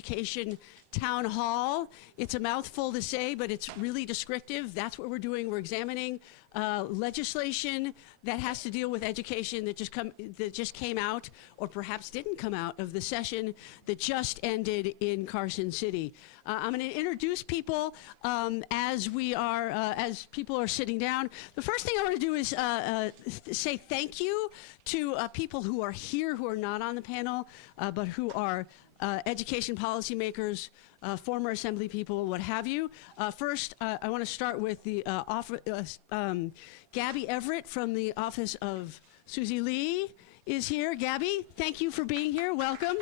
Education Town Hall. It's a mouthful to say, but it's really descriptive. That's what we're doing. We're examining legislation that has to deal with education that just came out, or perhaps didn't come out, of the session that just ended in Carson City. I'm going to introduce people as people are sitting down. The first thing I want to do is say thank you to people who are here, who are not on the panel, but who are education policymakers, former assembly people, what have you. First, I want to start with the Gabby Everett from the office of Susie Lee is here. Gabby, thank you for being here. Welcome.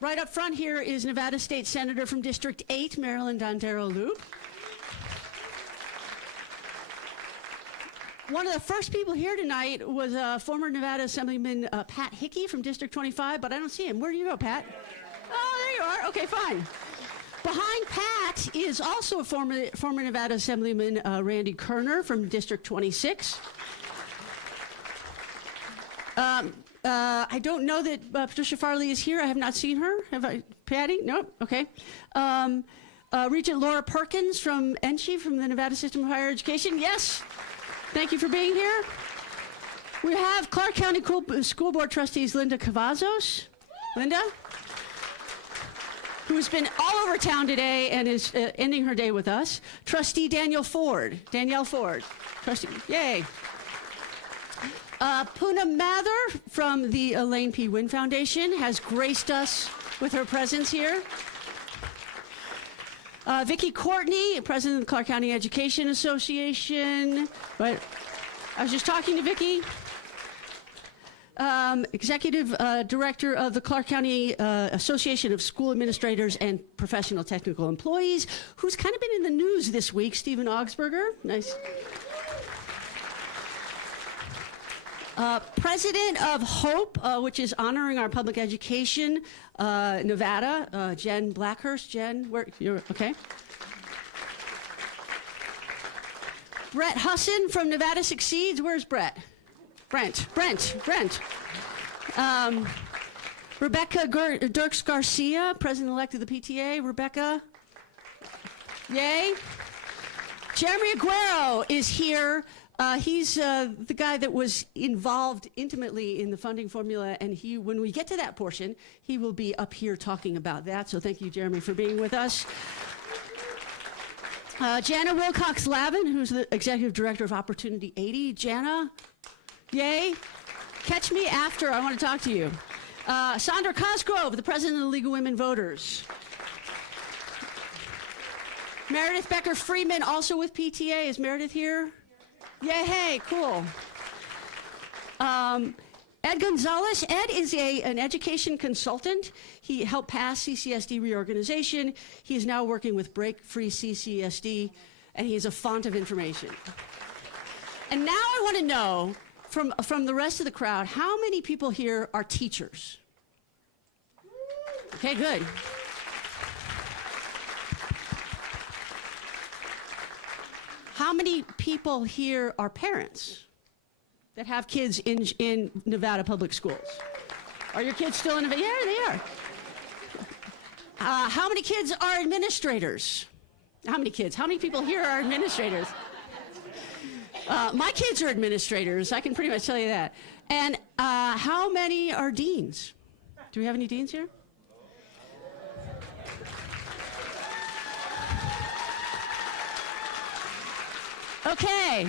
Right up front here is Nevada State Senator from District 8, Marilyn Dondero-Loop. One of the first people here tonight was former Nevada Assemblyman Pat Hickey from District 25, but I don't see him. Where do you go, Pat? Oh, there you are. Okay, fine. Behind Pat is also a former Nevada Assemblyman Randy Kerner from District 26. I don't know that Patricia Farley is here. I have not seen her. Have I? Patty? Nope. Okay. Regent Laura Perkins from NCHE, from the Nevada System of Higher Education. Yes. Thank you for being here. We have Clark County School Board Trustees Linda Cavazos. Linda? Who has been all over town today and is ending her day with us. Trustee Danielle Ford. Trustee, yay. Poonam Mather from the Elaine P. Wynn Foundation has graced us with her presence here. Vicki Courtney, President of the Clark County Education Association. Right. I was just talking to Vicki. Executive Director of the Clark County Association of School Administrators and Professional Technical Employees, who's kind of been in the news this week, Stephen Augsburger. Nice. President of HOPE, which is honoring our public education, Nevada, Jen Blackhurst. Jen, you're okay? Brett Husson from Nevada Succeeds. Where's Brett? Brent. Rebecca Dirks Garcia, President-elect of the PTA. Rebecca, yay. Jeremy Aguero is here. He's the guy that was involved intimately in the funding formula, and when we get to that portion, he will be up here talking about that. So thank you, Jeremy, for being with us. Jana Wilcox-Lavin, who's the Executive Director of Opportunity 80. Jana, yay. Catch me after. I want to talk to you. Sandra Cosgrove, the President of the League of Women Voters. Meredith Becker-Freeman, also with PTA. Is Meredith here? Yeah, hey, cool. Ed Gonzalez. Ed is an education consultant. He helped pass CCSD reorganization. He is now working with Break Free CCSD, and he's a font of information. And now I want to know from the rest of the crowd, how many people here are teachers? Okay, good. How many people here are parents that have kids in Nevada public schools? Are your kids still in Nevada? Yeah, they are. How many kids are administrators? How many kids? How many people here are administrators? My kids are administrators. I can pretty much tell you that. And how many are deans? Do we have any deans here? Okay,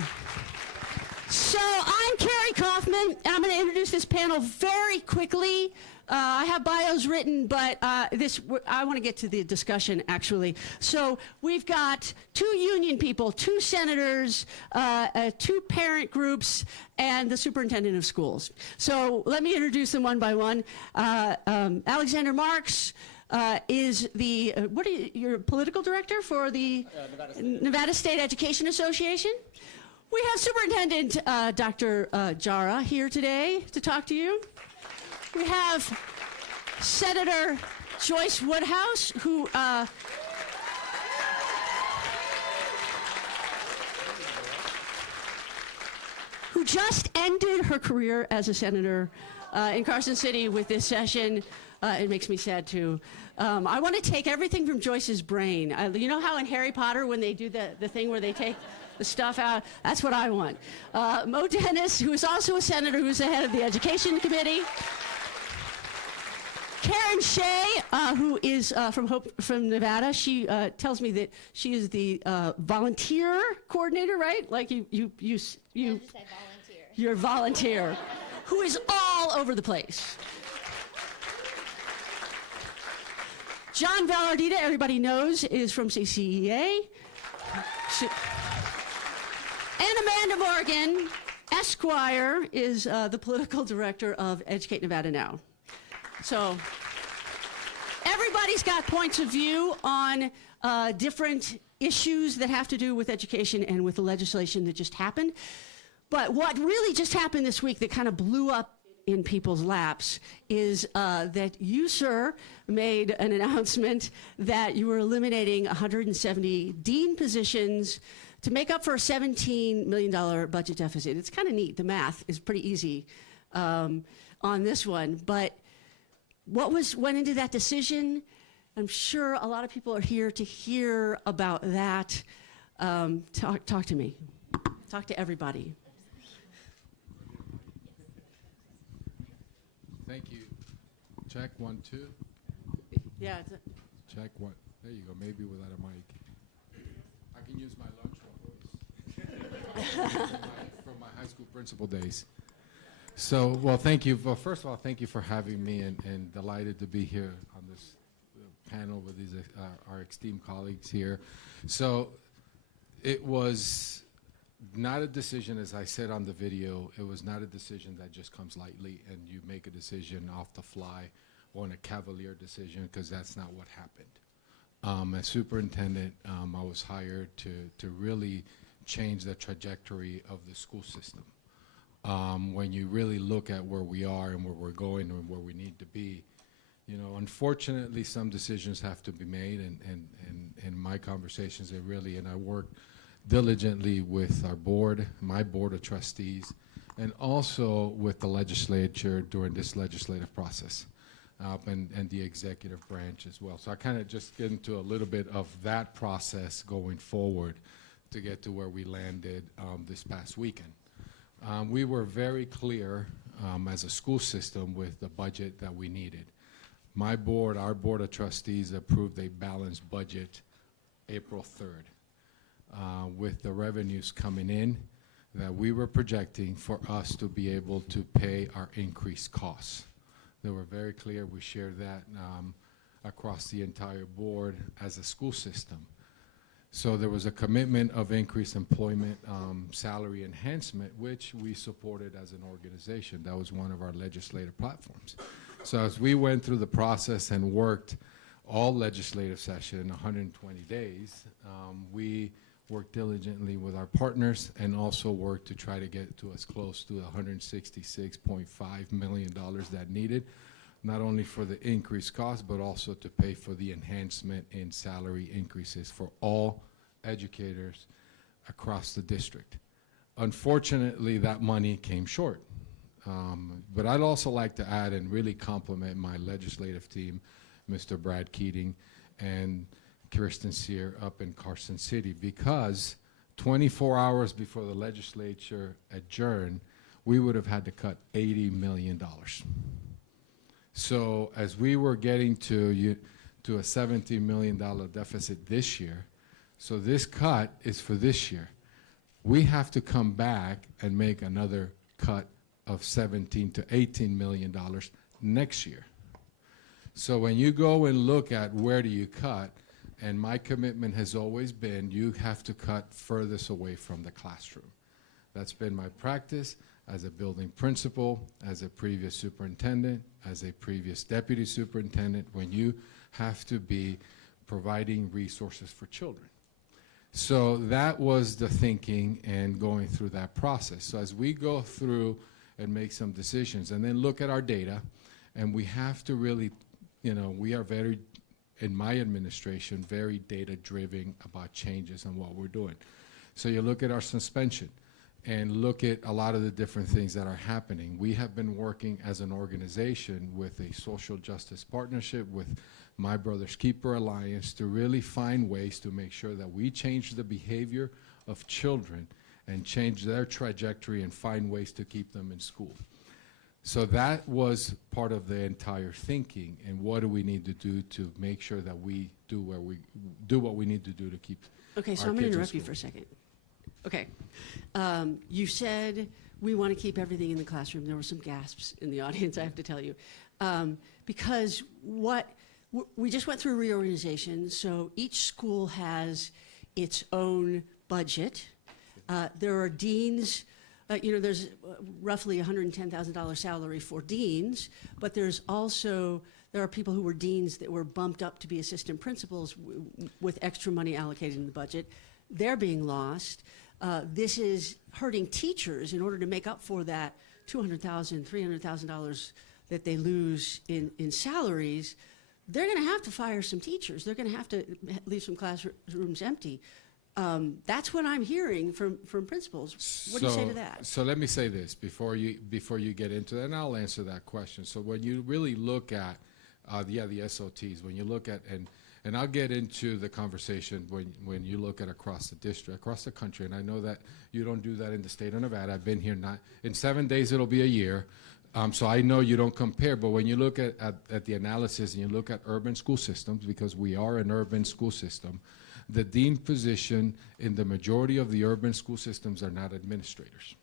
so I'm Carrie Kaufman, and I'm going to introduce this panel very quickly. I have bios written, but I want to get to the discussion, actually. So we've got 2 union people, 2 senators, 2 parent groups, and the superintendent of schools. So let me introduce them one by one. Alexander Marks is your political director for the Nevada State Education Association. We have Superintendent Dr. Jara here today to talk to you. We have Senator Joyce Woodhouse, who just ended her career as a senator in Carson City with this session. It makes me sad too. I want to take everything from Joyce's brain. You know how in Harry Potter when they do the thing where they take the stuff out? That's what I want. Mo Dennis, who is also a senator, who's the head of the Education Committee. Karen Shea, who is from Nevada, she tells me that she is the volunteer coordinator, right? Like you just say volunteer. You're a volunteer, who is all over the place. John Vallardita, everybody knows, is from CCEA. And Amanda Morgan, Esquire, is the political director of Educate Nevada Now. So everybody's got points of view on different issues that have to do with education and with the legislation that just happened. But what really just happened this week that kind of blew up in people's laps is that you, sir, made an announcement that you were eliminating 170 dean positions to make up for a $17 million budget deficit. It's kind of neat. The math is pretty easy on this one. But what went into that decision? I'm sure a lot of people are here to hear about that. Talk to me. Talk to everybody. Thank you. Check 1, 2. Yeah. Check 1. There you go. Maybe without a mic. I can use my lunchroom voice from my high school principal days. So, well, thank you. Well, first of all, thank you for having me, and delighted to be here on this panel with these our esteemed colleagues here. So, it was not a decision, as I said on the video, it was not a decision that just comes lightly and you make a decision off the fly or a cavalier decision, because that's not what happened. As superintendent, I was hired to really change the trajectory of the school system. When you really look at where we are and where we're going and where we need to be, you know, unfortunately some decisions have to be made, and in my conversations they really, and I worked diligently with our board, my board of trustees, and also with the legislature during this legislative process, and the executive branch as well. So I kind of just get into a little bit of that process going forward to get to where we landed this past weekend. We were very clear as a school system with the budget that we needed. My board, our board of trustees, approved a balanced budget April 3rd. With the revenues coming in that we were projecting for us to be able to pay our increased costs. They were very clear. We shared that across the entire board as a school system. So there was a commitment of increased employment, salary enhancement, which we supported as an organization. That was one of our legislative platforms. So as we went through the process and worked all legislative session, 120 days, we worked diligently with our partners and also worked to try to get to as close to $166.5 million that needed, not only for the increased cost, but also to pay for the enhancement in salary increases for all educators across the district. Unfortunately, that money came short. But I'd also like to add and really compliment my legislative team, Mr. Brad Keating and Kirsten Sear up in Carson City, because 24 hours before the legislature adjourned, we would have had to cut $80 million. So as we were getting to a $17 million deficit this year, so this cut is for this year. We have to come back and make another cut of $17 to $18 million next year. So when you go and look at where do you cut, and my commitment has always been you have to cut furthest away from the classroom. That's been my practice as a building principal, as a previous superintendent, as a previous deputy superintendent, when you have to be providing resources for children. So that was the thinking and going through that process. So as we go through and make some decisions and then look at our data, and we have to really, you know, we are very, in my administration, very data-driven about changes and what we're doing. So you look at our suspension, and look at a lot of the different things that are happening. We have been working as an organization with a social justice partnership with My Brother's Keeper Alliance to really find ways to make sure that we change the behavior of children and change their trajectory and find ways to keep them in school. So that was part of the entire thinking, and what do we need to do to make sure that we do what we need to do to keep Okay, so our I'm going kids to in interrupt you school. for a second. Okay. You said we want to keep everything in the classroom. There were some gasps in the audience, I have to tell you. Because we just went through a reorganization, so each school has its own budget. There are deans. There's roughly $110,000 salary for deans, but there are people who were deans that were bumped up to be assistant principals with extra money allocated in the budget. They're being lost. This is hurting teachers in order to make up for that $200,000, $300,000 that they lose in salaries. They're going to have to fire some teachers. They're going to have to leave some classrooms empty. That's what I'm hearing from principals. What do you say to that? So let me say this before you get into that, and I'll answer that question. So when you really look at, the SOTs, when you look at, and I'll get into the conversation when you look at across the district, across the country, and I know that you don't do that in the state of Nevada. I've been here in 7 days, it'll be a year. So I know you don't compare, but when you look at the analysis and you look at urban school systems, because we are an urban school system, the dean position in the majority of the urban school systems are not administrators.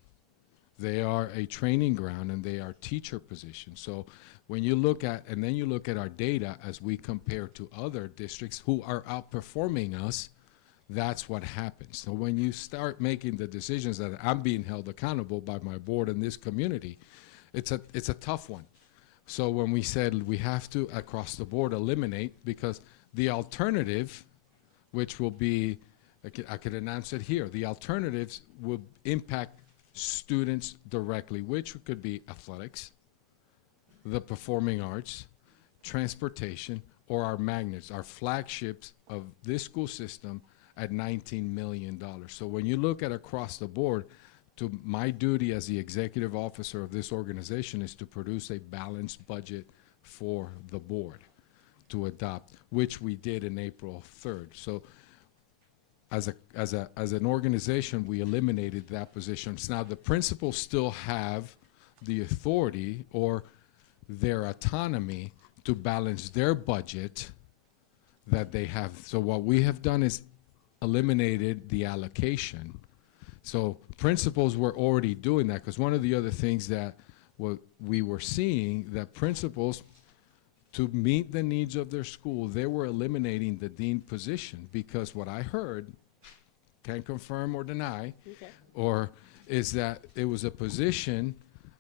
They are a training ground and they are teacher positions. So when you look at, and then you look at our data as we compare to other districts who are outperforming us, that's what happens. So when you start making the decisions that I'm being held accountable by my board in this community, it's a tough one. So when we said we have to, across the board, eliminate, because the alternative, which will be, I could announce it here, the alternatives will impact students directly, which could be athletics, the performing arts, transportation, or our magnets, our flagships of this school system at $19 million. So when you look at across the board, to my duty as the executive officer of this organization is to produce a balanced budget for the board to adopt, which we did in April 3rd. So as an organization, we eliminated that position. Now the principals still have the authority or their autonomy to balance their budget that they have. So what we have done is eliminated the allocation. So principals were already doing that, because one of the other things that we were seeing, that principals, to meet the needs of their school, they were eliminating the dean position, because what I heard, can't confirm or deny, or is that it was a position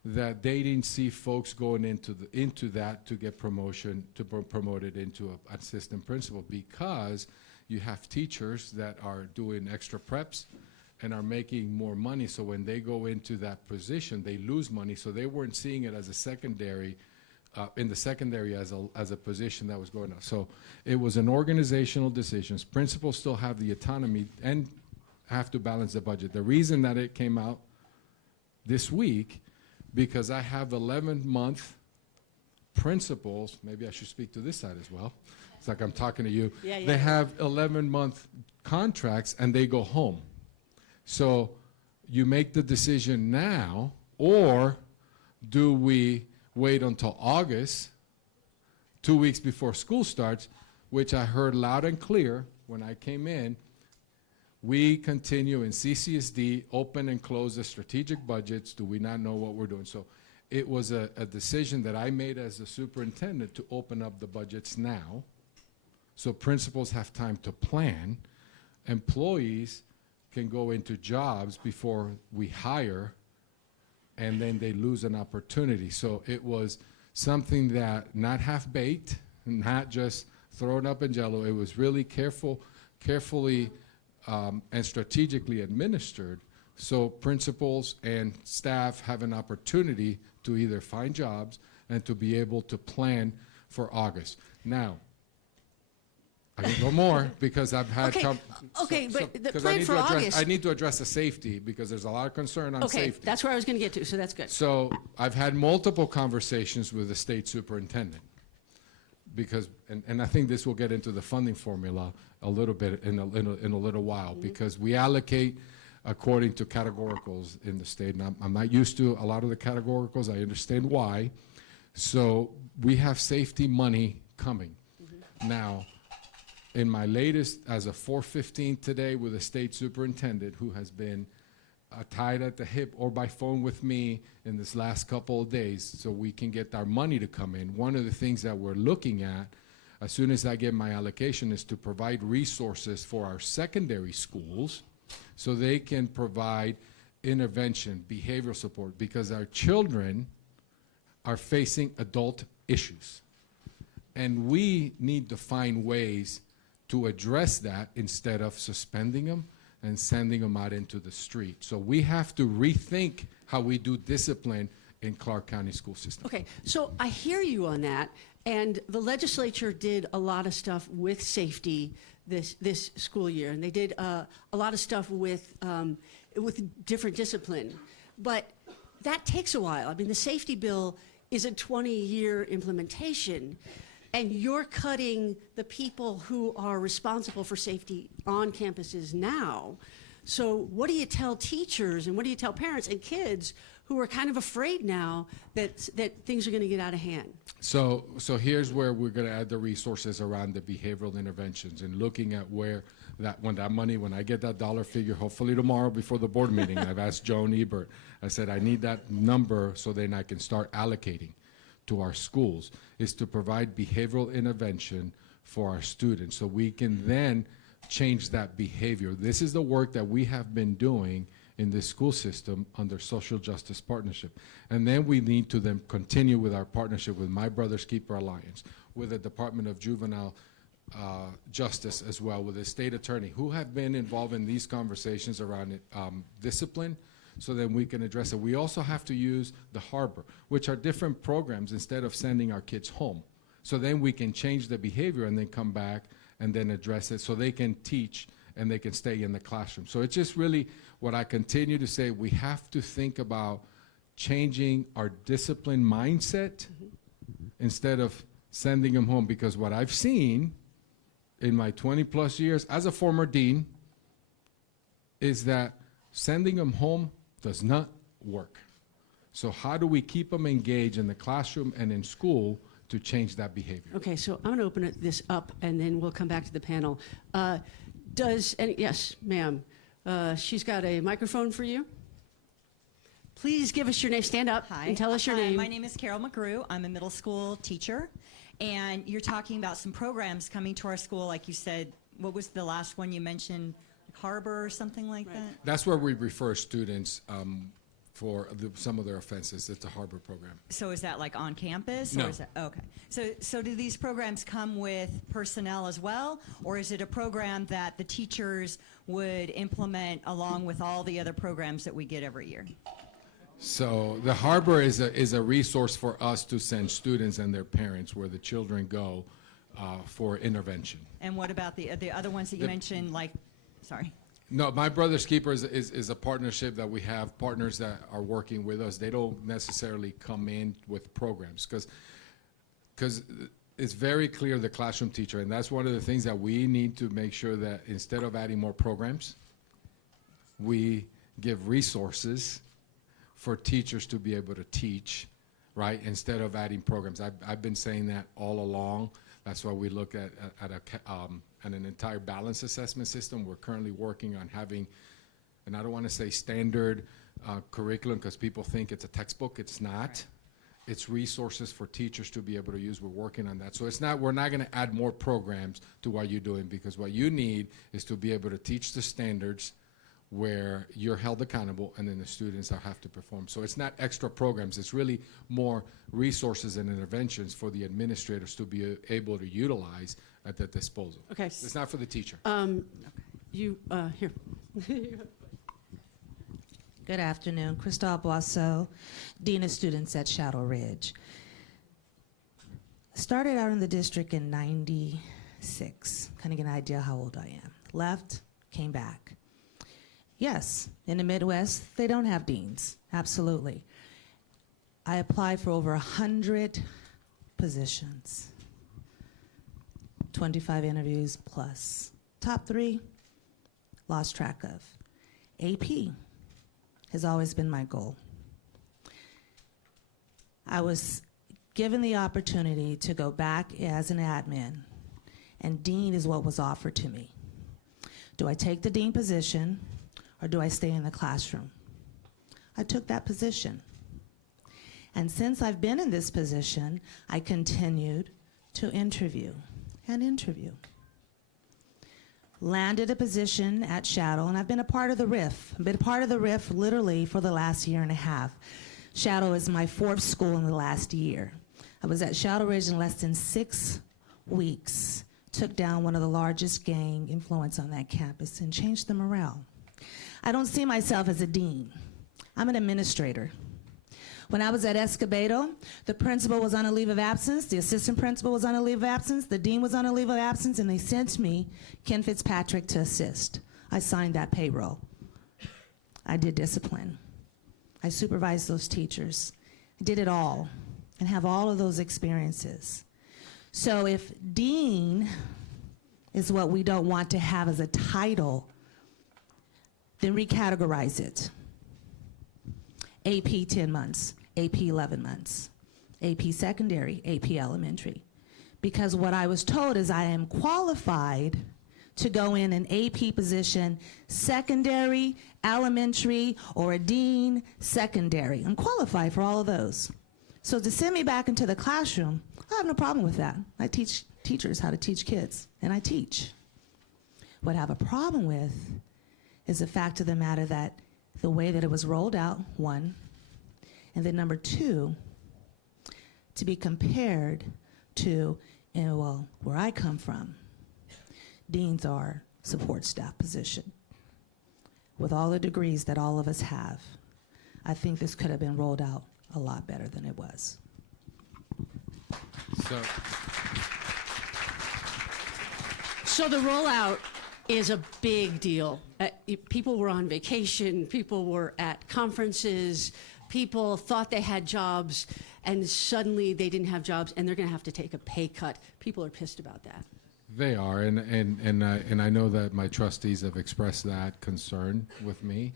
that they didn't see folks going into that to get promoted into an assistant principal, because you have teachers that are doing extra preps and are making more money. So when they go into that position, they lose money. So they weren't seeing it as a secondary, in the secondary as a position that was going on. So it was an organizational decision. Principals still have the autonomy and have to balance the budget. The reason that it came out this week, because I have 11-month principals, maybe I should speak to this side as well. It's like I'm talking to you. Yeah. They have 11-month contracts and they go home. So you make the decision now, or do we wait until August, 2 weeks before school starts, which I heard loud and clear when I came in. We continue in CCSD, open and close the strategic budgets. Do we not know what we're doing? So it was a decision that I made as the superintendent to open up the budgets now, so principals have time to plan. Employees can go into jobs before we hire, and then they lose an opportunity. So it was something that not half-baked, not just thrown up in jello. It was really carefully and strategically administered, so principals and staff have an opportunity to either find jobs and to be able to plan for August. Now, I can go more because I've had. Okay, okay, but the 'cause plan for August. I need to address the safety because there's a lot of concern on Okay, safety. that's where I was going to get to, so that's good. So I've had multiple conversations with the state superintendent because, and I think this will get into the funding formula a little bit in a little while, because we allocate according to categoricals in the state, and I'm not used to a lot of the categoricals. I understand why. So we have safety money coming. Now, in my latest, as of 4:15 today, with the state superintendent, who has been tied at the hip or by phone with me in this last couple of days, so we can get our money to come in. One of the things that we're looking at, as soon as I get my allocation, is to provide resources for our secondary schools so they can provide intervention, behavioral support, because our children are facing adult issues. And we need to find ways to address that instead of suspending them and sending them out into the street. So we have to rethink how we do discipline in Clark County school system. Okay, so I hear you on that, and the legislature did a lot of stuff with safety this school year, and they did a lot of stuff with different discipline. But that takes a while. I mean, the safety bill is a 20-year implementation, and you're cutting the people who are responsible for safety on campuses now. So what do you tell teachers, and what do you tell parents and kids who are kind of afraid now that things are going to get out of hand? So here's where we're going to add the resources around the behavioral interventions and looking at where when I get that dollar figure, hopefully tomorrow before the board meeting, I've asked Joan Ebert, I said, I need that number so then I can start allocating to our schools, is to provide behavioral intervention for our students so we can then change that behavior. This is the work that we have been doing in the school system under Social Justice Partnership. And then we need to then continue with our partnership with My Brother's Keeper Alliance, with the Department of Juvenile Justice as well, with the state attorney, who have been involved in these conversations around discipline, so then we can address it. We also have to use the harbor, which are different programs instead of sending our kids home. So then we can change the behavior and then come back and then address it so they can teach and they can stay in the classroom. So it's just really what I continue to say, we have to think about changing our discipline mindset instead of sending them home, because what I've seen in my 20+ years as a former dean is that sending them home does not work. So how do we keep them engaged in the classroom and in school to change that behavior? Okay, so I'm going to open this up, and then we'll come back to the panel. Yes, ma'am. She's got a microphone for you. Please give us your name. Stand up and tell us your name. My name is Carol McGrew. I'm a middle school teacher. And you're talking about some programs coming to our school, like you said. What was the last one you mentioned? Harbor or something like that? That's where we refer students for some of their offenses. It's a harbor program. So is that like on campus? No. Or is that, okay. So do these programs come with personnel as well? Or is it a program that the teachers would implement along with all the other programs that we get every year? So the harbor is a resource for us to send students and their parents where the children go for intervention. And what about the other ones that you mentioned, like, sorry? No, My Brother's Keeper is a partnership that we have, partners that are working with us. They don't necessarily come in with programs because it's very clear, the classroom teacher, and that's one of the things that we need to make sure that instead of adding more programs, we give resources for teachers to be able to teach, right, instead of adding programs. I've been saying that all along. That's why we look at an entire balance assessment system. We're currently working on having, and I don't want to say standard curriculum because people think it's a textbook. It's not. Right. It's resources for teachers to be able to use. We're working on that. So it's not, we're not going to add more programs to what you're doing, because what you need is to be able to teach the standards where you're held accountable, and then the students have to perform. So it's not extra programs. It's really more resources and interventions for the administrators to be able to utilize at their disposal. Okay. It's not for the teacher. You, here. Good afternoon. Cristal Boisseau, Dean of Students at Shadow Ridge. Started out in the district in 96, 6. Kind of get an idea how old I am. Left, came back. Yes, in the Midwest, they don't have deans. Absolutely. I applied for over 100 positions, 25 interviews plus. Top 3, lost track of. AP has always been my goal. I was given the opportunity to go back as an admin, and dean is what was offered to me. Do I take the dean position, or do I stay in the classroom? I took that position. And since I've been in this position, I continued to interview and interview. Landed a position at Shadow, and I've been a part of the RIF. I've been a part of the RIF literally for the last year and a half. Shadow is my 4th school in the last year. I was at Shadow Ridge in less than 6 weeks, took down one of the largest gang influence on that campus and changed the morale. I don't see myself as a dean. I'm an administrator. When I was at Escobedo, the principal was on a leave of absence, the assistant principal was on a leave of absence, the dean was on a leave of absence, and they sent me, Ken Fitzpatrick, to assist. I signed that payroll. I did discipline. I supervised those teachers. I did it all and have all of those experiences. So if dean is what we don't want to have as a title, then recategorize it. AP 10 months, AP 11 months, AP secondary, AP elementary. Because what I was told is I am qualified to go in an AP position, secondary, elementary, or a dean, secondary. I'm qualified for all of those. So to send me back into the classroom, I have no problem with that. I teach teachers how to teach kids, and I teach. What I have a problem with is the fact of the matter that the way that it was rolled out, 1, and then number 2, to be compared to, well, where I come from, deans are support staff position. With all the degrees that all of us have, I think this could have been rolled out a lot better than it was. So the rollout is a big deal. People were on vacation, people were at conferences, people thought they had jobs, and suddenly they didn't have jobs, and they're going to have to take a pay cut. People are pissed about that. They are, and I know that my trustees have expressed that concern with me.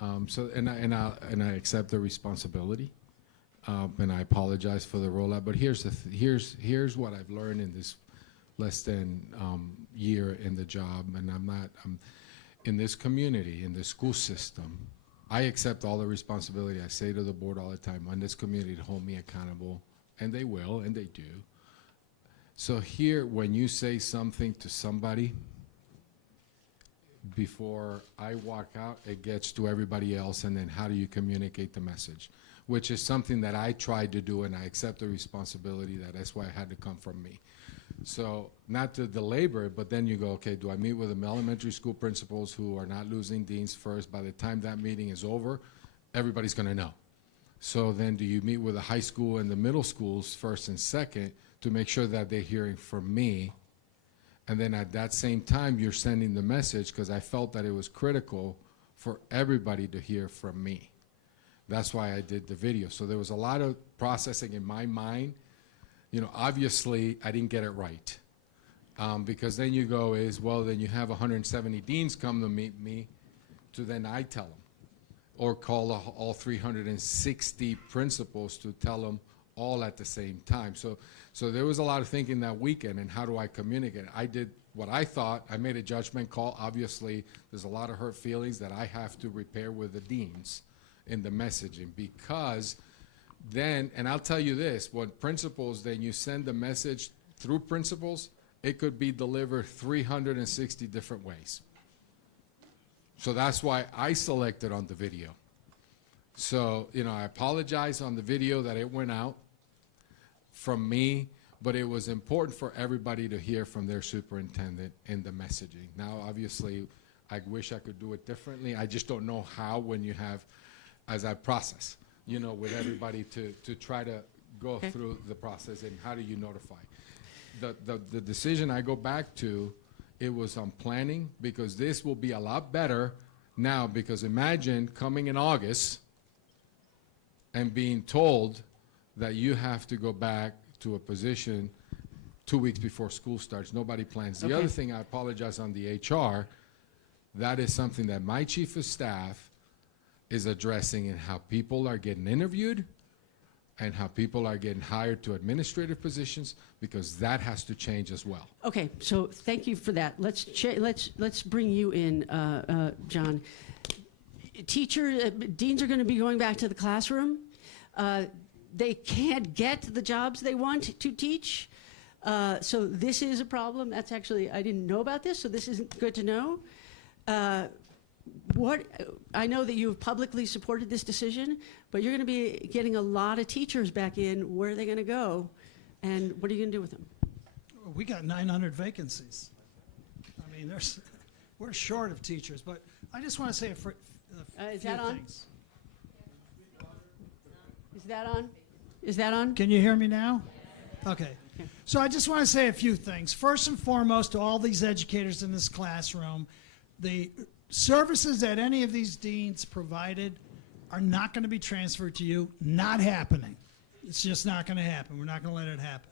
And I accept the responsibility, and I apologize for the rollout. But here's what I've learned in this less than year in the job, and I'm in this community, in the school system. I accept all the responsibility. I say to the board all the time, on this community to hold me accountable, and they will, and they do. So here, when you say something to somebody, before I walk out, it gets to everybody else, and then how do you communicate the message? Which is something that I tried to do, and I accept the responsibility that's why it had to come from me. So not to belabor it, but then you go, okay, do I meet with the elementary school principals who are not losing deans first? By the time that meeting is over, everybody's going to know. So then do you meet with the high school and the middle schools first and second to make sure that they're hearing from me? And then at that same time, you're sending the message, because I felt that it was critical for everybody to hear from me. That's why I did the video. So there was a lot of processing in my mind. You know, obviously, I didn't get it right. Because then you go then you have 170 deans come to meet me, to then I tell them. Or call all 360 principals to tell them all at the same time. So there was a lot of thinking that weekend, and how do I communicate? I did what I thought. I made a judgment call. Obviously, there's a lot of hurt feelings that I have to repair with the deans in the messaging, because then, and I'll tell you this, when principals, then you send the message through principals, it could be delivered 360 different ways. So that's why I selected on the video. So, you know, I apologize on the video that it went out from me, but it was important for everybody to hear from their superintendent in the messaging. Now, obviously, I wish I could do it differently. I just don't know how, when you have, as I process, you know, with everybody to try to go through the process, and how do you notify? the decision I go back to, it was on planning, because this will be a lot better now, because imagine coming in August and being told that you have to go back to a position 2 weeks before school starts. Nobody plans. The Okay. other thing, I apologize on the HR, that is something that my chief of staff is addressing, in how people are getting interviewed and how people are getting hired to administrative positions, because that has to change as well. Okay, so thank you for that. Let's bring you in, John. Deans are going to be going back to the classroom. They can't get the jobs they want to teach. So this is a problem. That's actually, I didn't know about this, so this is good to know. I know that you've publicly supported this decision, but you're going to be getting a lot of teachers back in. Where are they going to go? And what are you going to do with them? We got 900 vacancies. I mean, we're short of teachers, but I just want to say a few Is that on? things. Is that on? Is that on? Can you hear me now? Okay. So I just want to say a few things. First and foremost, to all these educators in this classroom, the services that any of these deans provided are not going to be transferred to you. Not happening. It's just not going to happen. We're not going to let it happen.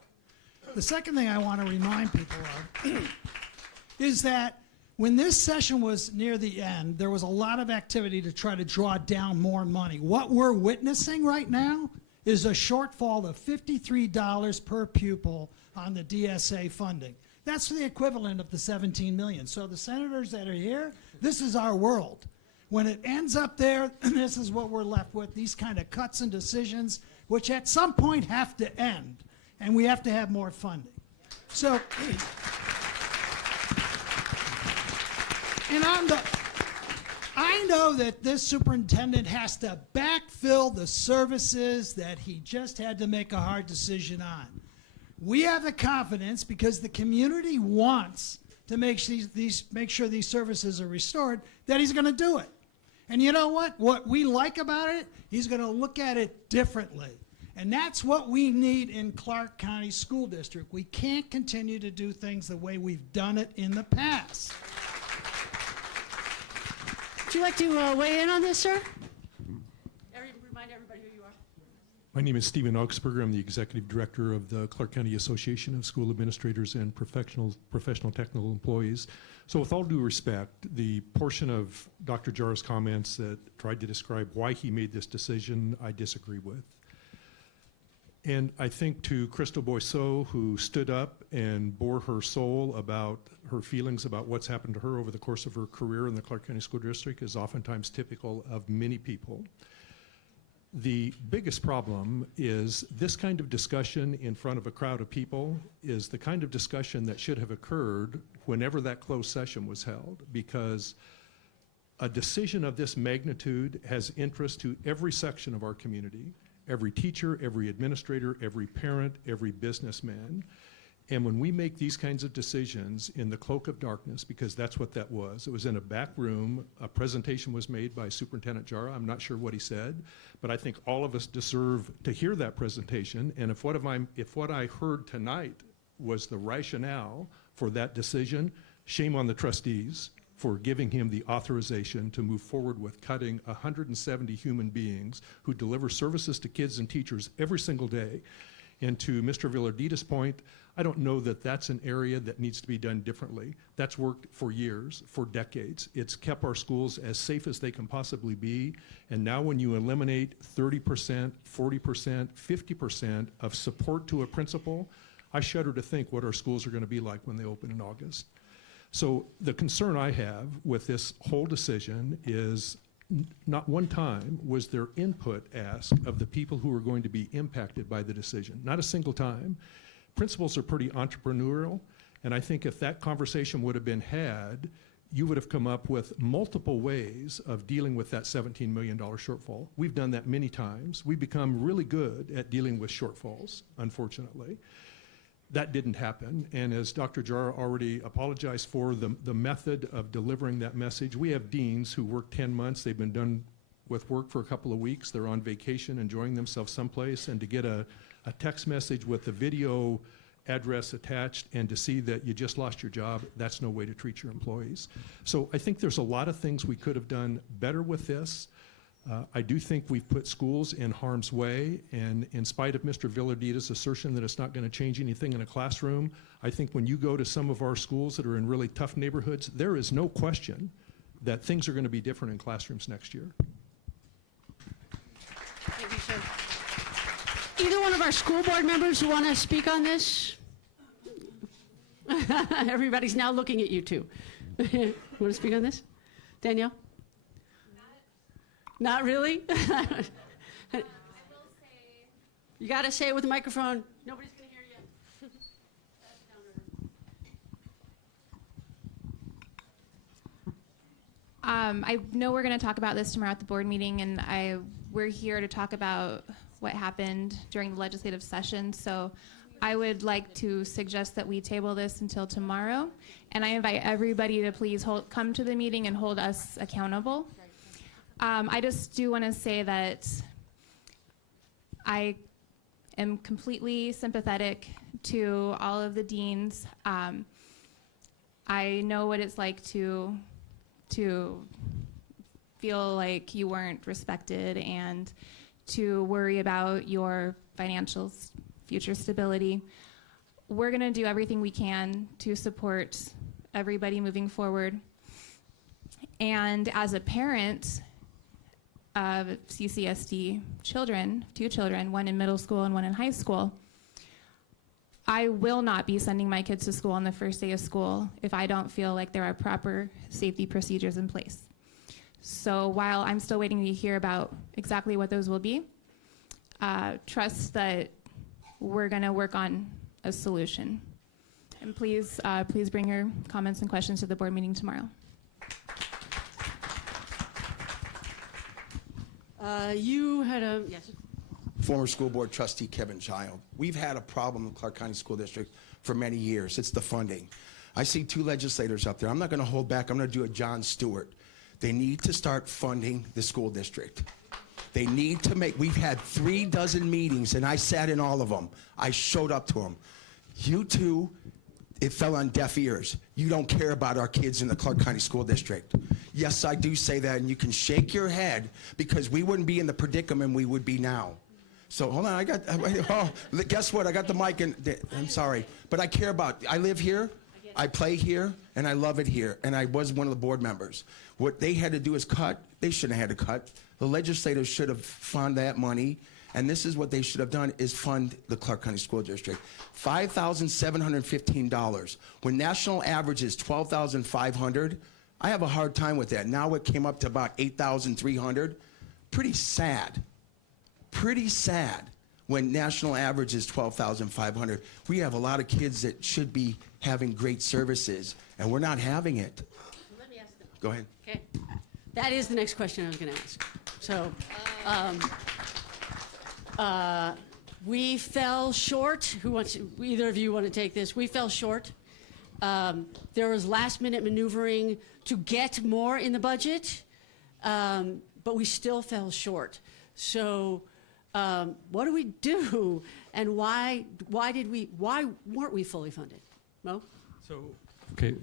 The second thing I want to remind people of is that when this session was near the end, there was a lot of activity to try to draw down more money. What we're witnessing right now is a shortfall of $53 per pupil on the DSA funding. That's the equivalent of the $17 million. So the senators that are here, this is our world. When it ends up there, this is what we're left with, these kind of cuts and decisions, which at some point have to end, and we have to have more funding. So, and I know that this superintendent has to backfill the services that he just had to make a hard decision on. We have the confidence, because the community wants to make sure these services are restored, that he's going to do it. And you know what? What we like about it, he's going to look at it differently. And that's what we need in Clark County School District. We can't continue to do things the way we've done it in the past. Would you like to weigh in on this, sir? Remind everybody who you are. My name is Stephen Augsburger. I'm the Executive Director of the Clark County Association of School Administrators and Professional Technical Employees. So with all due respect, the portion of Dr. Jara's comments that tried to describe why he made this decision, I disagree with. And I think to Crystal Boisseau, who stood up and bore her soul about her feelings about what's happened to her over the course of her career in the Clark County School District, is oftentimes typical of many people. The biggest problem is this kind of discussion in front of a crowd of people is the kind of discussion that should have occurred whenever that closed session was held, because a decision of this magnitude has interest to every section of our community, every teacher, every administrator, every parent, every businessman. And when we make these kinds of decisions in the cloak of darkness, because that's what that was, it was in a back room, a presentation was made by Superintendent Jara. I'm not sure what he said, but I think all of us deserve to hear that presentation. And if what I heard tonight was the rationale for that decision, shame on the trustees for giving him the authorization to move forward with cutting 170 human beings who deliver services to kids and teachers every single day. And to Mr. Villarditas' point, I don't know that that's an area that needs to be done differently. That's worked for years, for decades. It's kept our schools as safe as they can possibly be. And now when you eliminate 30%, 40%, 50% of support to a principal, I shudder to think what our schools are going to be like when they open in August. So the concern I have with this whole decision is not one time was there input asked of the people who are going to be impacted by the decision. Not a single time. Principals are pretty entrepreneurial, and I think if that conversation would have been had, you would have come up with multiple ways of dealing with that $17 million shortfall. We've done that many times. We've become really good at dealing with shortfalls, unfortunately. That didn't happen, and as Dr. Jara already apologized for the method of delivering that message, we have deans who work 10 months. They've been done with work for a couple of weeks. They're on vacation, enjoying themselves someplace, and to get a text message with a video address attached, and to see that you just lost your job, that's no way to treat your employees. So I think there's a lot of things we could have done better with this. I do think we've put schools in harm's way, and in spite of Mr. Villadita's assertion that it's not going to change anything in a classroom, I think when you go to some of our schools that are in really tough neighborhoods, there is no question that things are going to be different in classrooms next year. Thank you, sir. Either one of our school board members who want to speak on this? Everybody's now looking at you, too. Want to speak on this? Danielle? Not really? I will say. You got to say it with the microphone. Nobody's going to hear you. I know we're going to talk about this tomorrow at the board meeting, and we're here to talk about what happened during the legislative session. So I would like to suggest that we table this until tomorrow, and I invite everybody to please come to the meeting and hold us accountable. I just do want to say that I am completely sympathetic to all of the deans. I know what it's like to feel like you weren't respected and to worry about your financial future stability. We're going to do everything we can to support everybody moving forward. And as a parent of CCSD children, 2 children, one in middle school and one in high school, I will not be sending my kids to school on the first day of school if I don't feel like there are proper safety procedures in place. So while I'm still waiting to hear about exactly what those will be, trust that we're going to work on a solution. And please bring your comments and questions to the board meeting tomorrow. You had a, yes. Former school board trustee Kevin Child. We've had a problem in Clark County School District for many years. It's the funding. I see 2 legislators up there. I'm not going to hold back. I'm going to do a John Stewart. They need to start funding the school district. They need to make, we've had 3 dozen meetings, and I sat in all of them. I showed up to them. You two, it fell on deaf ears. You don't care about our kids in the Clark County School District. Yes, I do say that, and you can shake your head because we wouldn't be in the predicament we would be now. So hold on, guess what? I got the mic, and I'm sorry, but I care about, I live here, I play here, and I love it here, and I was one of the board members. What they had to do is cut. They shouldn't have had to cut. The legislators should have funded that money, and this is what they should have done, is fund the Clark County School District. $5,715. When national average is $12,500, I have a hard time with that. Now it came up to about $8,300. Pretty sad. Pretty sad when national average is $12,500. We have a lot of kids that should be having great services, and we're not having it. Let me ask them. Go ahead. Okay. That is the next question I was going to ask. So, we fell short. Either of you want to take this? We fell short. There was last-minute maneuvering to get more in the budget, but we still fell short. So, what do we do, and why weren't we fully funded? Mo? Okay,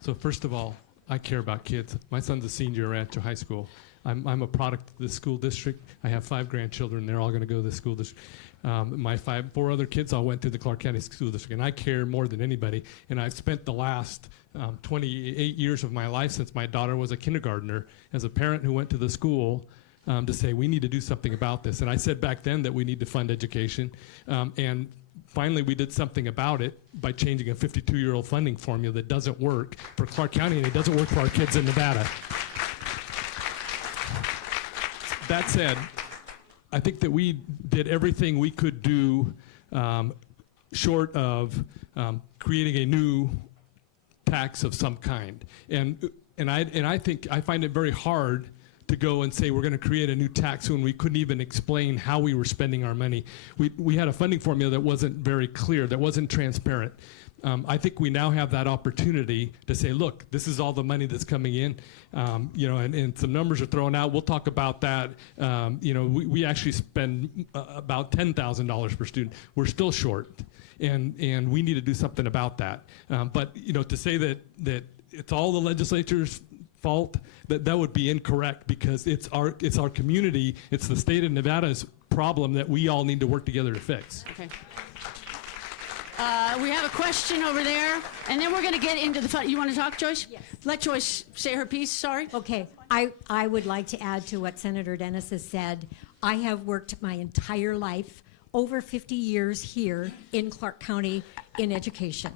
so first of all, I care about kids. My son's a senior at Rancho High School. I'm a product of the school district. I have 5 grandchildren. They're all going to go to the school district. My 4 other kids all went to the Clark County School District, and I care more than anybody. And I've spent the last 28 years of my life since my daughter was a kindergartner as a parent who went to the school to say we need to do something about this. And I said back then that we need to fund education. And finally, we did something about it by changing a 52-year-old funding formula that doesn't work for Clark County, and it doesn't work for our kids in Nevada. That said, I think that we did everything we could do short of creating a new tax of some kind. And I think I find it very hard to go and say we're going to create a new tax when we couldn't even explain how we were spending our money. We had a funding formula that wasn't very clear, that wasn't transparent. I think we now have that opportunity to say, look, this is all the money that's coming in, and some numbers are thrown out. We'll talk about that. We actually spend about $10,000 per student. We're still short, and we need to do something about that. But to say that it's all the legislature's fault, that would be incorrect, because it's our community, it's the state of Nevada's problem that we all need to work together to fix. Okay. We have a question over there, and then we're going to get into the fun. You want to talk, Joyce? Yes. Let Joyce say her piece. Sorry. Okay, I would like to add to what Senator Dennis has said. I have worked my entire life, over 50 years here in Clark County in education.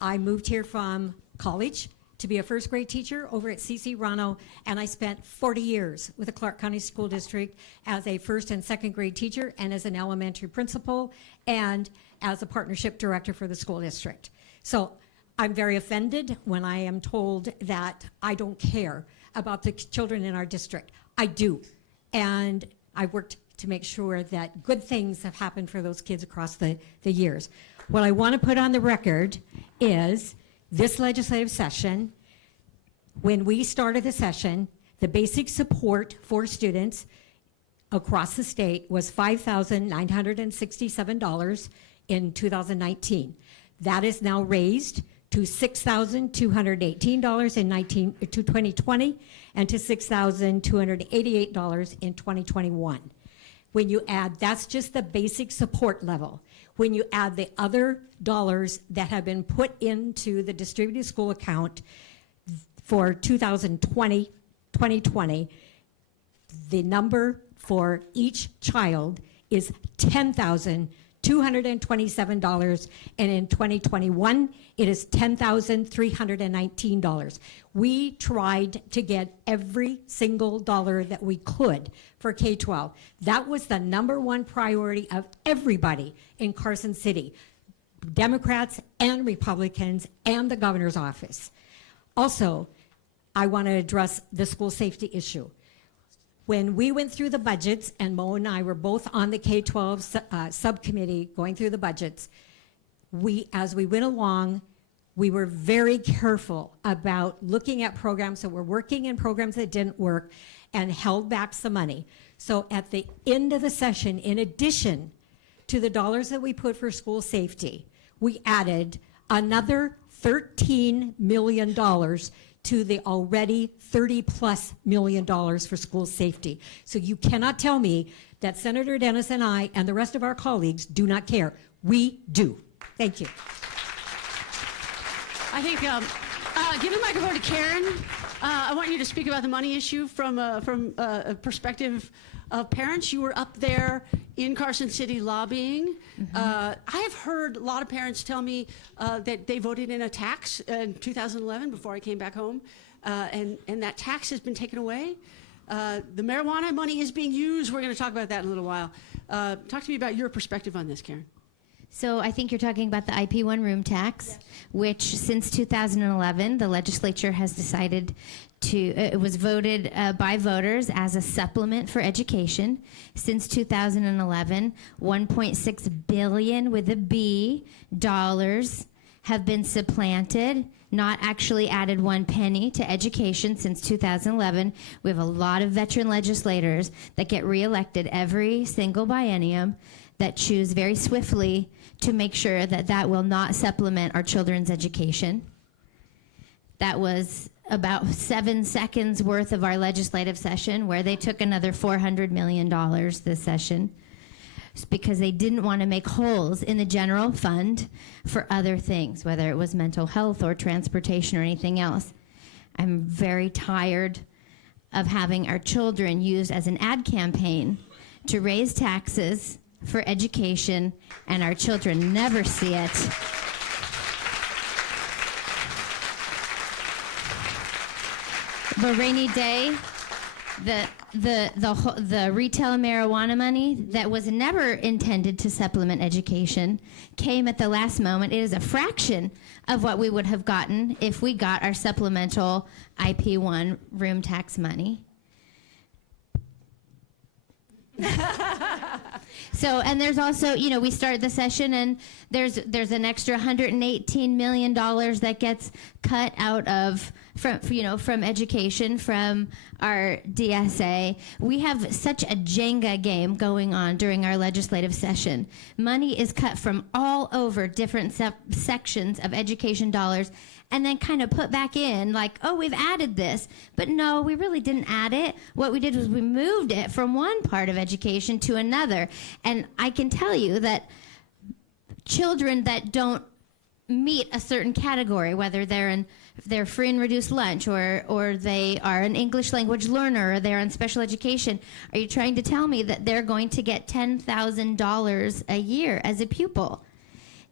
I moved here from college to be a first grade teacher over at C.C. Rano, and I spent 40 years with the Clark County School District as a first and second grade teacher and as an elementary principal and as a partnership director for the school district. So I'm very offended when I am told that I don't care about the children in our district. I do. And I worked to make sure that good things have happened for those kids across the years. What I want to put on the record is this legislative session, when we started the session, the basic support for students across the state was $5,967 in 2019. That is now raised to $6,218 in 2020 and to $6,288 in 2021. When you add, that's just the basic support level. When you add the other dollars that have been put into the distributed school account for 2020, the number for each child is $10,227, and in 2021, it is $10,319. We tried to get every single dollar that we could for K-12. That was the #1 priority of everybody in Carson City, Democrats and Republicans and the governor's office. Also, I want to address the school safety issue. When we went through the budgets, and Mo and I were both on the K-12 subcommittee going through the budgets, as we went along, we were very careful about looking at programs that were working and programs that didn't work and held back some money. So at the end of the session, in addition to the dollars that we put for school safety, we added another $13 million to the already $30+ million for school safety. So you cannot tell me that Senator Dennis and I and the rest of our colleagues do not care. We do. Thank you. I think, give the microphone to Karen. I want you to speak about the money issue from a perspective of parents. You were up there in Carson City lobbying. I have heard a lot of parents tell me that they voted in a tax in 2011 before I came back home, and that tax has been taken away. The marijuana money is being used. We're going to talk about that in a little while. Talk to me about your perspective on this, Karen. So I think you're talking about the IP1 room tax, yes, which since 2011, the legislature has decided to, it was voted by voters as a supplement for education. Since 2011, $1.6 billion with a B dollars have been supplanted, not actually added 1 penny to education since 2011. We have a lot of veteran legislators that get reelected every single biennium that choose very swiftly to make sure that that will not supplement our children's education. That was about 7 seconds worth of our legislative session, where they took another $400 million this session because they didn't want to make holes in the general fund for other things, whether it was mental health or transportation or anything else. I'm very tired of having our children used as an ad campaign to raise taxes for education, and our children never see it. The rainy day, the retail marijuana money that was never intended to supplement education came at the last moment. It is a fraction of what we would have gotten if we got our supplemental IP1 room tax money. So, and there's also, you know, we start the session and there's an extra $118 million that gets cut out of from education, from our DSA. We have such a Jenga game going on during our legislative session. Money is cut from all over different sections of education dollars and then kind of put back in like, oh, we've added this. But no, we really didn't add it. What we did was we moved it from one part of education to another. And I can tell you that children that don't meet a certain category, whether they're free and reduced lunch or they are an English language learner or they're on special education, are you trying to tell me that they're going to get $10,000 a year as a pupil?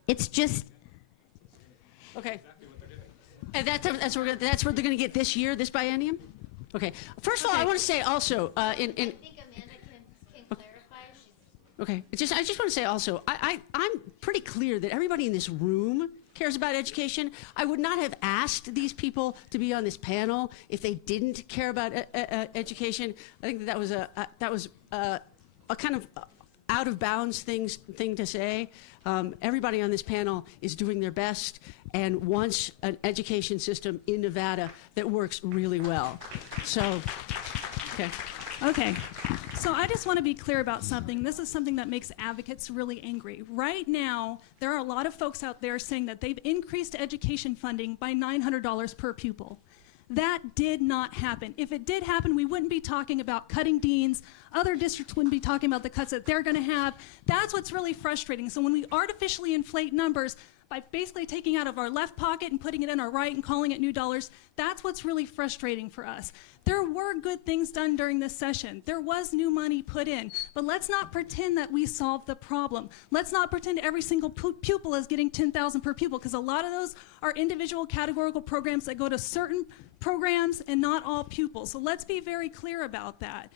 It's just... Okay. And that's what they're going to get this year, this biennium? Okay. First of all, I want to say also, I think Amanda can clarify. Okay. I just want to say also, I'm pretty clear that everybody in this room cares about education. I would not have asked these people to be on this panel if they didn't care about education. I think that was a kind of out of bounds thing to say. Everybody on this panel is doing their best and wants an education system in Nevada that works really well. So, okay. Okay, so I just want to be clear about something. This is something that makes advocates really angry. Right now, there are a lot of folks out there saying that they've increased education funding by $900 per pupil. That did not happen. If it did happen, we wouldn't be talking about cutting deans. Other districts wouldn't be talking about the cuts that they're going to have. That's what's really frustrating. So when we artificially inflate numbers by basically taking out of our left pocket and putting it in our right and calling it new dollars, that's what's really frustrating for us. There were good things done during this session. There was new money put in. But let's not pretend that we solved the problem. Let's not pretend every single pupil is getting $10,000 per pupil, because a lot of those are individual categorical programs that go to certain programs and not all pupils. So let's be very clear about that.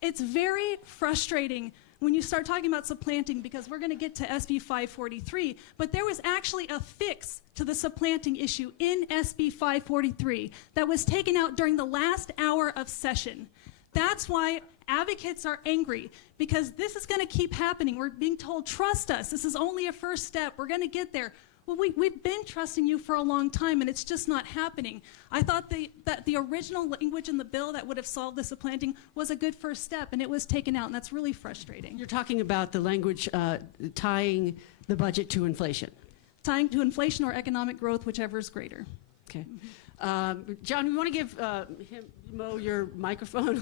It's very frustrating when you start talking about supplanting, because we're going to get to SB 543, but there was actually a fix to the supplanting issue in SB 543 that was taken out during the last hour of session. That's why advocates are angry, because this is going to keep happening. We're being told, trust us, this is only a first step, we're going to get there. Well, we've been trusting you for a long time, and it's just not happening. I thought that the original language in the bill that would have solved the supplanting was a good first step, and it was taken out, and that's really frustrating. You're talking about the language tying the budget to inflation. Tying to inflation or economic growth, whichever is greater. Okay. John, we want to give Mo your microphone.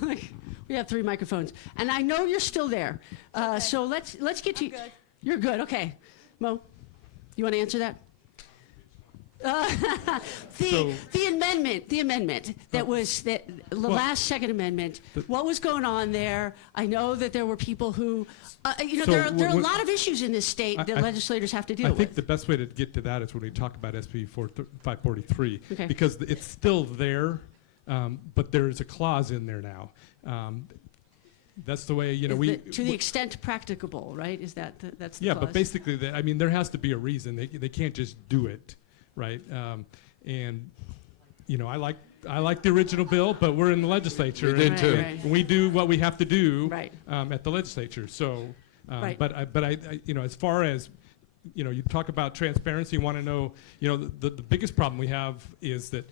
We have 3 microphones. And I know you're still there. Okay. So let's get you. Good. You're good. Okay. Mo? You want to answer that? The amendment that was the last second amendment. What was going on there? I know that there were people who, there are a lot of issues in this state that legislators have to deal with. I think the best way to get to that is when we talk about SB 543, okay, because it's still there, but there's a clause in there now. That's the way, to the extent practicable, right? Is that that's the yeah, clause? But basically, there has to be a reason. They can't just do it, right? I like the original bill, but we're in the legislature. We did too. And we do what we have to do right, at the legislature. So, right. but I as far as you talk about transparency, you want to know, the biggest problem we have is that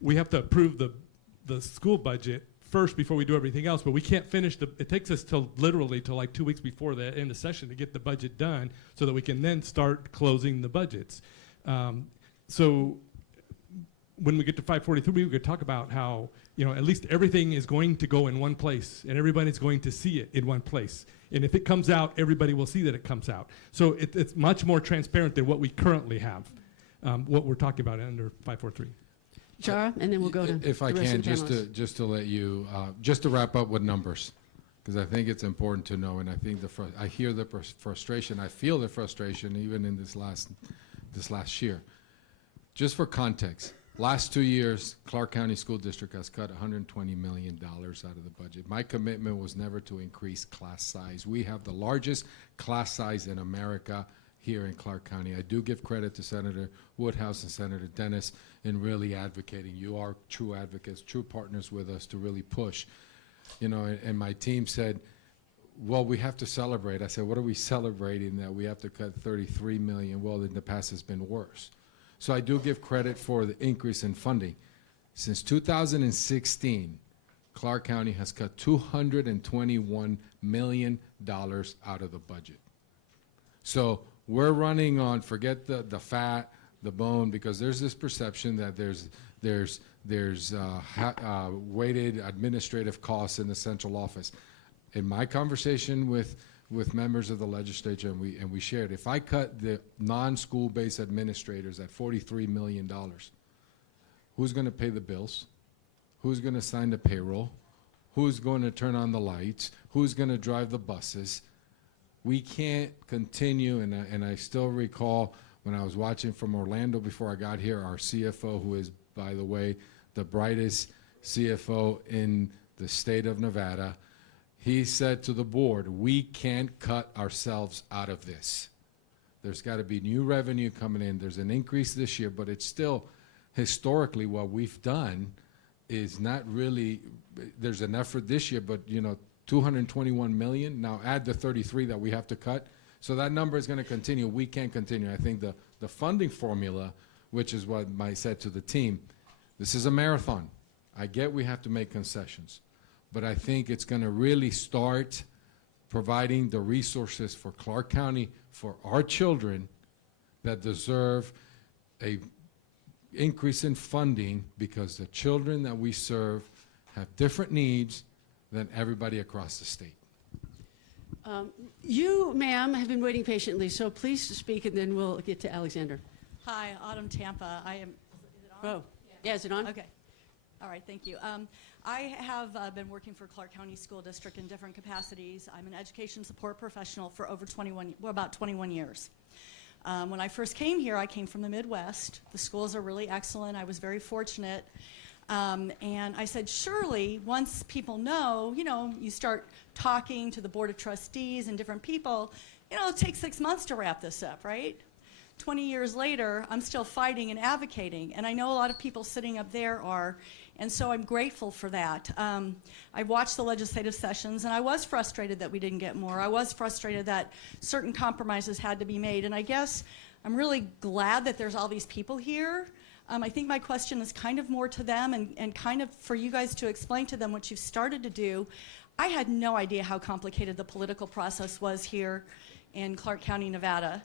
we have to approve the school budget first before we do everything else, but we can't finish it takes us literally till like 2 weeks before the end of session to get the budget done so that we can then start closing the budgets. So when we get to 543, we could talk about how, at least everything is going to go in one place and everybody's going to see it in one place. And if it comes out, everybody will see that it comes out. So it's much more transparent than what we currently have, what we're talking about under 543. Chara, and then we'll go to if I the rest can, of the panelists. just to let you, just to wrap up with numbers, because I think it's important to know, and I think I hear the frustration, I feel the frustration even in this last year. Just for context, last 2 years, Clark County School District has cut $120 million out of the budget. My commitment was never to increase class size. We have the largest class size in America here in Clark County. I do give credit to Senator Woodhouse and Senator Dennis in really advocating. You are true advocates, true partners with us to really push. And my team said, well, we have to celebrate. I said, what are we celebrating that we have to cut 33 million? Well, in the past it's been worse. So I do give credit for the increase in funding. Since 2016, Clark County has cut $221 million out of the budget. So we're running on, forget the fat, the bone, because there's this perception that there's weighted administrative costs in the central office. In my conversation with members of the legislature, and we shared, if I cut the non-school-based administrators at $43 million, who's going to pay the bills? Who's going to sign the payroll? Who's going to turn on the lights? Who's going to drive the buses? We can't continue, and I still recall when I was watching from Orlando before I got here, our CFO, who is, by the way, the brightest CFO in the state of Nevada, he said to the board, we can't cut ourselves out of this. There's got to be new revenue coming in. There's an increase this year, but it's still, historically, what we've done is not really, there's an effort this year, but 221 million, now add the 33 that we have to cut. So that number is going to continue. We can't continue. I think the funding formula, which is what I said to the team, this is a marathon. I get we have to make concessions, but I think it's going to really start providing the resources for Clark County, for our children that deserve a increase in funding, because the children that we serve have different needs than everybody across the state. You, ma'am, have been waiting patiently, so please speak, and then we'll get to Alexander. Hi, Autumn Tampa. I am. Is it on? Oh, yeah, is it on? Okay. All right, thank you. I have been working for Clark County School District in different capacities. I'm an education support professional for about 21 years. When I first came here, I came from the Midwest. The schools are really excellent. I was very fortunate. And I said, surely, once people know, you start talking to the Board of Trustees and different people, it takes 6 months to wrap this up, right? 20 years later, I'm still fighting and advocating, and I know a lot of people sitting up there are, and so I'm grateful for that. I watched the legislative sessions, and I was frustrated that we didn't get more. I was frustrated that certain compromises had to be made, and I guess I'm really glad that there's all these people here. I think my question is kind of more to them and kind of for you guys to explain to them what you've started to do. I had no idea how complicated the political process was here in Clark County, Nevada.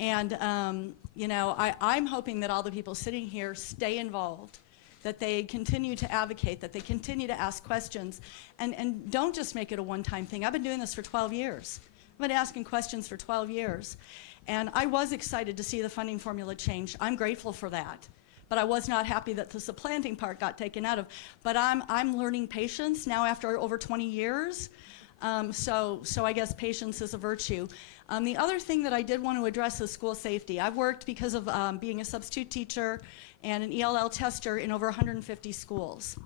And, I'm hoping that all the people sitting here stay involved, that they continue to advocate, that they continue to ask questions, and don't just make it a one-time thing. I've been doing this for 12 years. I've been asking questions for 12 years. And I was excited to see the funding formula change. I'm grateful for that. But I was not happy that the supplanting part got taken out of. But I'm learning patience now after over 20 years. So I guess patience is a virtue. The other thing that I did want to address is school safety. I've worked because of being a substitute teacher and an ELL tester in over 150 schools.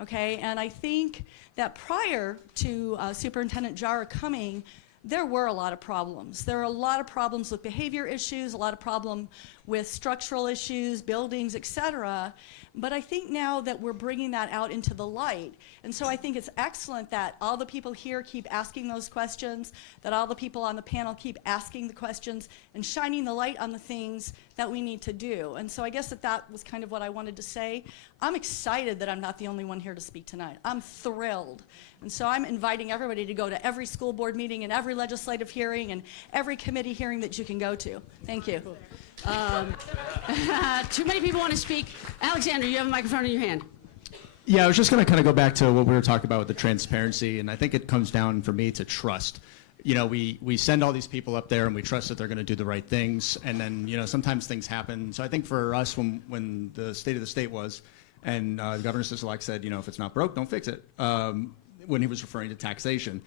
Okay, and I think that prior to Superintendent Jara coming, there were a lot of problems. There are a lot of problems with behavior issues, a lot of problem with structural issues, buildings, et cetera. But I think now that we're bringing that out into the light, and so I think it's excellent that all the people here keep asking those questions, that all the people on the panel keep asking the questions and shining the light on the things that we need to do. And so I guess that was kind of what I wanted to say. I'm excited that I'm not the only one here to speak tonight. I'm thrilled. And so I'm inviting everybody to go to every school board meeting and every legislative hearing and every committee hearing that you can go to. Thank you. Too many people want to speak. Alexander, you have a microphone in your hand. Yeah, I was just going to kind of go back to what we were talking about with the transparency, and I think it comes down for me to trust. We send all these people up there and we trust that they're going to do the right things, and then, sometimes things happen. So I think for us, when the state of the state was, and Governor Sisolak said, if it's not broke, don't fix it, when he was referring to taxation.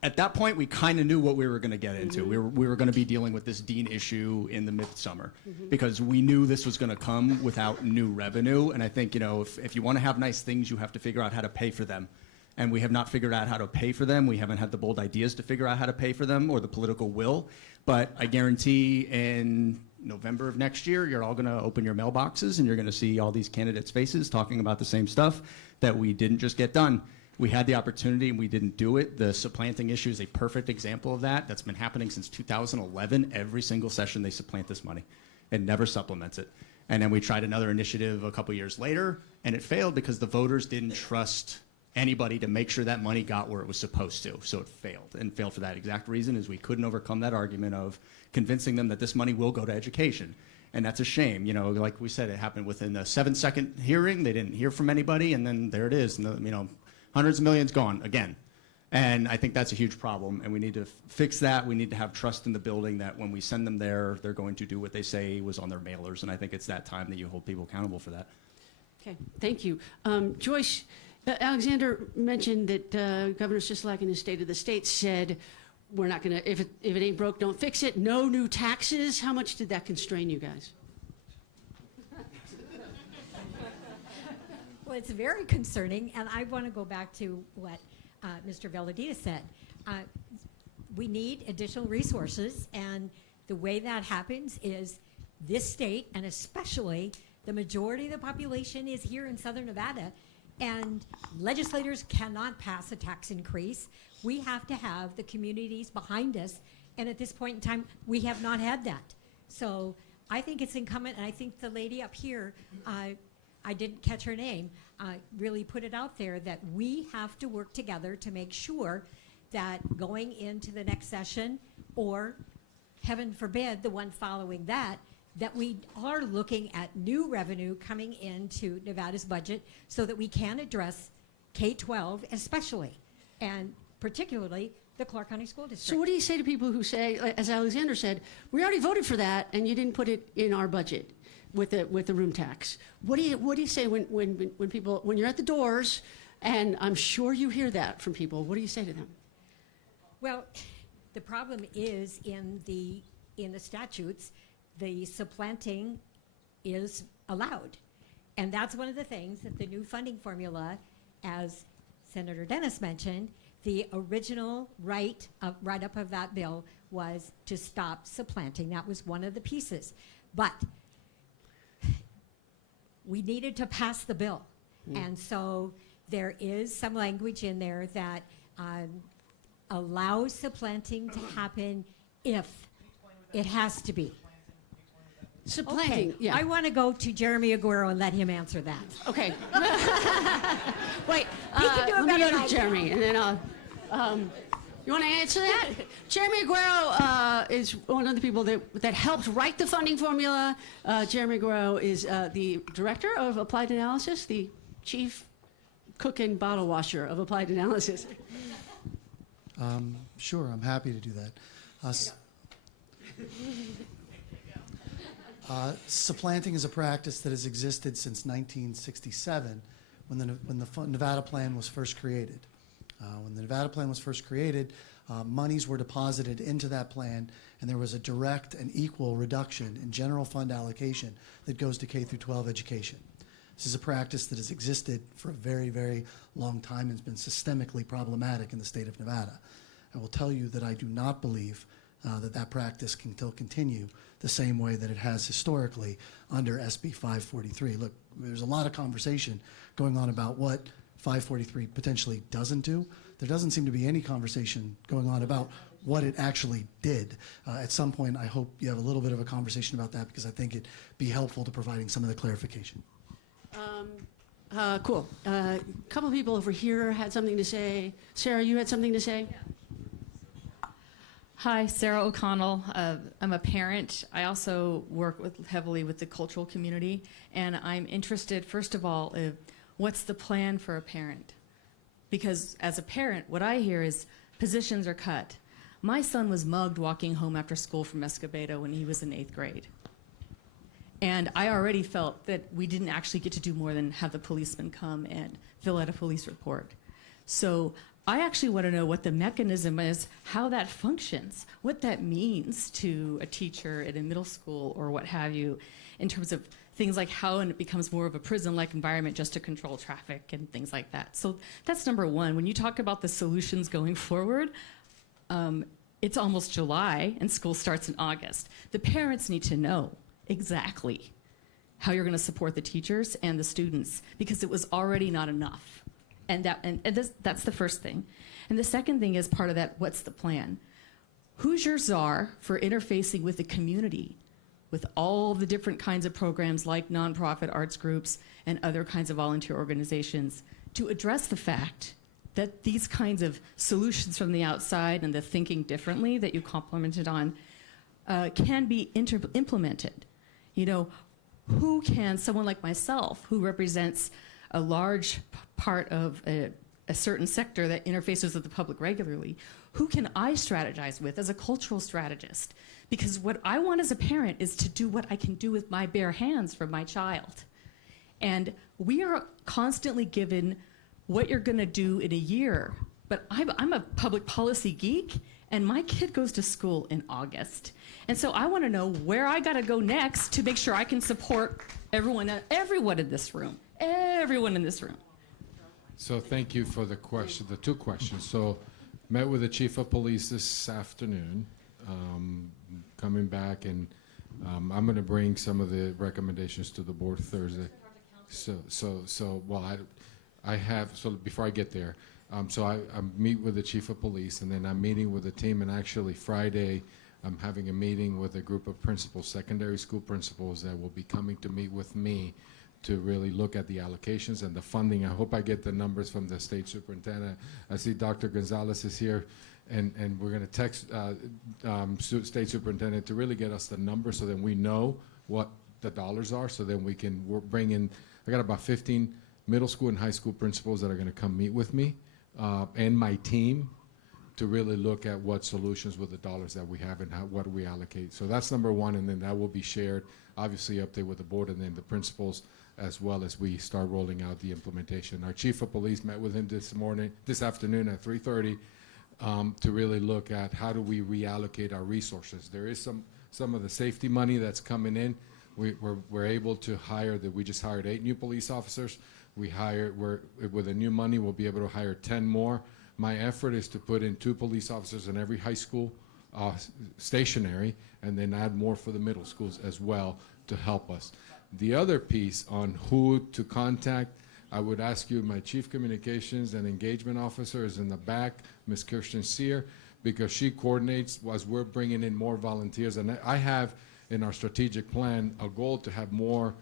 At that point, we kind of knew what we were going to get into. Mm-hmm. We were going to be dealing with this dean issue in the midsummer because we knew this was going to come without new revenue. And I think, if you want to have nice things, you have to figure out how to pay for them. And we have not figured out how to pay for them. We haven't had the bold ideas to figure out how to pay for them or the political will. But I guarantee in November of next year, you're all going to open your mailboxes and you're going to see all these candidates' faces talking about the same stuff that we didn't just get done. We had the opportunity and we didn't do it. The supplanting issue is a perfect example of that. That's been happening since 2011. Every single session they supplant this money and never supplements it. And then we tried another initiative a couple years later, and it failed because the voters didn't trust anybody to make sure that money got where it was supposed to. So it failed, and failed for that exact reason, is we couldn't overcome that argument of convincing them that this money will go to education. And that's a shame. You know, like we said, it happened within a 7-second hearing. They didn't hear from anybody, and then there it is. And you know, hundreds of millions gone again. And I think that's a huge problem, and we need to fix that. We need to have trust in the building that when we send them there, they're going to do what they say was on their mailers, and I think it's that time that you hold people accountable for that. Okay, thank you. Joyce, Alexander mentioned that Governor Sisolak in his State of the State said, we're not going to, if it ain't broke, don't fix it. No new taxes. How much did that constrain you guys? Well, it's very concerning, and I want to go back to what Mr. Veladita said. We need additional resources, and the way that happens is this state, and especially the majority of the population is here in Southern Nevada, and legislators cannot pass a tax increase. We have to have the communities behind us, and at this point in time, we have not had that. So I think it's incumbent, and I think the lady up here, I didn't catch her name, really put it out there that we have to work together to make sure that going into the next session, or heaven forbid, the one following that, that we are looking at new revenue coming into Nevada's budget so that we can address K-12 especially, and particularly the Clark County School District. So what do you say to people who say, as Alexander said, we already voted for that and you didn't put it in our budget with the room tax? What do you say when people, when you're at the doors, and I'm sure you hear that from people, what do you say to them? Well, the problem is in the statutes, the supplanting is allowed. And that's one of the things that the new funding formula, as Senator Dennis mentioned, the original write-up of that bill was to stop supplanting. That was one of the pieces. But we needed to pass the bill. And so there is some language in there that allows supplanting to happen if it has to be. Supplanting, Okay. yeah. I want to go to Jeremy Aguero and let him answer that. Okay. Wait, He can do it let me better go than I to can. Jeremy, and then I'll, you want to answer that? Jeremy Aguero is one of the people that helped write the funding formula. Jeremy Aguero is the director of Applied Analysis, the chief cook and bottle washer of Applied Analysis. Sure, I'm happy to do that. Supplanting is a practice that has existed since 1967 when the Nevada Plan was first created. When the Nevada Plan was first created, monies were deposited into that plan, and there was a direct and equal reduction in general fund allocation that goes to K through 12 education. This is a practice that has existed for a very, very long time and has been systemically problematic in the state of Nevada. I will tell you that I do not believe that practice can still continue the same way that it has historically under SB 543. Look, there's a lot of conversation going on about what 543 potentially doesn't do. There doesn't seem to be any conversation going on about what it actually did. At some point, I hope you have a little bit of a conversation about that, because I think it'd be helpful to providing some of the clarification. Cool. A couple of people over here had something to say. Sarah, you had something to say? Hi, Sarah O'Connell. I'm a parent. I also work heavily with the cultural community, and I'm interested, first of all, what's the plan for a parent? Because as a parent, what I hear is positions are cut. My son was mugged walking home after school from Escobedo when he was in 8th grade. And I already felt that we didn't actually get to do more than have the policeman come and fill out a police report. So I actually want to know what the mechanism is, how that functions, what that means to a teacher in a middle school or what have you, in terms of things like how it becomes more of a prison-like environment just to control traffic and things like that. So that's number one. When you talk about the solutions going forward, it's almost July and school starts in August. The parents need to know exactly how you're going to support the teachers and the students, because it was already not enough. And that's the first thing. And the second thing is part of that, what's the plan? Who's your czar for interfacing with the community, with all the different kinds of programs like nonprofit arts groups and other kinds of volunteer organizations to address the fact that these kinds of solutions from the outside and the thinking differently that you complimented on can be implemented? You know, who can, someone like myself, who represents a large part of a certain sector that interfaces with the public regularly, who can I strategize with as a cultural strategist? Because what I want as a parent is to do what I can do with my bare hands for my child. And we are constantly given what you're gonna do in a year, but I'm a public policy geek, and my kid goes to school in August. And so I wanna know where I gotta go next to make sure I can support everyone in this room, everyone in this room. So thank you for the question, the two questions. So met with the chief of police this afternoon, coming back, and I'm going to bring some of the recommendations to the board Thursday. So before I get there, so I meet with the chief of police, and then I'm meeting with the team, and actually Friday I'm having a meeting with a group of principals, secondary school principals, that will be coming to meet with me to really look at the allocations and the funding. I hope I get the numbers from the state superintendent. I see Dr. Gonzalez is here, and we're going to text state superintendent to really get us the numbers so that we know what the dollars are, so then we can bring in, I got about 15 middle school and high school principals that are going to come meet with me and my team to really look at what solutions with the dollars that we have and what do we allocate. So that's number one, and then that will be shared, obviously update with the board and then the principals, as well as we start rolling out the implementation. Our chief of police met with him this afternoon at 3:30 to really look at how do we reallocate our resources. There is some of the safety money that's coming in. We're able to hire, we just hired 8 new police officers. With the new money, we'll be able to hire 10 more. My effort is to put in 2 police officers in every high school stationary, and then add more for the middle schools as well to help us. The other piece on who to contact, I would ask you, my chief communications and engagement officer is in the back, Ms. Kirsten Sear, because she coordinates as we're bringing in more volunteers. And I have in our strategic plan a goal to have more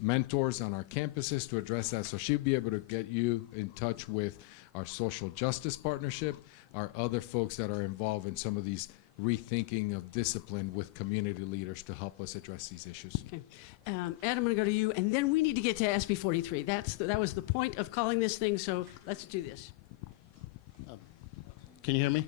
mentors on our campuses to address that. So she'll be able to get you in touch with our social justice partnership, our other folks that are involved in some of these rethinking of discipline with community leaders to help us address these issues. Okay. Ed, I'm going to go to you, and then we need to get to SB 43. That was the point of calling this thing, so let's do this. Can you hear me?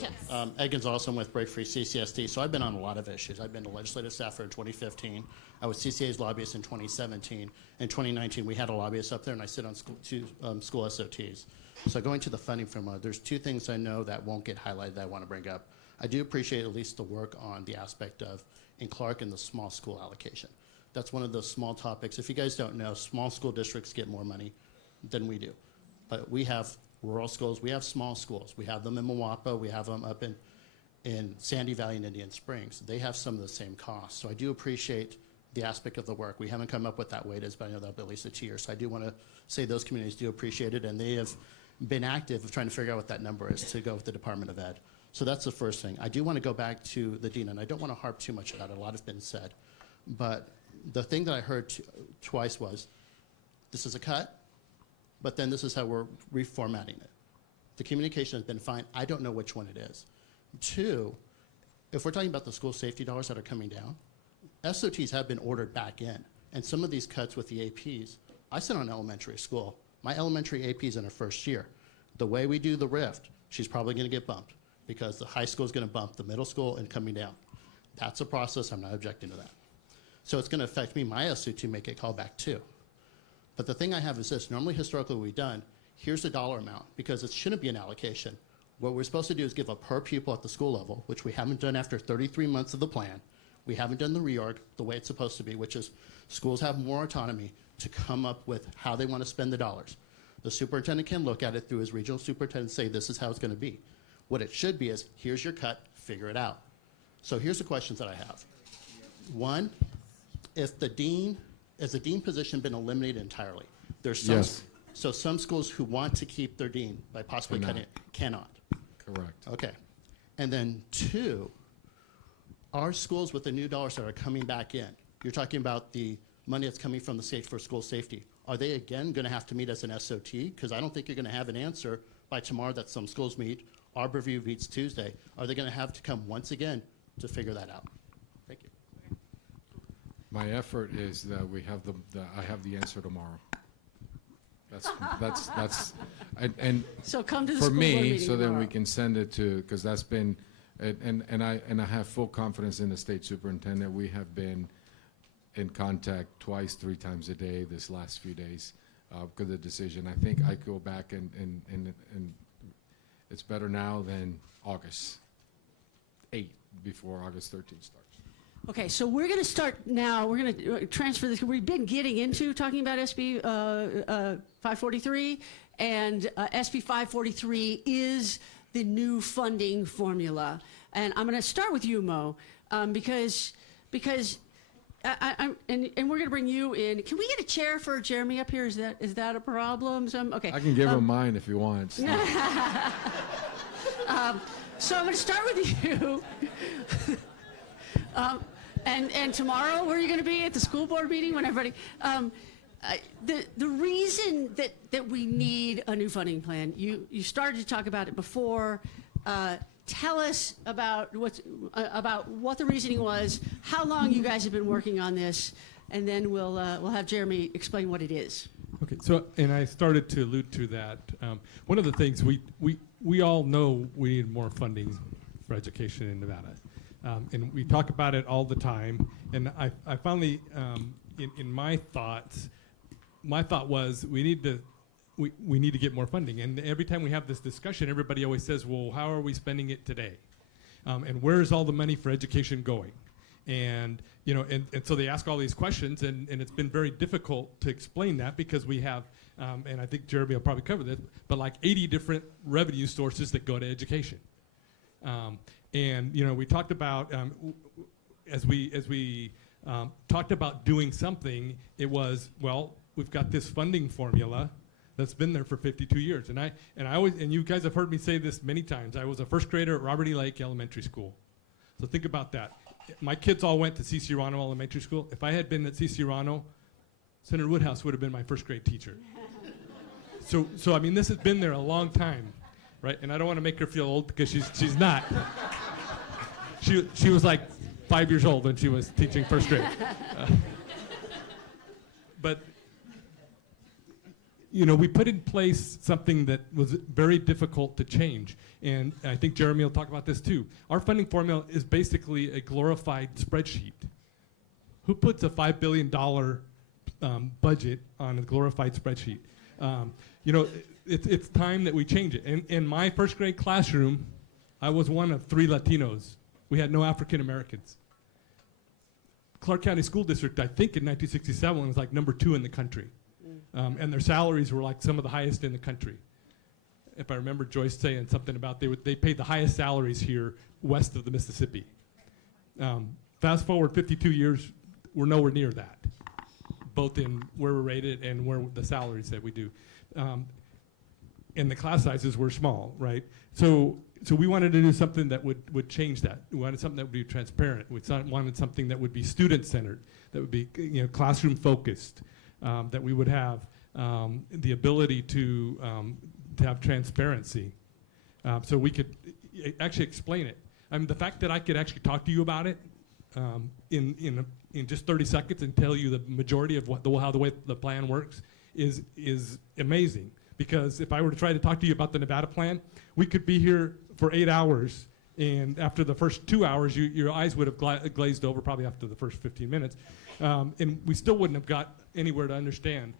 Yes. Ed Gonzalez, I'm with Break Free CCSD. So I've been on a lot of issues. I've been a legislative staffer in 2015. I was CCA's lobbyist in 2017. In 2019, we had a lobbyist up there, and I sit on school SOTs. So going to the funding formula, there's 2 things I know that won't get highlighted that I want to bring up. I do appreciate at least the work on the aspect of, in Clark, and the small school allocation. That's one of those small topics. If you guys don't know, small school districts get more money than we do. But we have rural schools, we have small schools. We have them in Moapa, we have them up in Sandy Valley and Indian Springs. They have some of the same costs. So I do appreciate the aspect of the work. We haven't come up with that weightage, but I know that'll be at least a 2 years. So I do want to say those communities do appreciate it, and they have been active of trying to figure out what that number is to go with the Department of Ed. So that's the first thing. I do want to go back to the dean, and I don't want to harp too much about it. A lot has been said. But the thing that I heard twice was, this is a cut, but then this is how we're reformatting it. The communication has been fine. I don't know which one it is. 2, if we're talking about the school safety dollars that are coming down, SOTs have been ordered back in. And some of these cuts with the APs, I sit on elementary school. My elementary AP is in her first year. The way we do the RIFT, she's probably going to get bumped because the high school is going to bump the middle school and coming down. That's a process. I'm not objecting to that. So it's going to affect me. My SOT may get called back too. But the thing I have is this. Normally, historically, what we've done, here's the dollar amount, because it shouldn't be an allocation. What we're supposed to do is give a per pupil at the school level, which we haven't done after 33 months of the plan. We haven't done the reorg the way it's supposed to be, which is schools have more autonomy to come up with how they want to spend the dollars. The superintendent can look at it through his regional superintendent and say, this is how it's going to be. What it should be is, here's your cut, figure it out. So here's the questions that I have. 1, has the dean position been eliminated entirely? There's some, Yes. So some schools who want to keep their dean by possibly cutting it cannot. Correct. Okay. And then two, our schools with the new dollars that are coming back in, you're talking about the money that's coming from the state for school safety. Are they again going to have to meet as an SOT? Because I don't think you're going to have an answer by tomorrow that some schools meet. Arbor View meets Tuesday. Are they going to have to come once again to figure that out? Thank you. My effort is that we have I have the answer tomorrow. That's and So come to the for school board me, meeting so then we tomorrow. can send it to, because that's been, and I have full confidence in the state superintendent. We have been in contact twice, 3 times a day this last few days because of the decision. I think I go back and it's better now than August 8th before August 13th starts. Okay, so we're going to start now. We're going to transfer this. We've been getting into talking about SB 543, and SB 543 is the new funding formula. And I'm going to start with you, Mo, because and we're going to bring you in. Can we get a chair for Jeremy up here? Is that a problem? Okay. I can give him mine if he wants. So I'm going to start with you. And tomorrow, where are you going to be at the school board meeting? When everybody, the reason that we need a new funding plan, you started to talk about it before. Tell us about what the reasoning was, how long you guys have been working on this, and then we'll have Jeremy explain what it is. Okay, so, and I started to allude to that. One of the things we all know we need more funding for education in Nevada. And we talk about it all the time. And I finally, in my thought was we need to get more funding. And every time we have this discussion, everybody always says, well, how are we spending it today? And where's all the money for education going? And, and so they ask all these questions, and it's been very difficult to explain that because we have, and I think Jeremy will probably cover this, but like 80 different revenue sources that go to education. And we talked about as we talked about doing something. It was, well, we've got this funding formula that's been there for 52 years, and I always, and you guys have heard me say this many times. I was a first grader at Robert E. Lake Elementary School, so think about that. My kids all went to C.C. Rano Elementary School. If I had been at C.C. Rano, Senator Woodhouse would have been my first grade teacher. So I mean, this has been there a long time, right? And I don't want to make her feel old because she's not. She was like 5 years old when she was teaching first grade. But we put in place something that was very difficult to change. And I think Jeremy will talk about this too. Our funding formula is basically a glorified spreadsheet. Who puts a $5 billion budget on a glorified spreadsheet? It's time that we change it. In my first grade classroom, I was one of 3 Latinos. We had no African Americans. Clark County School District, I think in 1967, was like number 2 in the country. And their salaries were like some of the highest in the country. If I remember Joyce saying something about they paid the highest salaries here west of the Mississippi. Fast forward 52 years, we're nowhere near that, both in where we're rated and where the salaries that we do. And the class sizes were small, right? So we wanted to do something that would change that. We wanted something that would be transparent. We wanted something that would be student-centered, that would be classroom-focused, that we would have the ability to have transparency, so we could actually explain it. I mean, the fact that I could actually talk to you about it in just 30 seconds and tell you the majority of how the way the plan works is amazing. Because if I were to try to talk to you about the Nevada plan, we could be here for 8 hours, and after the first 2 hours, your eyes would have glazed over, probably after the first 15 minutes, and we still wouldn't have got anywhere to understand.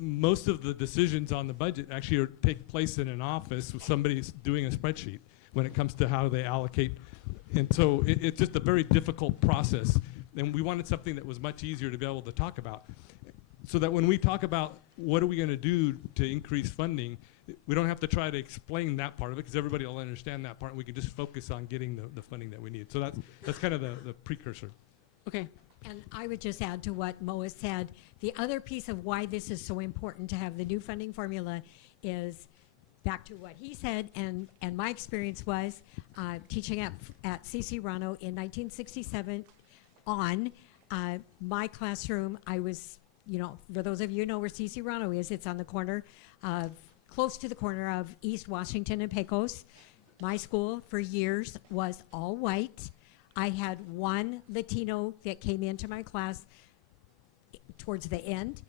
Most of the decisions on the budget actually take place in an office with somebody doing a spreadsheet when it comes to how they allocate. And so it's just a very difficult process, and we wanted something that was much easier to be able to talk about, so that when we talk about what are we going to do to increase funding, we don't have to try to explain that part of it because everybody will understand that part. We can just focus on getting the funding that we need. So that's kind of the precursor. Okay. And I would just add to what Mo has said, the other piece of why this is so important to have the new funding formula is back to what he said, and my experience was teaching at CC Rano in 1967 on my classroom. I was, for those of you who know where CC Rano is, it's on the corner of, close to the corner of East Washington and Pecos. My school for years was all white. I had one Latino that came into my class towards the end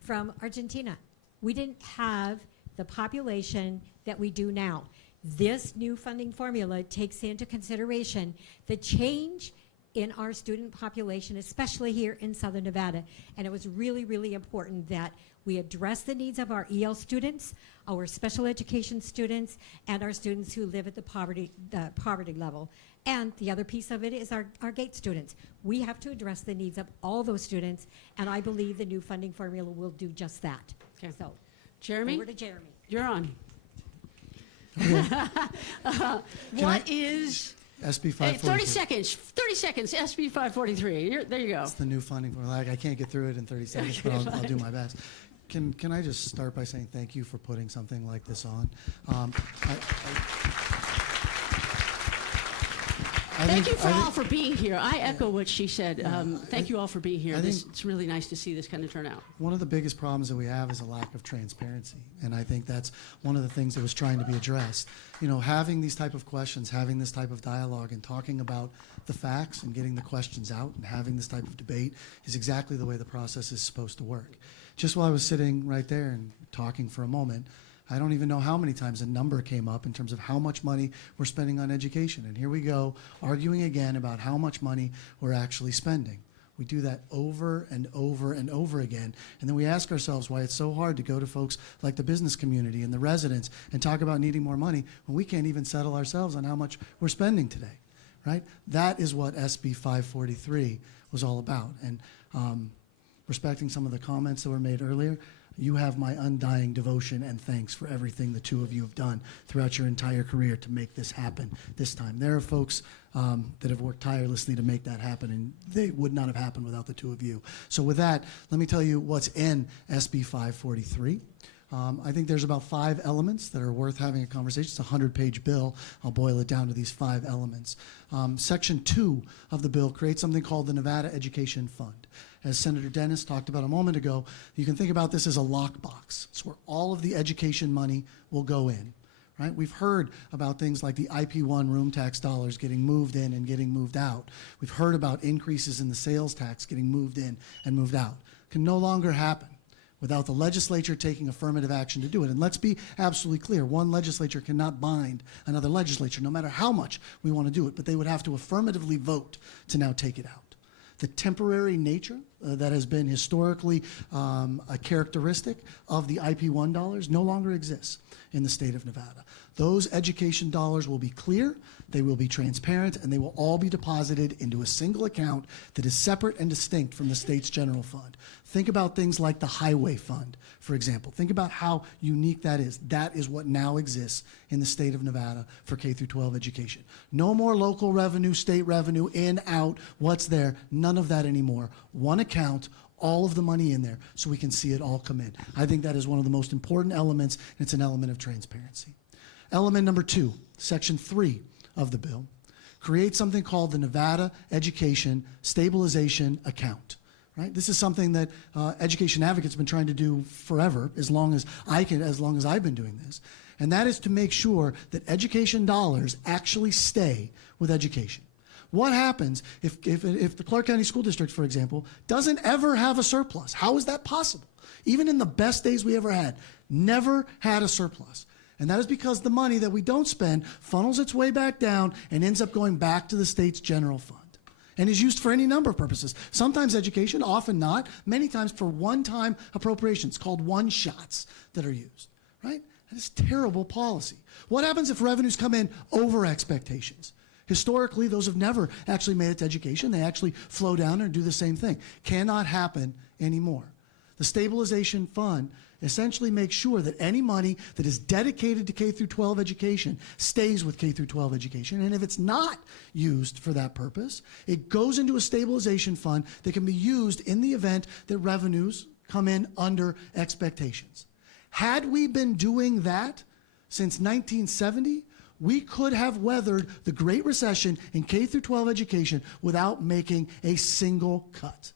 from Argentina. We didn't have the population that we do now. This new funding formula takes into consideration the change in our student population, especially here in Southern Nevada. And it was really, really important that we address the needs of our EL students, our special education students, and our students who live at the poverty level. And the other piece of it is our GATE students. We have to address the needs of all those students, and I believe the new funding formula will do just that. Okay. So, Jeremy? over to Jeremy. You're on. What is SB 543? 30 seconds. 30 seconds. SB 543. There you go. It's the new funding for. I can't get through it in 30 seconds, but I'll do my best. Can I just start by saying thank you for putting something like this on? Thank you all for being here. I echo what she said. Thank you all for being here. It's really nice to see this kind of turnout. One of the biggest problems that we have is a lack of transparency, and I think that's one of the things that was trying to be addressed. Having these type of questions, having this type of dialogue, and talking about the facts and getting the questions out and having this type of debate is exactly the way the process is supposed to work. Just while I was sitting right there and talking for a moment, I don't even know how many times a number came up in terms of how much money we're spending on education. And here we go, arguing again about how much money we're actually spending. We do that over and over and over again. And then we ask ourselves why it's so hard to go to folks like the business community and the residents and talk about needing more money when we can't even settle ourselves on how much we're spending today, right? That is what SB 543 was all about. And respecting some of the comments that were made earlier, you have my undying devotion and thanks for everything the two of you have done throughout your entire career to make this happen this time. There are folks that have worked tirelessly to make that happen, and they would not have happened without the two of you. So with that, let me tell you what's in SB 543. I think there's about 5 elements that are worth having a conversation. It's a 100-page bill. I'll boil it down to these 5 elements. Section 2 of the bill creates something called the Nevada Education Fund. As Senator Dennis talked about a moment ago, you can think about this as a lockbox. It's where all of the education money will go in. Right? We've heard about things like the IP1 room tax dollars getting moved in and getting moved out. We've heard about increases in the sales tax getting moved in and moved out. Can no longer happen without the legislature taking affirmative action to do it. And let's be absolutely clear, one legislature cannot bind another legislature, no matter how much we want to do it, but they would have to affirmatively vote to now take it out. The temporary nature that has been historically a characteristic of the IP1 dollars no longer exists in the state of Nevada. Those education dollars will be clear, they will be transparent, and they will all be deposited into a single account that is separate and distinct from the state's general fund. Think about things like the highway fund, for example. Think about how unique that is. That is what now exists in the state of Nevada for K through 12 education. No more local revenue, state revenue, in, out, what's there, none of that anymore. One account, all of the money in there so we can see it all come in. I think that is one of the most important elements, and it's an element of transparency. Element number 2, section 3 of the bill, creates something called the Nevada Education Stabilization Account. Right? This is something that education advocates have been trying to do forever, as long as I've been doing this. And that is to make sure that education dollars actually stay with education. What happens if the Clark County School District, for example, doesn't ever have a surplus? How is that possible? Even in the best days we ever had, never had a surplus. And that is because the money that we don't spend funnels its way back down and ends up going back to the state's general fund and is used for any number of purposes. Sometimes education, often not, many times for one-time appropriations called one-shots that are used, right? That is terrible policy. What happens if revenues come in over expectations? Historically, those have never actually made it to education. They actually flow down and do the same thing. Cannot happen anymore. The stabilization fund essentially makes sure that any money that is dedicated to K through 12 education stays with K through 12 education. And if it's not used for that purpose, it goes into a stabilization fund that can be used in the event that revenues come in under expectations. Had we been doing that since 1970, we could have weathered the Great Recession in K through 12 education without making a single cut.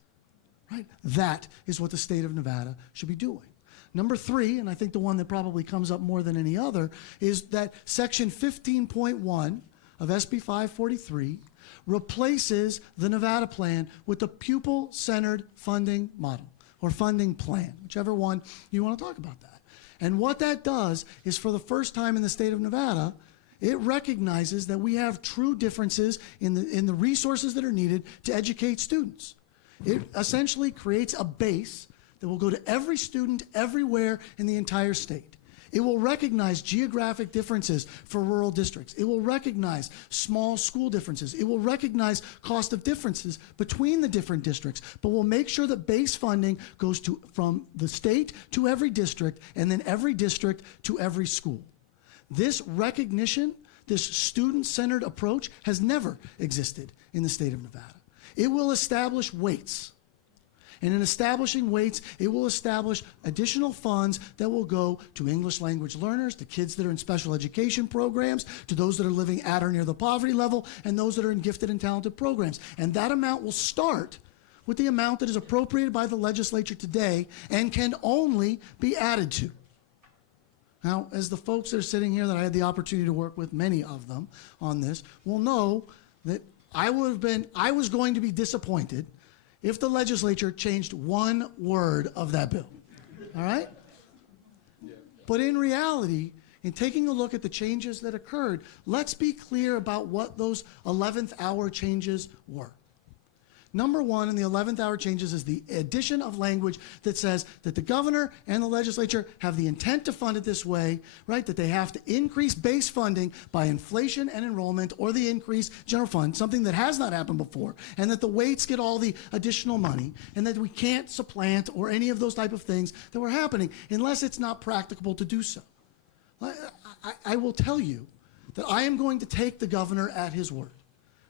Right? That is what the state of Nevada should be doing. Number 3, and I think the one that probably comes up more than any other, is that Section 15.1 of SB 543 replaces the Nevada plan with the pupil-centered funding model, or funding plan, whichever one you want to talk about that. And what that does is, for the first time in the state of Nevada, it recognizes that we have true differences in the resources that are needed to educate students. It essentially creates a base that will go to every student everywhere in the entire state. It will recognize geographic differences for rural districts. It will recognize small school differences. It will recognize cost of differences between the different districts, but will make sure that base funding goes from the state to every district, and then every district to every school. This recognition, this student-centered approach, has never existed in the state of Nevada. It will establish weights. And in establishing weights, it will establish additional funds that will go to English language learners, to kids that are in special education programs, to those that are living at or near the poverty level, and those that are in gifted and talented programs. And that amount will start with the amount that is appropriated by the legislature today and can only be added to. Now, as the folks that are sitting here that I had the opportunity to work with, many of them on this, will know that I was going to be disappointed if the legislature changed one word of that bill. All right? But in reality, in taking a look at the changes that occurred, let's be clear about what those 11th hour changes were. Number 1 in the 11th hour changes is the addition of language that says that the governor and the legislature have the intent to fund it this way, right? That they have to increase base funding by inflation and enrollment, or the increase general fund, something that has not happened before, and that the weights get all the additional money, and that we can't supplant or any of those type of things that were happening unless it's not practicable to do so. I will tell you that I am going to take the governor at his word.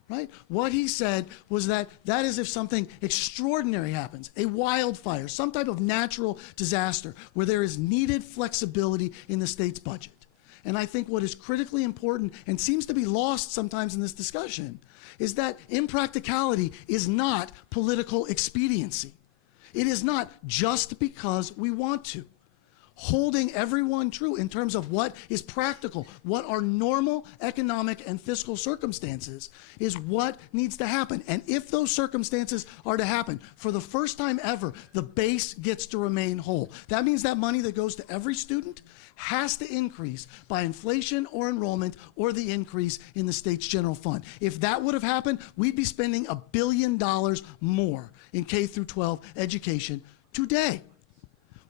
Right? What he said was that is if something extraordinary happens, a wildfire, some type of natural disaster, where there is needed flexibility in the state's budget. And I think what is critically important and seems to be lost sometimes in this discussion is that impracticality is not political expediency. It is not just because we want to. Holding everyone true in terms of what is practical, what are normal economic and fiscal circumstances, is what needs to happen. And if those circumstances are to happen, for the first time ever, the base gets to remain whole. That means that money that goes to every student has to increase by inflation or enrollment, or the increase in the state's general fund. If that would have happened, we'd be spending $1 billion more in K through 12 education today.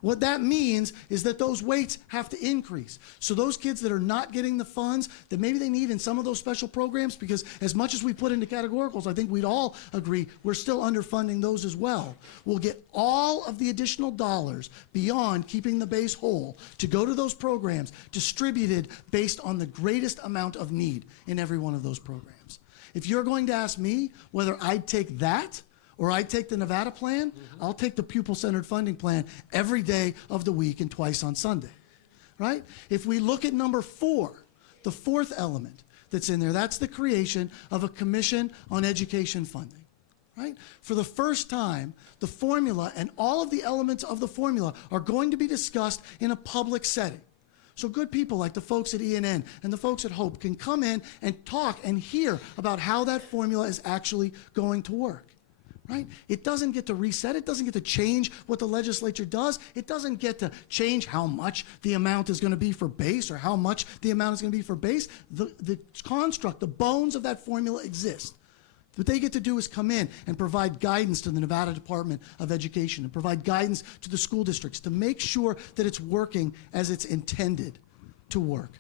What that means is that those weights have to increase. So those kids that are not getting the funds that maybe they need in some of those special programs, because as much as we put into categoricals, I think we'd all agree we're still underfunding those as well, will get all of the additional dollars beyond keeping the base whole to go to those programs, distributed based on the greatest amount of need in every one of those programs. If you're going to ask me whether I'd take that or I'd take the Nevada plan, I'll take the pupil-centered funding plan every day of the week and twice on Sunday, right? If we look at number 4, the 4th element that's in there, that's the creation of a commission on education funding, right? For the first time, the formula and all of the elements of the formula are going to be discussed in a public setting. So good people like the folks at ENN and the folks at Hope can come in and talk and hear about how that formula is actually going to work. Right? It doesn't get to reset. It doesn't get to change what the legislature does. It doesn't get to change how much the amount is going to be for base, or how much the amount is going to be for base. The construct, the bones of that formula exist. What they get to do is come in and provide guidance to the Nevada Department of Education, and provide guidance to the school districts to make sure that it's working as it's intended to work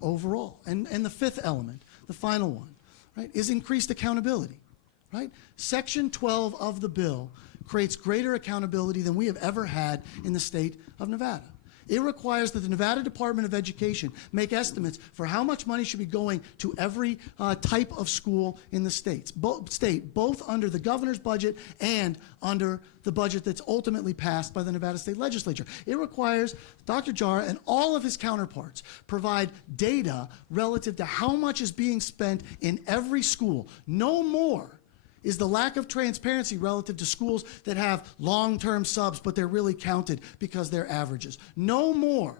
overall. And the 5th element, the final one, right, is increased accountability. Right? Section 12 of the bill creates greater accountability than we have ever had in the state of Nevada. It requires that the Nevada Department of Education make estimates for how much money should be going to every type of school in the state, both under the governor's budget and under the budget that's ultimately passed by the Nevada State Legislature. It requires Dr. Jara and all of his counterparts provide data relative to how much is being spent in every school. No more is the lack of transparency relative to schools that have long-term subs, but they're really counted because they're averages. No more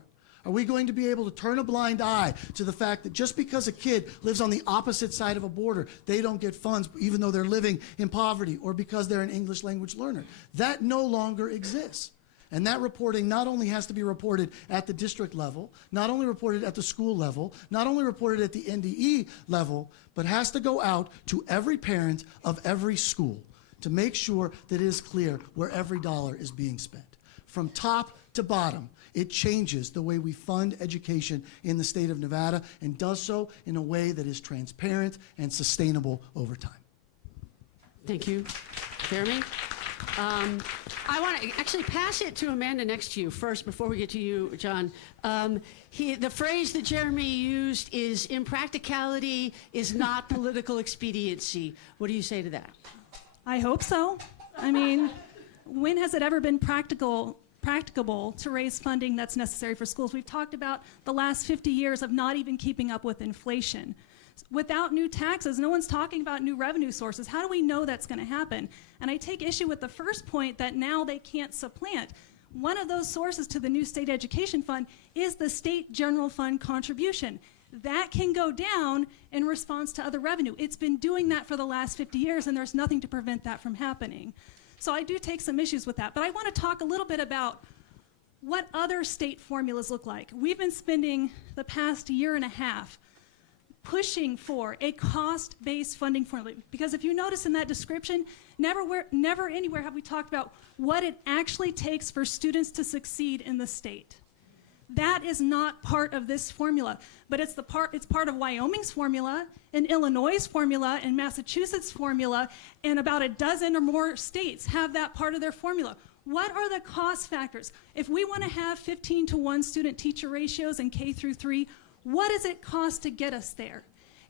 are we going to be able to turn a blind eye to the fact that just because a kid lives on the opposite side of a border, they don't get funds even though they're living in poverty, or because they're an English language learner. That no longer exists. And that reporting not only has to be reported at the district level, not only reported at the school level, not only reported at the NDE level, but has to go out to every parent of every school to make sure that it is clear where every dollar is being spent. From top to bottom, it changes the way we fund education in the state of Nevada, and does so in a way that is transparent and sustainable over time. Thank you, Jeremy. I want to actually pass it to Amanda next to you first before we get to you, John. The phrase that Jeremy used is impracticality is not political expediency. What do you say to that? I hope so. I mean, when has it ever been practicable to raise funding that's necessary for schools? We've talked about the last 50 years of not even keeping up with inflation. Without new taxes, no one's talking about new revenue sources. How do we know that's going to happen? And I take issue with the first point that now they can't supplant. One of those sources to the new state education fund is the state general fund contribution. That can go down in response to other revenue. It's been doing that for the last 50 years, and there's nothing to prevent that from happening. So I do take some issues with that. But I want to talk a little bit about what other state formulas look like. We've been spending the past year and a half pushing for a cost-based funding formula. Because if you notice in that description, never anywhere have we talked about what it actually takes for students to succeed in the state. That is not part of this formula, but it's part of Wyoming's formula, and Illinois' formula, and Massachusetts' formula, and about a dozen or more states have that part of their formula. What are the cost factors? If we want to have 15-to-1 student-teacher ratios in K through 3, what does it cost to get us there?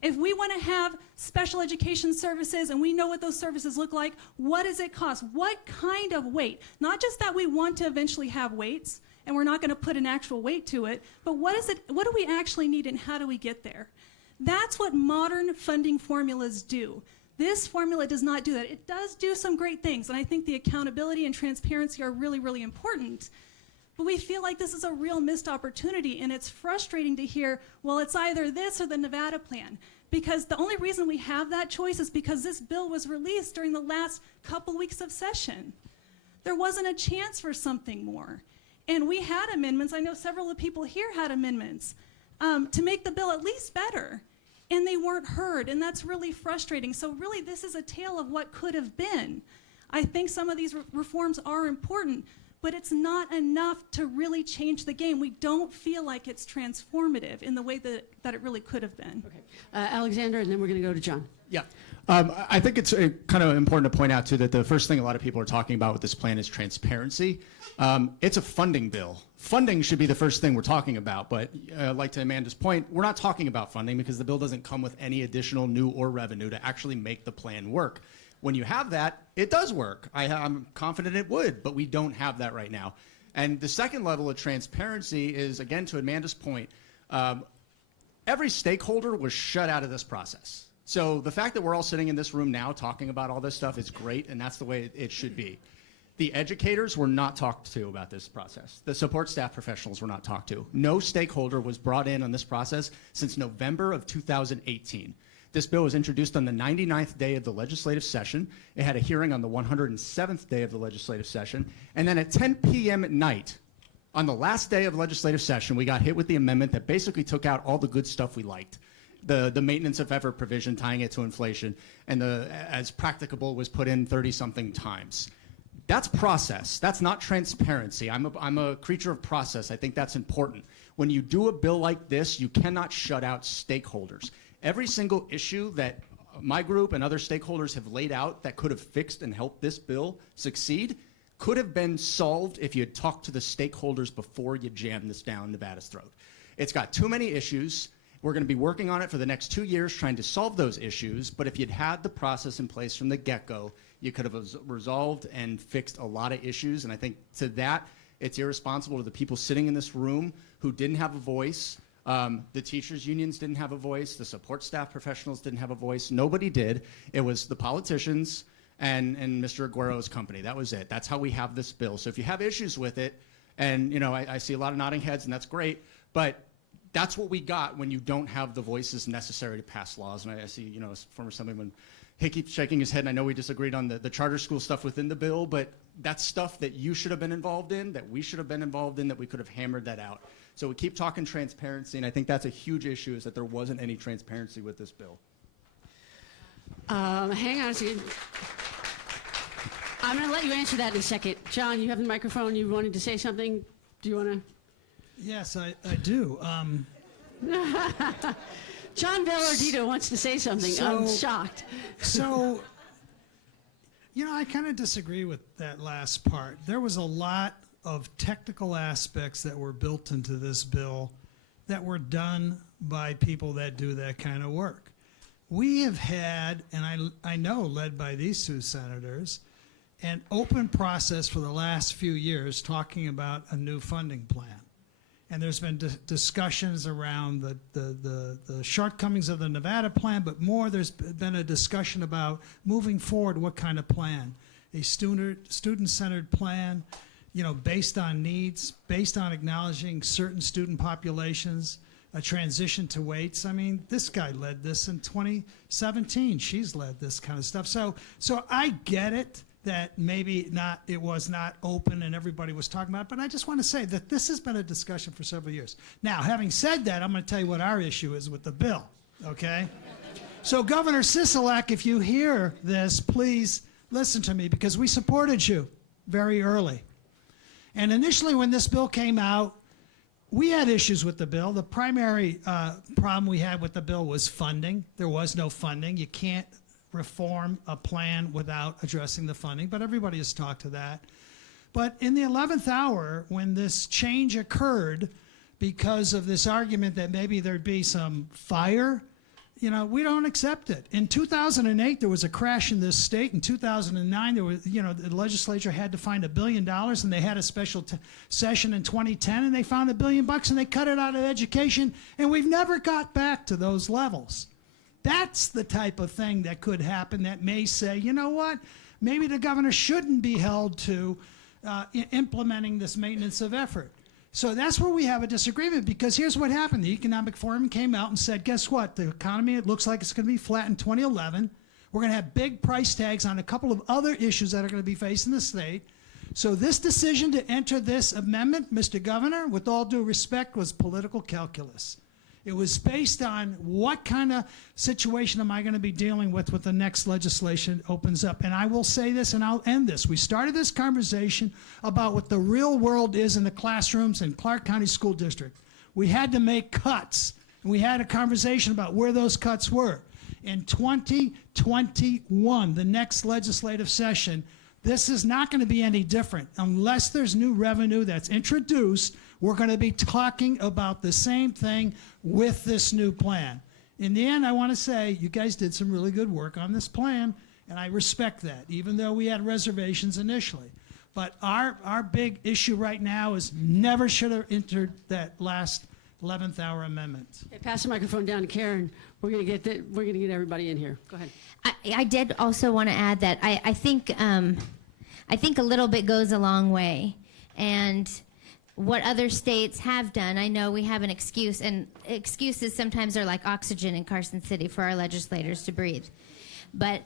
If we want to have special education services and we know what those services look like, what does it cost? What kind of weight? Not just that we want to eventually have weights and we're not going to put an actual weight to it, but what do we actually need and how do we get there? That's what modern funding formulas do. This formula does not do that. It does do some great things, and I think the accountability and transparency are really, really important. But we feel like this is a real missed opportunity, and it's frustrating to hear, well, it's either this or the Nevada plan. Because the only reason we have that choice is because this bill was released during the last couple weeks of session. There wasn't a chance for something more. And we had amendments, I know several of the people here had amendments, to make the bill at least better. And they weren't heard, and that's really frustrating. So really, this is a tale of what could have been. I think some of these reforms are important, but it's not enough to really change the game. We don't feel like it's transformative in the way that it really could have been. Okay. Alexander, and then we're going to go to John. Yeah. I think it's kind of important to point out, too, that the first thing a lot of people are talking about with this plan is transparency. It's a funding bill. Funding should be the first thing we're talking about, but like to Amanda's point, we're not talking about funding because the bill doesn't come with any additional new or revenue to actually make the plan work. When you have that, it does work. I'm confident it would, but we don't have that right now. And the second level of transparency is, again, to Amanda's point, every stakeholder was shut out of this process. So the fact that we're all sitting in this room now talking about all this stuff is great, and that's the way it should be. The educators were not talked to about this process. The support staff professionals were not talked to. No stakeholder was brought in on this process since November of 2018. This bill was introduced on the 99th day of the legislative session. It had a hearing on the 107th day of the legislative session. And then at 10 p.m. at night, on the last day of legislative session, we got hit with the amendment that basically took out all the good stuff we liked. The maintenance of effort provision, tying it to inflation, and the as practicable was put in 30-something times. That's process. That's not transparency. I'm a creature of process. I think that's important. When you do a bill like this, you cannot shut out stakeholders. Every single issue that my group and other stakeholders have laid out that could have fixed and helped this bill succeed could have been solved if you had talked to the stakeholders before you jammed this down Nevada's throat. It's got too many issues. We're going to be working on it for the next 2 years trying to solve those issues, but if you'd had the process in place from the get-go, you could have resolved and fixed a lot of issues, and I think to that, it's irresponsible to the people sitting in this room who didn't have a voice. The teachers' unions didn't have a voice. The support staff professionals didn't have a voice. Nobody did. It was the politicians and Mr. Aguero's company. That was it. That's how we have this bill. So if you have issues with it, and I see a lot of nodding heads, and that's great, but that's what we got when you don't have the voices necessary to pass laws. And I see, former Assemblyman Hickey shaking his head, and I know we disagreed on the charter school stuff within the bill, but that's stuff that you should have been involved in, that we should have been involved in, that we could have hammered that out. So we keep talking transparency, and I think that's a huge issue, is that there wasn't any transparency with this bill. Hang on a second. I'm going to let you answer that in a second. John, you have the microphone. You wanted to say something. Do you want to? Yes, I do. John Villardito wants to say something. I'm shocked. So, I kind of disagree with that last part. There was a lot of technical aspects that were built into this bill that were done by people that do that kind of work. We have had, and I know led by these two senators, an open process for the last few years talking about a new funding plan. And there's been discussions around the shortcomings of the Nevada plan, but more there's been a discussion about moving forward what kind of plan. A student-centered plan, based on needs, based on acknowledging certain student populations, a transition to weights. I mean, this guy led this in 2017. She's led this kind of stuff. So I get it that maybe it was not open and everybody was talking about it, but I just want to say that this has been a discussion for several years. Now, having said that, I'm going to tell you what our issue is with the bill, okay? So Governor Sisolak, if you hear this, please listen to me, because we supported you very early. And initially when this bill came out, we had issues with the bill. The primary problem we had with the bill was funding. There was no funding. You can't reform a plan without addressing the funding, but everybody has talked to that. But in the 11th hour, when this change occurred because of this argument that maybe there'd be some fire, we don't accept it. In 2008, there was a crash in this state. In 2009, there was, the legislature had to find $1 billion, and they had a special session in 2010, and they found $1 billion, and they cut it out of education, and we've never got back to those levels. That's the type of thing that could happen that may say, you know what, maybe the governor shouldn't be held to implementing this maintenance of effort. So that's where we have a disagreement, because here's what happened. The Economic Forum came out and said, guess what? The economy, it looks like it's going to be flat in 2011. We're going to have big price tags on a couple of other issues that are going to be facing the state. So this decision to enter this amendment, Mr. Governor, with all due respect, was political calculus. It was based on what kind of situation am I going to be dealing with the next legislation opens up. And I will say this, and I'll end this. We started this conversation about what the real world is in the classrooms in Clark County School District. We had to make cuts, and we had a conversation about where those cuts were. In 2021, the next legislative session, this is not going to be any different. Unless there's new revenue that's introduced, we're going to be talking about the same thing with this new plan. In the end, I want to say you guys did some really good work on this plan, and I respect that, even though we had reservations initially. But our big issue right now is never should have entered that last 11th hour amendment. Okay, pass the microphone down to Karen. We're going to get everybody in here. Go ahead. I did also want to add that I think a little bit goes a long way, and what other states have done, I know we have an excuse, and excuses sometimes are like oxygen in Carson City for our legislators to breathe. But,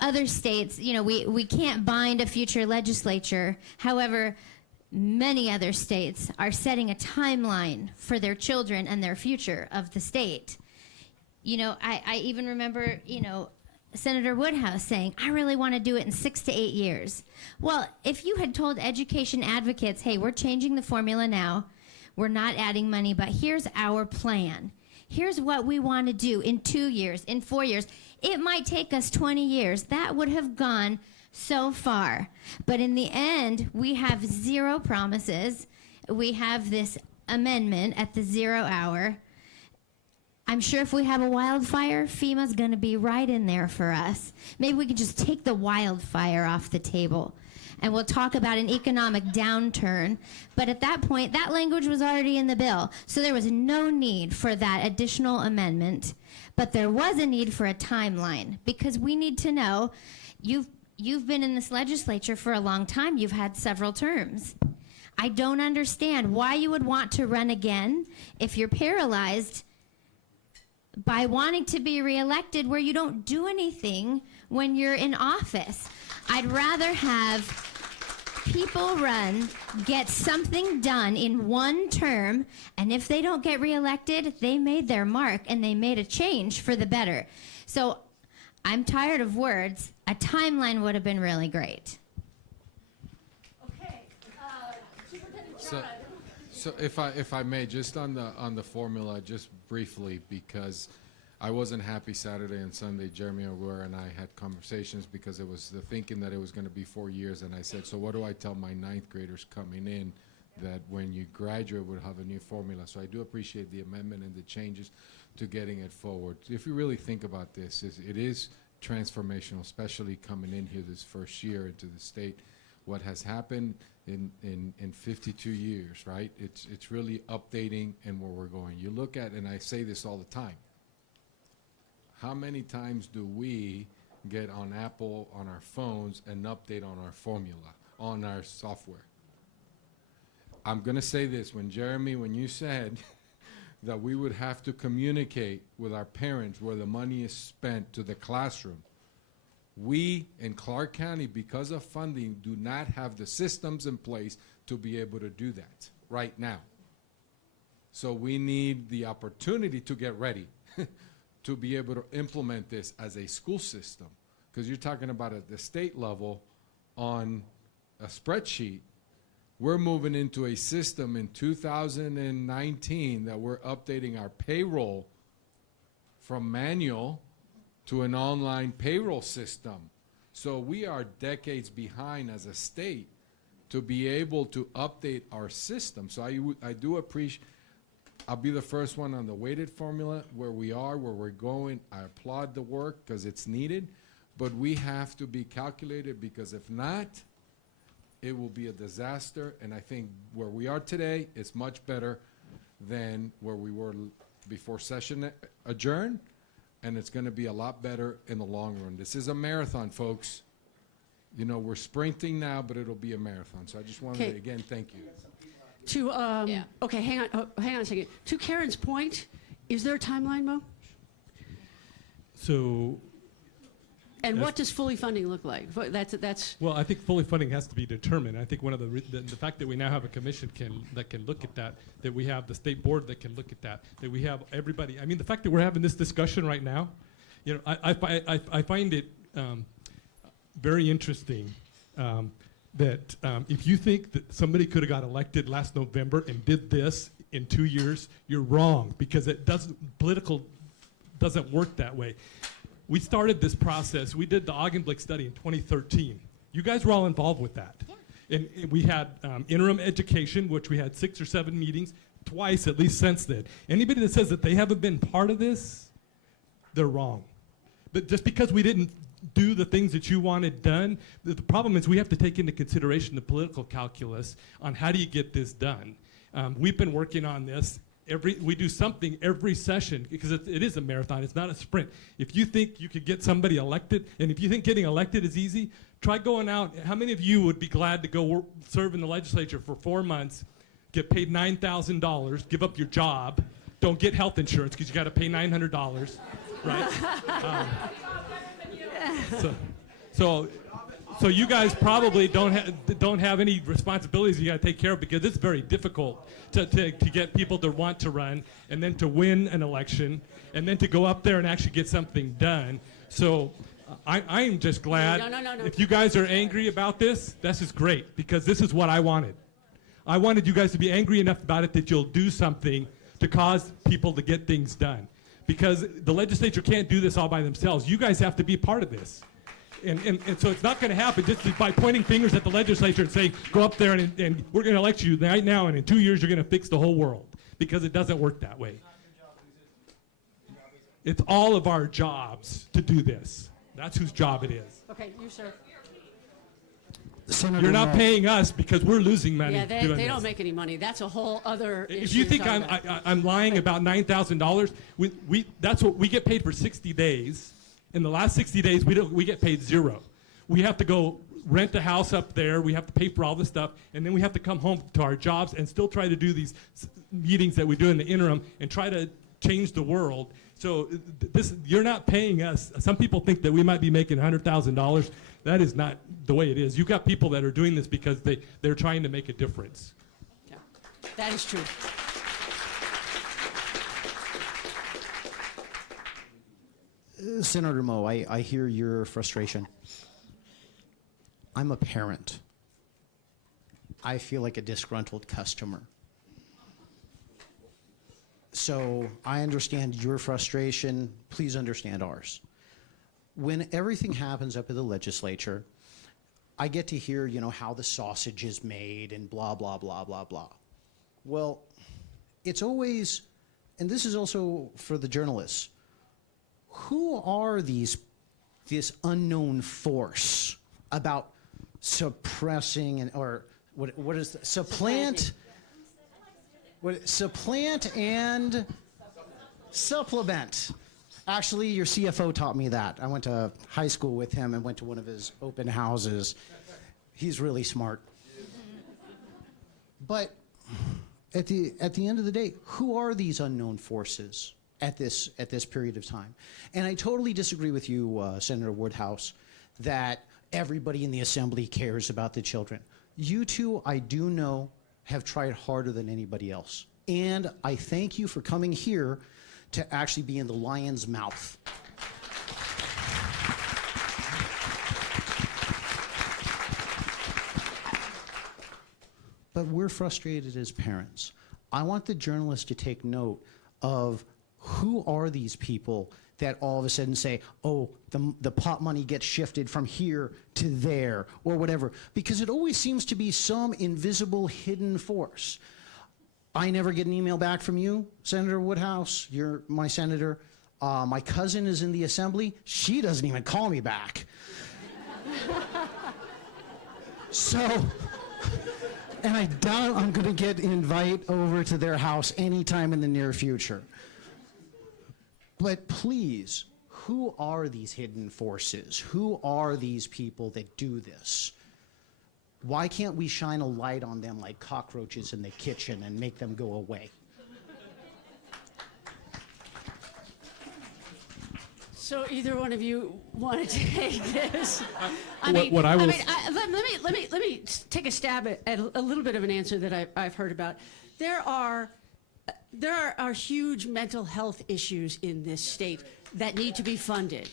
other states, we can't bind a future legislature. However, many other states are setting a timeline for their children and their future of the state. I even remember, Senator Woodhouse saying, I really want to do it in 6 to 8 years. Well, if you had told education advocates, hey, we're changing the formula now, we're not adding money, but here's our plan. here's what we want to do in 2 years, in 4 years. It might take us 20 years. That would have gone so far. But in the end, we have zero promises. We have this amendment at the 0 hour. I'm sure if we have a wildfire, FEMA's going to be right in there for us. Maybe we could just take the wildfire off the table. And we'll talk about an economic downturn. But at that point, that language was already in the bill. So there was no need for that additional amendment. But there was a need for a timeline, because we need to know, you've been in this legislature for a long time. You've had several terms. I don't understand why you would want to run again if you're paralyzed by wanting to be reelected where you don't do anything when you're in office. I'd rather have people run, get something done in one term, and if they don't get reelected, they made their mark and they made a change for the better. So I'm tired of words. A timeline would have been really great. Okay. So if I may, just on the formula, just briefly, because I wasn't happy Saturday and Sunday. Jeremy Aguirre and I had conversations because it was the thinking that it was going to be 4 years, and I said, so what do I tell my ninth graders coming in that when you graduate would have a new formula? So I do appreciate the amendment and the changes to getting it forward. If you really think about this, it is transformational, especially coming in here this first year into the state. What has happened in 52 years, right? It's really updating and where we're going. You look at, and I say this all the time, how many times do we get on Apple on our phones and update on our formula, on our software? I'm going to say this. When you said that we would have to communicate with our parents where the money is spent to the classroom, we in Clark County, because of funding, do not have the systems in place to be able to do that right now. So we need the opportunity to get ready to be able to implement this as a school system. Because you're talking about at the state level on a spreadsheet. We're moving into a system in 2019 that we're updating our payroll from manual to an online payroll system. So we are decades behind as a state to be able to update our system. So I do appreciate, I'll be the first one on the weighted formula, where we are, where we're going. I applaud the work because it's needed, but we have to be calculated, because if not, it will be a disaster. And I think where we are today is much better than where we were before session adjourned, and it's going to be a lot better in the long run. This is a marathon, folks. You know, we're sprinting now, but it'll be a marathon. So I just wanted to, again, thank you. Okay, hang on a second. To Karen's point, is there a timeline, Mo? So. And what does fully funding look like? That's. Well, I think fully funding has to be determined. I think one of the fact that we now have a commission that can look at that we have the state board that can look at that we have everybody. I mean, the fact that we're having this discussion right now, you know, I find it very interesting that if you think that somebody could have got elected last November and did this in 2 years, you're wrong, because political doesn't work that way. We started this process. We did the Augenblick study in 2013. You guys were all involved with that. Yeah. And we had interim education, which we had 6 or 7 meetings, twice at least since then. Anybody that says that they haven't been part of this, they're wrong. But just because we didn't do the things that you wanted done, the problem is we have to take into consideration the political calculus on how do you get this done. We've been working on this. We do something every session, because it is a marathon. It's not a sprint. If you think you could get somebody elected, and if you think getting elected is easy, try going out. How many of you would be glad to go serve in the legislature for 4 months, get paid $9,000, give up your job, don't get health insurance because you got to pay $900, right? So you guys probably don't have any responsibilities you got to take care of, because it's very difficult to get people to want to run, and then to win an election, and then to go up there and actually get something done. So I am just glad. No. If you guys are angry about this is great, because this is what I wanted. I wanted you guys to be angry enough about it that you'll do something to cause people to get things done. Because the legislature can't do this all by themselves. You guys have to be part of this. And so it's not going to happen just by pointing fingers at the legislature and saying, go up there and we're going to elect you right now, and in 2 years you're going to fix the whole world. Because it doesn't work that way. It's all of our jobs to do this. That's whose job it is. Okay, you, sir. You're not paying us because we're losing money. Yeah, doing they this. don't make any money. That's a whole other issue. If you think to talk about. I'm lying about $9,000, that's what we get paid for 60 days. In the last 60 days, we get paid zero. We have to go rent a house up there. We have to pay for all this stuff, and then we have to come home to our jobs and still try to do these meetings that we do in the interim and try to change the world. So you're not paying us. Some people think that we might be making $100,000. That is not the way it is. You've got people that are doing this because they're trying to make a difference. Yeah, that is true. Senator Moe, I hear your frustration. I'm a parent. I feel like a disgruntled customer. So I understand your frustration. Please understand ours. When everything happens up at the legislature, I get to hear, how the sausage is made and blah, blah, blah, blah, blah. Well, it's always, and this is also for the journalists, who are this unknown force about suppressing or what is the, supplant and supplement? Actually, your CFO taught me that. I went to high school with him and went to one of his open houses. He's really smart. But at the end of the day, who are these unknown forces at this period of time? And I totally disagree with you, Senator Woodhouse, that everybody in the assembly cares about the children. You two, I do know, have tried harder than anybody else. And I thank you for coming here to actually be in the lion's mouth. But we're frustrated as parents. I want the journalists to take note of who are these people that all of a sudden say, oh, the pot money gets shifted from here to there or whatever, because it always seems to be some invisible hidden force. I never get an email back from you, Senator Woodhouse. You're my senator. My cousin is in the assembly. She doesn't even call me back. So, and I doubt I'm going to get an invite over to their house anytime in the near future. But please, who are these hidden forces? Who are these people that do this? Why can't we shine a light on them like cockroaches in the kitchen and make them go away? So either one of you want to take this? Let me take a stab at a little bit of an answer that I've heard about. There are huge mental health issues in this state that need to be funded,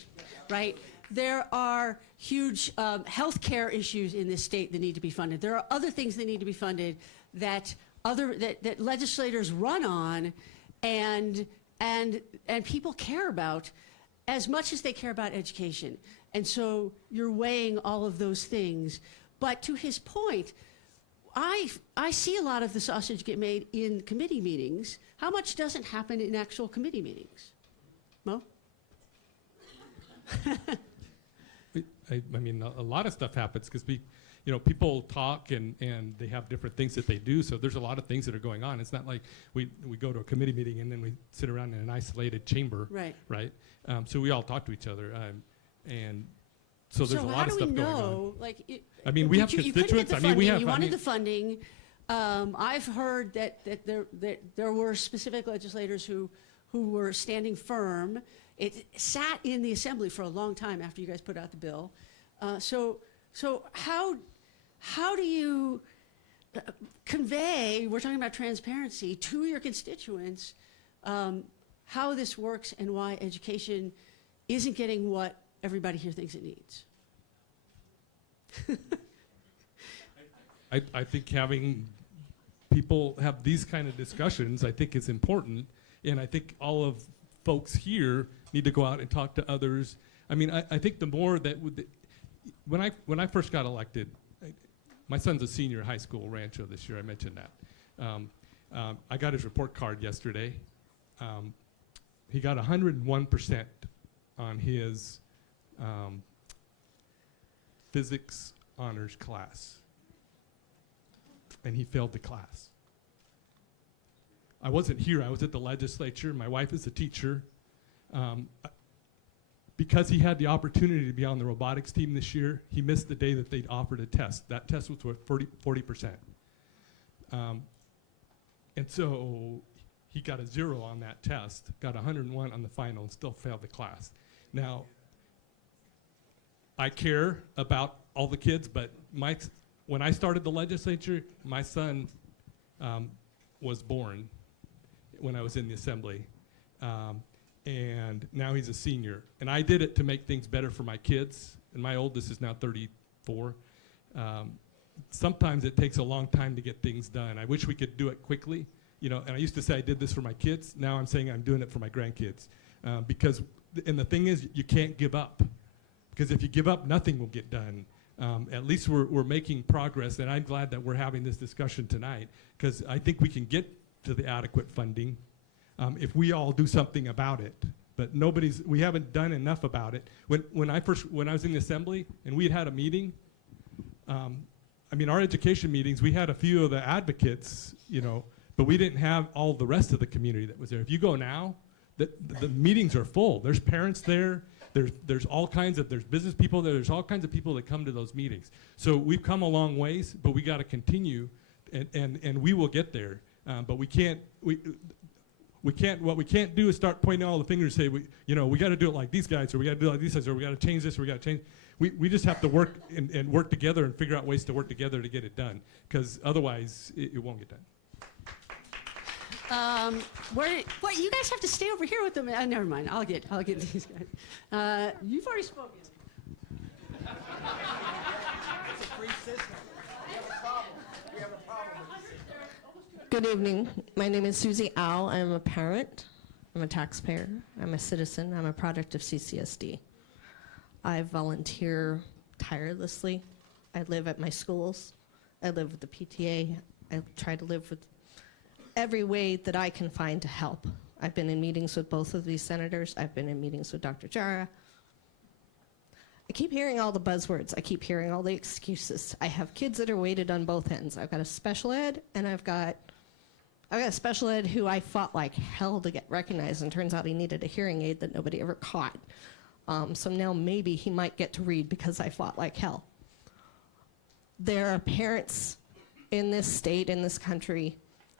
right? There are huge health care issues in this state that need to be funded. There are other things that need to be funded that legislators run on and people care about as much as they care about education. And so you're weighing all of those things. But to his point, I see a lot of the sausage get made in committee meetings. How much doesn't happen in actual committee meetings? Mo? I mean, a lot of stuff happens because people talk and they have different things that they do. So there's a lot of things that are going on. It's not like we go to a committee meeting and then we sit around in an isolated chamber. Right. Right. So we all talk to each other. And so there's a lot of stuff going on. So how do we know? Like, we have constituents. You wanted the funding. I've heard that there were specific legislators who were standing firm. It sat in the assembly for a long time after you guys put out the bill. So how do you convey, we're talking about transparency, to your constituents how this works and why education isn't getting what everybody here thinks it needs? I think having people have these kind of discussions, I think is important. And I think all of folks here need to go out and talk to others. I mean, I think the more that when I first got elected, my son's a senior in high school, Rancho, this year. I mentioned that. I got his report card yesterday. He got 101% on his physics honors class, and he failed the class. I wasn't here. I was at the legislature. My wife is a teacher. Because he had the opportunity to be on the robotics team this year, he missed the day that they'd offered a test. That test was worth 40%. And so he got a 0 on that test, got 101 on the final, and still failed the class. Now, I care about all the kids, but when I started the legislature, my son was born when I was in the assembly. And now he's a senior. And I did it to make things better for my kids. And my oldest is now 34. Sometimes it takes a long time to get things done. I wish we could do it quickly. And I used to say I did this for my kids. Now I'm saying I'm doing it for my grandkids. And the thing is, you can't give up. Because if you give up, nothing will get done. At least we're making progress. And I'm glad that we're having this discussion tonight. Because I think we can get to the adequate funding. If we all do something about it, but we haven't done enough about it. When I was in the assembly and we had a meeting, our education meetings, we had a few of the advocates, but we didn't have all the rest of the community that was there. If you go now, the meetings are full. There's parents there. There's there's business people there. There's all kinds of people that come to those meetings. So we've come a long ways, but we got to continue, and we will get there. But we can't. What we can't do is start pointing all the fingers and say, we got to do it like these guys, or we got to do it like these guys, or we got to change this, or we got to change. We just have to work and work together and figure out ways to work together to get it done, because otherwise it won't get done. What you guys have to stay over here with them? Never mind. I'll get these guys. You've already spoken. It's a free system. We have a problem. We have a problem with this system. Good evening. My name is Susie Au. I'm a parent. I'm a taxpayer. I'm a citizen. I'm a product of CCSD. I volunteer tirelessly. I live at my schools. I live with the PTA. I try to live with every way that I can find to help. I've been in meetings with both of these senators. I've been in meetings with Dr. Jara. I keep hearing all the buzzwords. I keep hearing all the excuses. I have kids that are weighted on both ends. I've got a special ed, and I've got a special ed who I fought like hell to get recognized, and turns out he needed a hearing aid that nobody ever caught. So now maybe he might get to read because I fought like hell. There are parents in this state, in this country,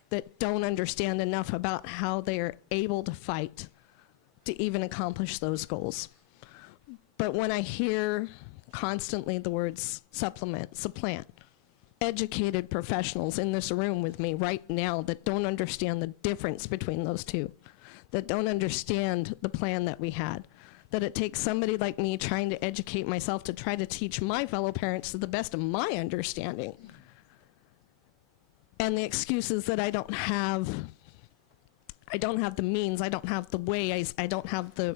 that don't understand enough about how they are able to fight to even accomplish those goals. But when I hear constantly the words supplement, supplant, educated professionals in this room with me right now that don't understand the difference between those two, that don't understand the plan that we had, that it takes somebody like me trying to educate myself to try to teach my fellow parents to the best of my understanding. And the excuses that I don't have the means, I don't have the way, I don't have the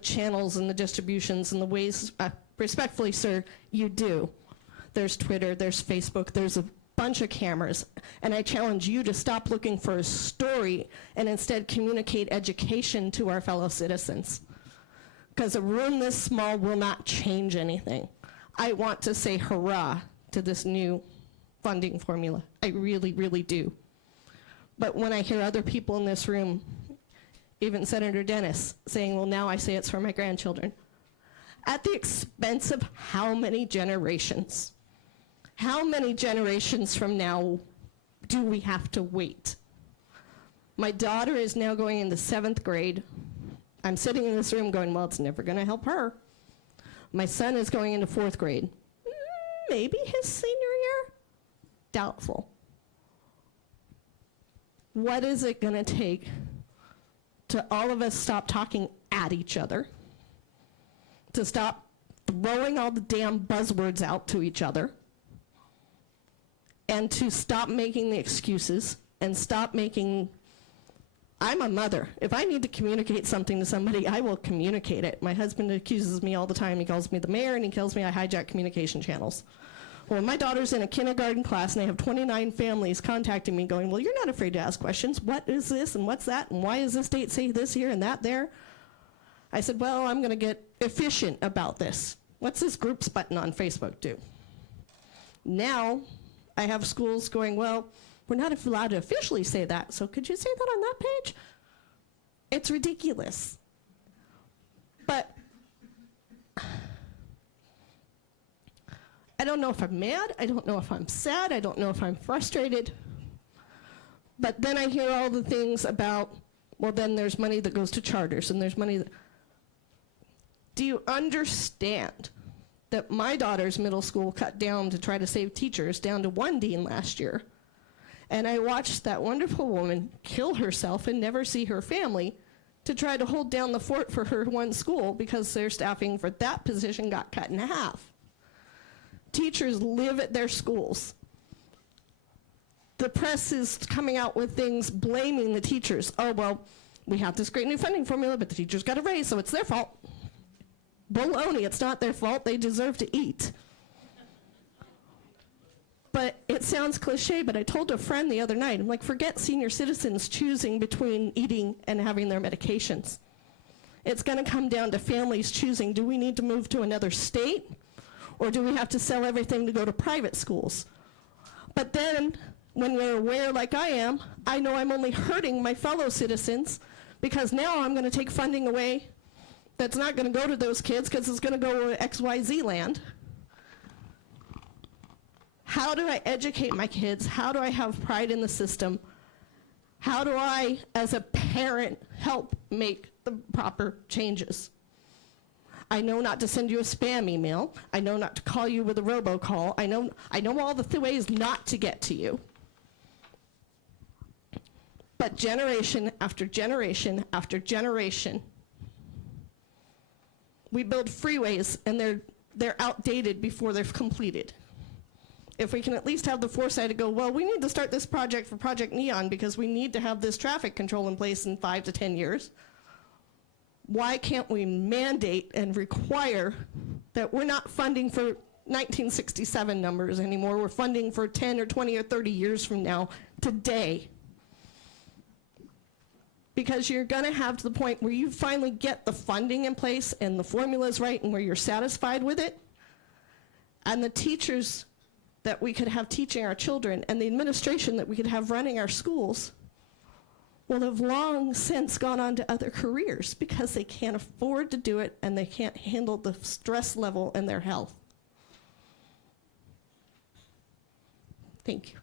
channels and the distributions and the ways. Respectfully, sir, you do. There's Twitter, there's Facebook, there's a bunch of cameras, and I challenge you to stop looking for a story and instead communicate education to our fellow citizens. Because a room this small will not change anything. I want to say hurrah to this new funding formula. I really, really do. But when I hear other people in this room, even Senator Dennis, saying, well, now I say it's for my grandchildren, at the expense of how many generations? How many generations from now do we have to wait? My daughter is now going into 7th grade. I'm sitting in this room going, well, it's never going to help her. My son is going into 4th grade. Maybe his senior year? Doubtful. What is it going to take to all of us stop talking at each other, to stop throwing all the damn buzzwords out to each other, and to stop making the excuses and stop making. I'm a mother. If I need to communicate something to somebody, I will communicate it. My husband accuses me all the time. He calls me the mayor, and he tells me I hijack communication channels. Well, my daughter's in a kindergarten class, and I have 29 families contacting me going, well, you're not afraid to ask questions. What is this, and what's that, and why does this date say this here and that there? I said, well, I'm going to get efficient about this. What's this groups button on Facebook do? Now, I have schools going, well, we're not allowed to officially say that, so could you say that on that page? It's ridiculous. But I don't know if I'm mad, I don't know if I'm sad, I don't know if I'm frustrated. But then I hear all the things about, well, then there's money that goes to charters, and there's money that... Do you understand that my daughter's middle school cut down to try to save teachers down to 1 dean last year? And I watched that wonderful woman kill herself and never see her family to try to hold down the fort for her one school because their staffing for that position got cut in half. Teachers live at their schools. The press is coming out with things blaming the teachers. Oh, well, we have this great new funding formula, but the teachers got a raise, so it's their fault. Baloney, it's not their fault. They deserve to eat. But it sounds cliche, but I told a friend the other night, I'm like, forget senior citizens choosing between eating and having their medications. It's going to come down to families choosing, do we need to move to another state, or do we have to sell everything to go to private schools? But then, when you're aware like I am, I know I'm only hurting my fellow citizens because now I'm going to take funding away that's not going to go to those kids because it's going to go to XYZ land. How do I educate my kids? How do I have pride in the system? How do I, as a parent, help make the proper changes? I know not to send you a spam email. I know not to call you with a robocall. I know all the ways not to get to you. But generation after generation after generation, we build freeways and they're outdated before they're completed. If we can at least have the foresight to go, well, we need to start this project for Project Neon because we need to have this traffic control in place in 5 to 10 years. Why can't we mandate and require that we're not funding for 1967 numbers anymore, we're funding for 10 or 20 or 30 years from now, today? Because you're going to have to the point where you finally get the funding in place and the formula's right and where you're satisfied with it, and the teachers that we could have teaching our children and the administration that we could have running our schools will have long since gone on to other careers because they can't afford to do it and they can't handle the stress level in their health. Thank you.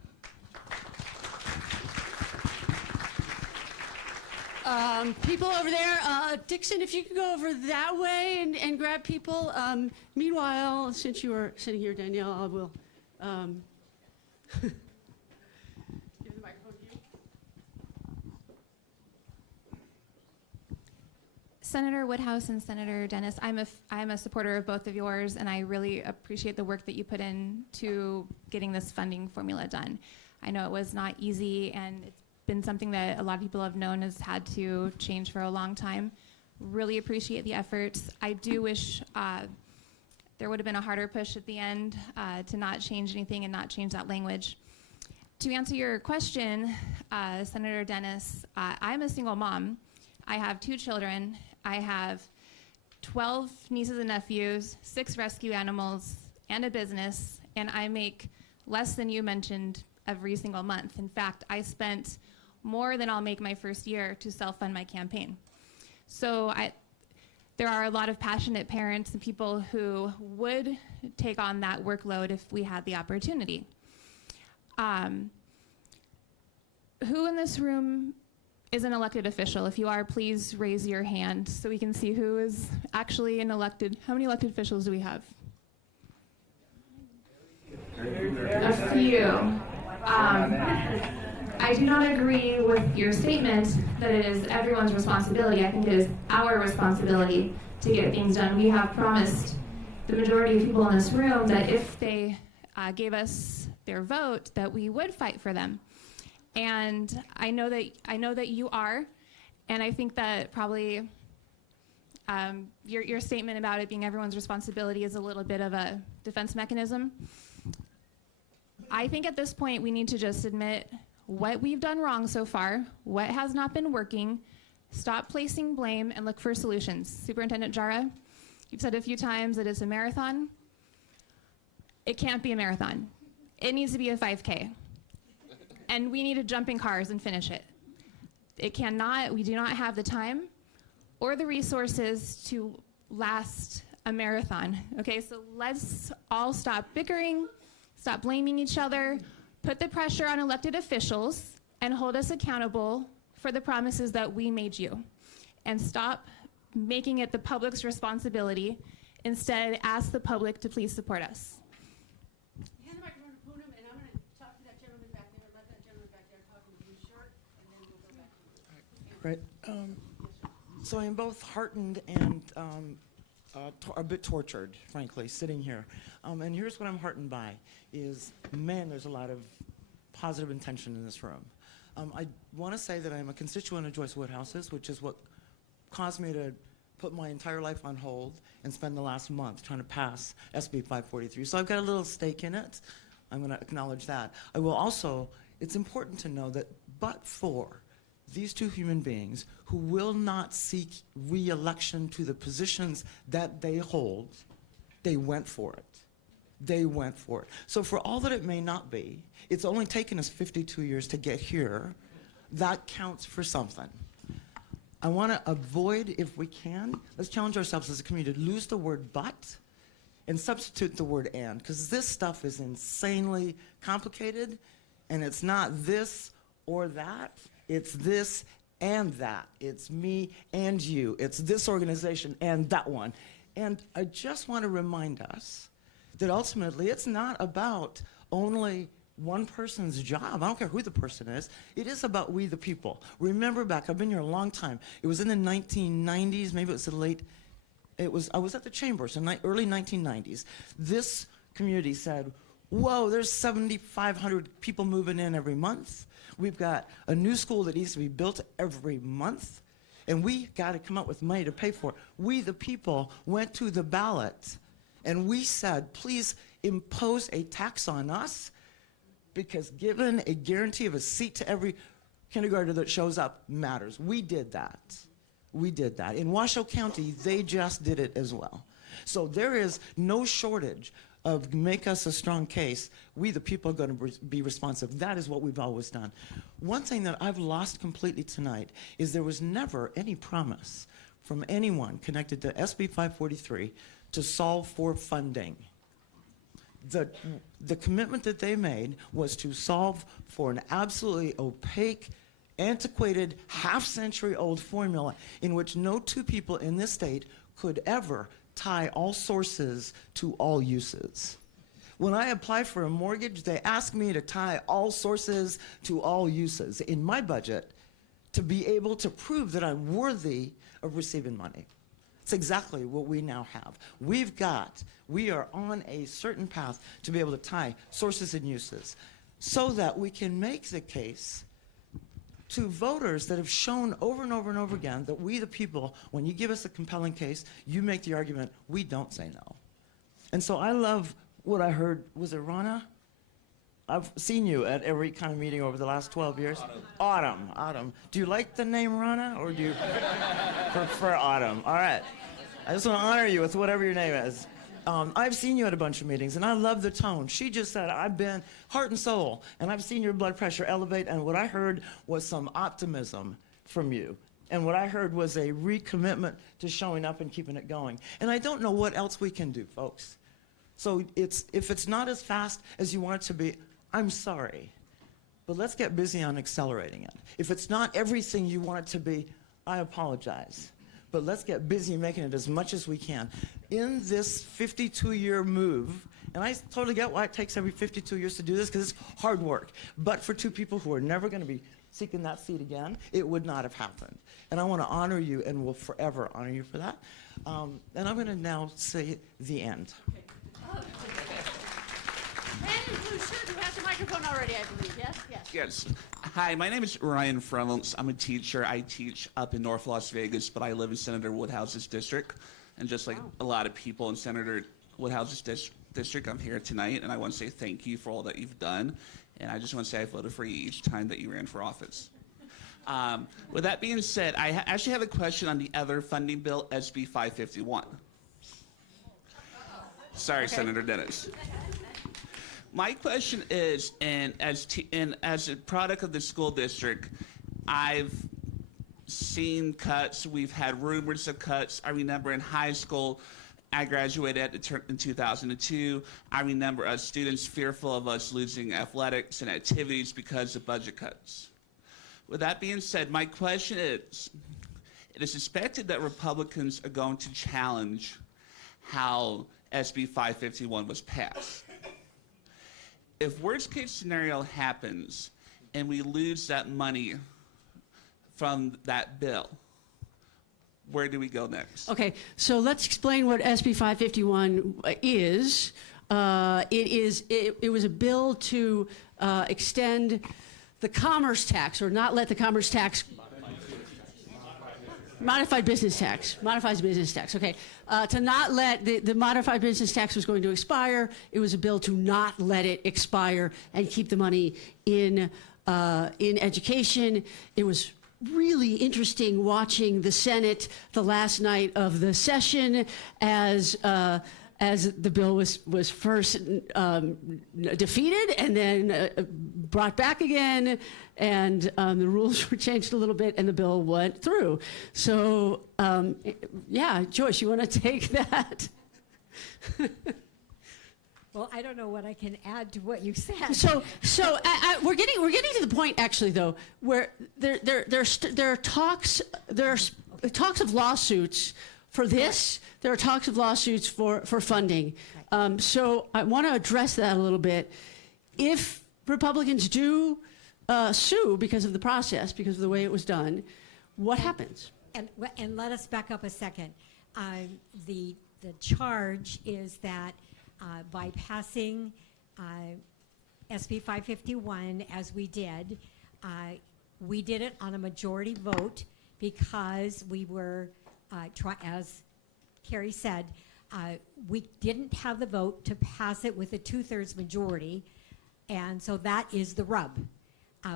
People over there, Dixon, if you could go over that way and grab people. Meanwhile, since you are sitting here, Danielle, I will give the microphone to you. Senator Woodhouse and Senator Dennis, I'm a supporter of both of yours, and I really appreciate the work that you put in to getting this funding formula done. I know it was not easy, and it's been something that a lot of people have known has had to change for a long time. Really appreciate the efforts. I do wish there would have been a harder push at the end to not change anything and not change that language. To answer your question, Senator Dennis, I'm a single mom. I have 2 children. I have 12 nieces and nephews, 6 rescue animals, and a business, and I make less than you mentioned every single month. In fact, I spent more than I'll make my first year to self-fund my campaign. So there are a lot of passionate parents and people who would take on that workload if we had the opportunity. Who in this room is an elected official? If you are, please raise your hand so we can see who is actually an elected. How many elected officials do we have? A few. I do not agree with your statement that it is everyone's responsibility. I think it is our responsibility to get things done. We have promised the majority of people in this room that if they gave us their vote that we would fight for them. And I know that you are, and I think that probably your statement about it being everyone's responsibility is a little bit of a defense mechanism. I think at this point we need to just admit what we've done wrong so far, what has not been working, stop placing blame, and look for solutions. Superintendent Jara, you've said a few times that it's a marathon. It can't be a marathon. It needs to be a 5K. And we need to jump in cars and finish it. We do not have the time or the resources to last a marathon. Okay, so let's all stop bickering, stop blaming each other, put the pressure on elected officials, and hold us accountable for the promises that we made you. And stop making it the public's responsibility. Instead, ask the public to please support us. Hand the microphone to Poonam, and I'm going to talk to that gentleman back there, let that gentleman back there talk in blue shirt, and then we'll go back to you. Right. So I'm both heartened and a bit tortured, frankly, sitting here. And here's what I'm heartened by is, man, there's a lot of positive intention in this room. I want to say that I'm a constituent of Joyce Woodhouse's, which is what caused me to put my entire life on hold and spend the last month trying to pass SB 543. So I've got a little stake in it. I'm going to acknowledge that. I will also, it's important to know that but for these two human beings who will not seek re-election to the positions that they hold, they went for it. They went for it. So for all that it may not be, it's only taken us 52 years to get here. That counts for something. I want to avoid, if we can, let's challenge ourselves as a community to lose the word but and substitute the word and, because this stuff is insanely complicated, and it's not this or that. It's this and that. It's me and you. It's this organization and that one. And I just want to remind us that ultimately it's not about only one person's job. I don't care who the person is. It is about we the people. Remember back, I've been here a long time. It was in the 1990s, maybe it was the late, I was at the Chambers in early 1990s. This community said, whoa, there's 7,500 people moving in every month. We've got a new school that needs to be built every month, and we got to come up with money to pay for it. We, the people, went to the ballot, and we said, please impose a tax on us, because given a guarantee of a seat to every kindergartner that shows up matters. We did that. We did that. In Washoe County, they just did it as well. So there is no shortage of make us a strong case. We, the people, are going to be responsive. That is what we've always done. One thing that I've lost completely tonight is there was never any promise from anyone connected to SB 543 to solve for funding. The commitment that they made was to solve for an absolutely opaque, antiquated, half-century-old formula in which no two people in this state could ever tie all sources to all uses. When I apply for a mortgage, they ask me to tie all sources to all uses in my budget to be able to prove that I'm worthy of receiving money. It's exactly what we now have. We are on a certain path to be able to tie sources and uses so that we can make the case to voters that have shown over and over and over again that we, the people, when you give us a compelling case, you make the argument, we don't say no. And so I love what I heard. Was it Rana? I've seen you at every kind of meeting over the last 12 years. Autumn. Do you like the name Rana, or do you prefer Autumn? All right. I just want to honor you with whatever your name is. I've seen you at a bunch of meetings, and I love the tone. She just said, I've been heart and soul, and I've seen your blood pressure elevate, and what I heard was some optimism from you. And what I heard was a recommitment to showing up and keeping it going. And I don't know what else we can do, folks. So if it's not as fast as you want it to be, I'm sorry. But let's get busy on accelerating it. If it's not everything you want it to be, I apologize. But let's get busy making it as much as we can. In this 52-year move, and I totally get why it takes every 52 years to do this, because it's hard work. But for two people who are never going to be seeking that seat again, it would not have happened. And I want to honor you, and will forever honor you for that. And I'm going to now say the end. Hey, microphone already, I believe. Yes? Yes. Yes. Hi, my name is Ryan Fremels. I'm a teacher. I teach up in North Las Vegas, but I live in Senator Woodhouse's district. And just like a lot of people in Senator Woodhouse's district, I'm here tonight, and I want to say thank you for all that you've done. And I just want to say I voted for you each time that you ran for office. With that being said, I actually have a question on the other funding bill, SB 551. Sorry, okay. Senator Dennis. My question is, and as a product of the school district, I've seen cuts. We've had rumors of cuts. I remember in high school, I graduated in 2002. I remember us students fearful of us losing athletics and activities because of budget cuts. With that being said, my question is, it is suspected that Republicans are going to challenge how SB 551 was passed. If worst case scenario happens and we lose that money from that bill, where do we go next? Okay, so let's explain what SB 551 is. It was a bill to extend the commerce tax, or not let the commerce tax. Modified business tax. Modified business tax. Okay. To not let the modified business tax was going to expire. It was a bill to not let it expire and keep the money in education. It was really interesting watching the Senate the last night of the session as the bill was first defeated and then brought back again, and the rules were changed a little bit, and the bill went through. So, yeah, Joyce, you want to take that? Well, I don't know what I can add to what you said. So we're getting to the point, actually, though, where there are talks of lawsuits for this. There are talks of lawsuits for funding. So I want to address that a little bit. If Republicans do sue because of the process, because of the way it was done, what happens? And let us back up a second. The charge is that by passing SB 551 as we did it on a majority vote because we were, as Carrie said, we didn't have the vote to pass it with a 2/3 majority, and so that is the rub.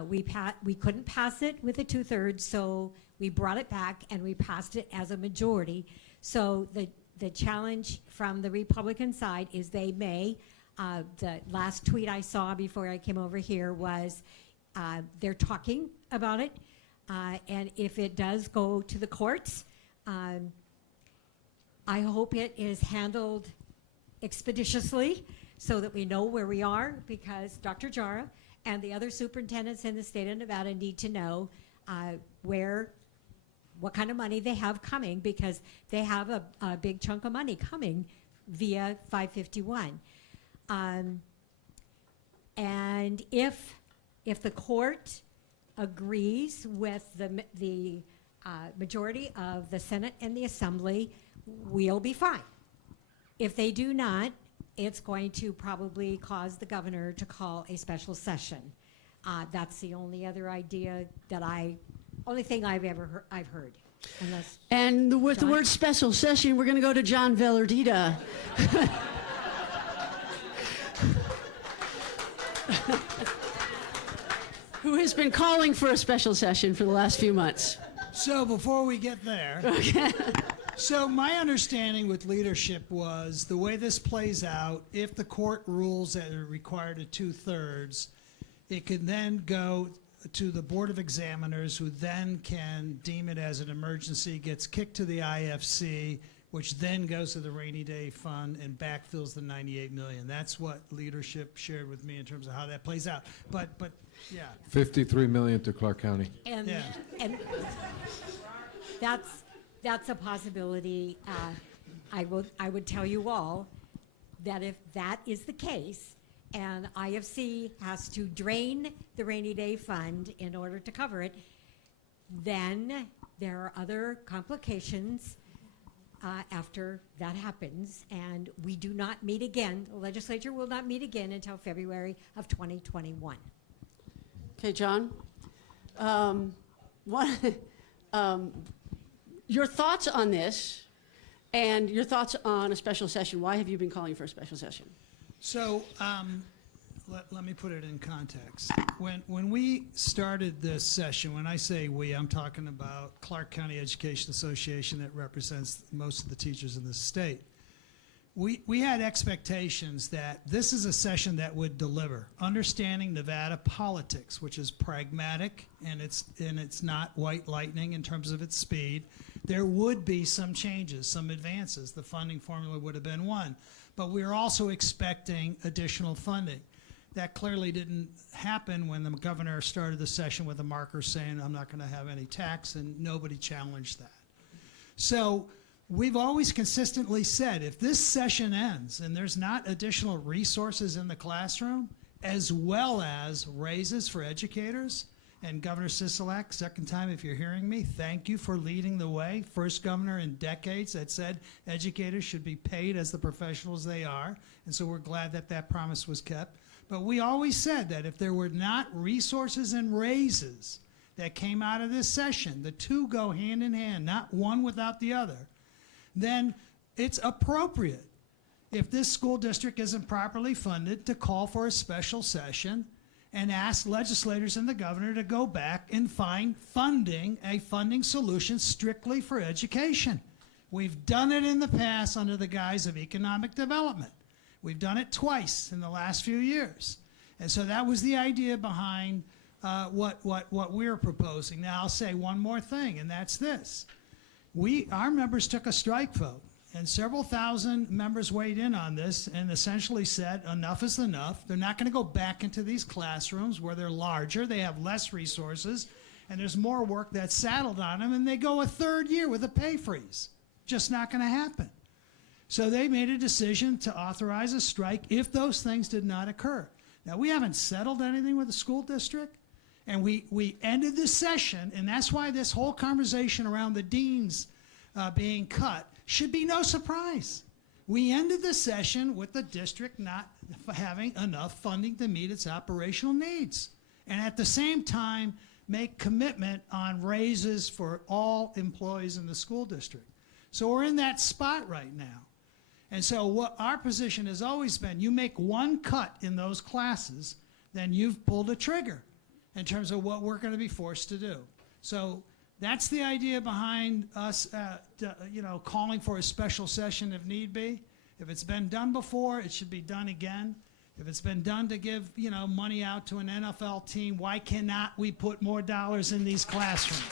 We couldn't pass it with a 2/3, so we brought it back and we passed it as a majority. So the challenge from the Republican side is they may, the last tweet I saw before I came over here was they're talking about it, and if it does go to the courts, I hope it is handled expeditiously so that we know where we are, because Dr. Jara and the other superintendents in the state of Nevada need to know what kind of money they have coming, because they have a big chunk of money coming via 551. And if the court agrees with the majority of the Senate and the Assembly, we'll be fine. If they do not, it's going to probably cause the governor to call a special session. That's the only other idea that only thing I've heard. And with the word special session, we're going to go to John Velardita. Who has been calling for a special session for the last few months. So before we get there, okay. So my understanding with leadership was the way this plays out, if the court rules that it required a 2/3, it can then go to the Board of Examiners, who then can deem it as an emergency, gets kicked to the IFC, which then goes to the rainy day fund and backfills the $98 million. That's what leadership shared with me in terms of how that plays out. But yeah. $53 million to Clark County. And that's a possibility. I would tell you all that if that is the case, and IFC has to drain the rainy day fund in order to cover it, then there are other complications after that happens, and we do not meet again. The legislature will not meet again until February of 2021. Okay, John. Your thoughts on this and your thoughts on a special session. Why have you been calling for a special session? So let me put it in context. When we started this session, when I say we, I'm talking about Clark County Education Association that represents most of the teachers in the state. We had expectations that this is a session that would deliver, understanding Nevada politics, which is pragmatic and it's not white lightning in terms of its speed. There would be some changes, some advances. The funding formula would have been one. But we were also expecting additional funding. That clearly didn't happen when the governor started the session with a marker saying, I'm not going to have any tax, and nobody challenged that. So we've always consistently said, if this session ends and there's not additional resources in the classroom, as well as raises for educators, and Governor Sisolak, second time if you're hearing me, thank you for leading the way. First governor in decades that said educators should be paid as the professionals they are, and so we're glad that that promise was kept. But we always said that if there were not resources and raises that came out of this session, the two go hand in hand, not one without the other, then it's appropriate, if this school district isn't properly funded, to call for a special session and ask legislators and the governor to go back and find a funding solution strictly for education. We've done it in the past under the guise of economic development. We've done it twice in the last few years. And so that was the idea behind what we're proposing. Now I'll say one more thing, and that's this. Our members took a strike vote, and several thousand members weighed in on this and essentially said enough is enough. They're not going to go back into these classrooms where they're larger, they have less resources, and there's more work that's saddled on them, and they go a third year with a pay freeze. Just not going to happen. So they made a decision to authorize a strike if those things did not occur. Now, we haven't settled anything with the school district, and we ended the session, and that's why this whole conversation around the deans being cut should be no surprise. We ended the session with the district not having enough funding to meet its operational needs, and at the same time make commitment on raises for all employees in the school district. So we're in that spot right now. And so what our position has always been, you make one cut in those classes, then you've pulled a trigger in terms of what we're going to be forced to do. So that's the idea behind us calling for a special session if need be. If it's been done before, it should be done again. If it's been done to give money out to an NFL team, why cannot we put more dollars in these classrooms?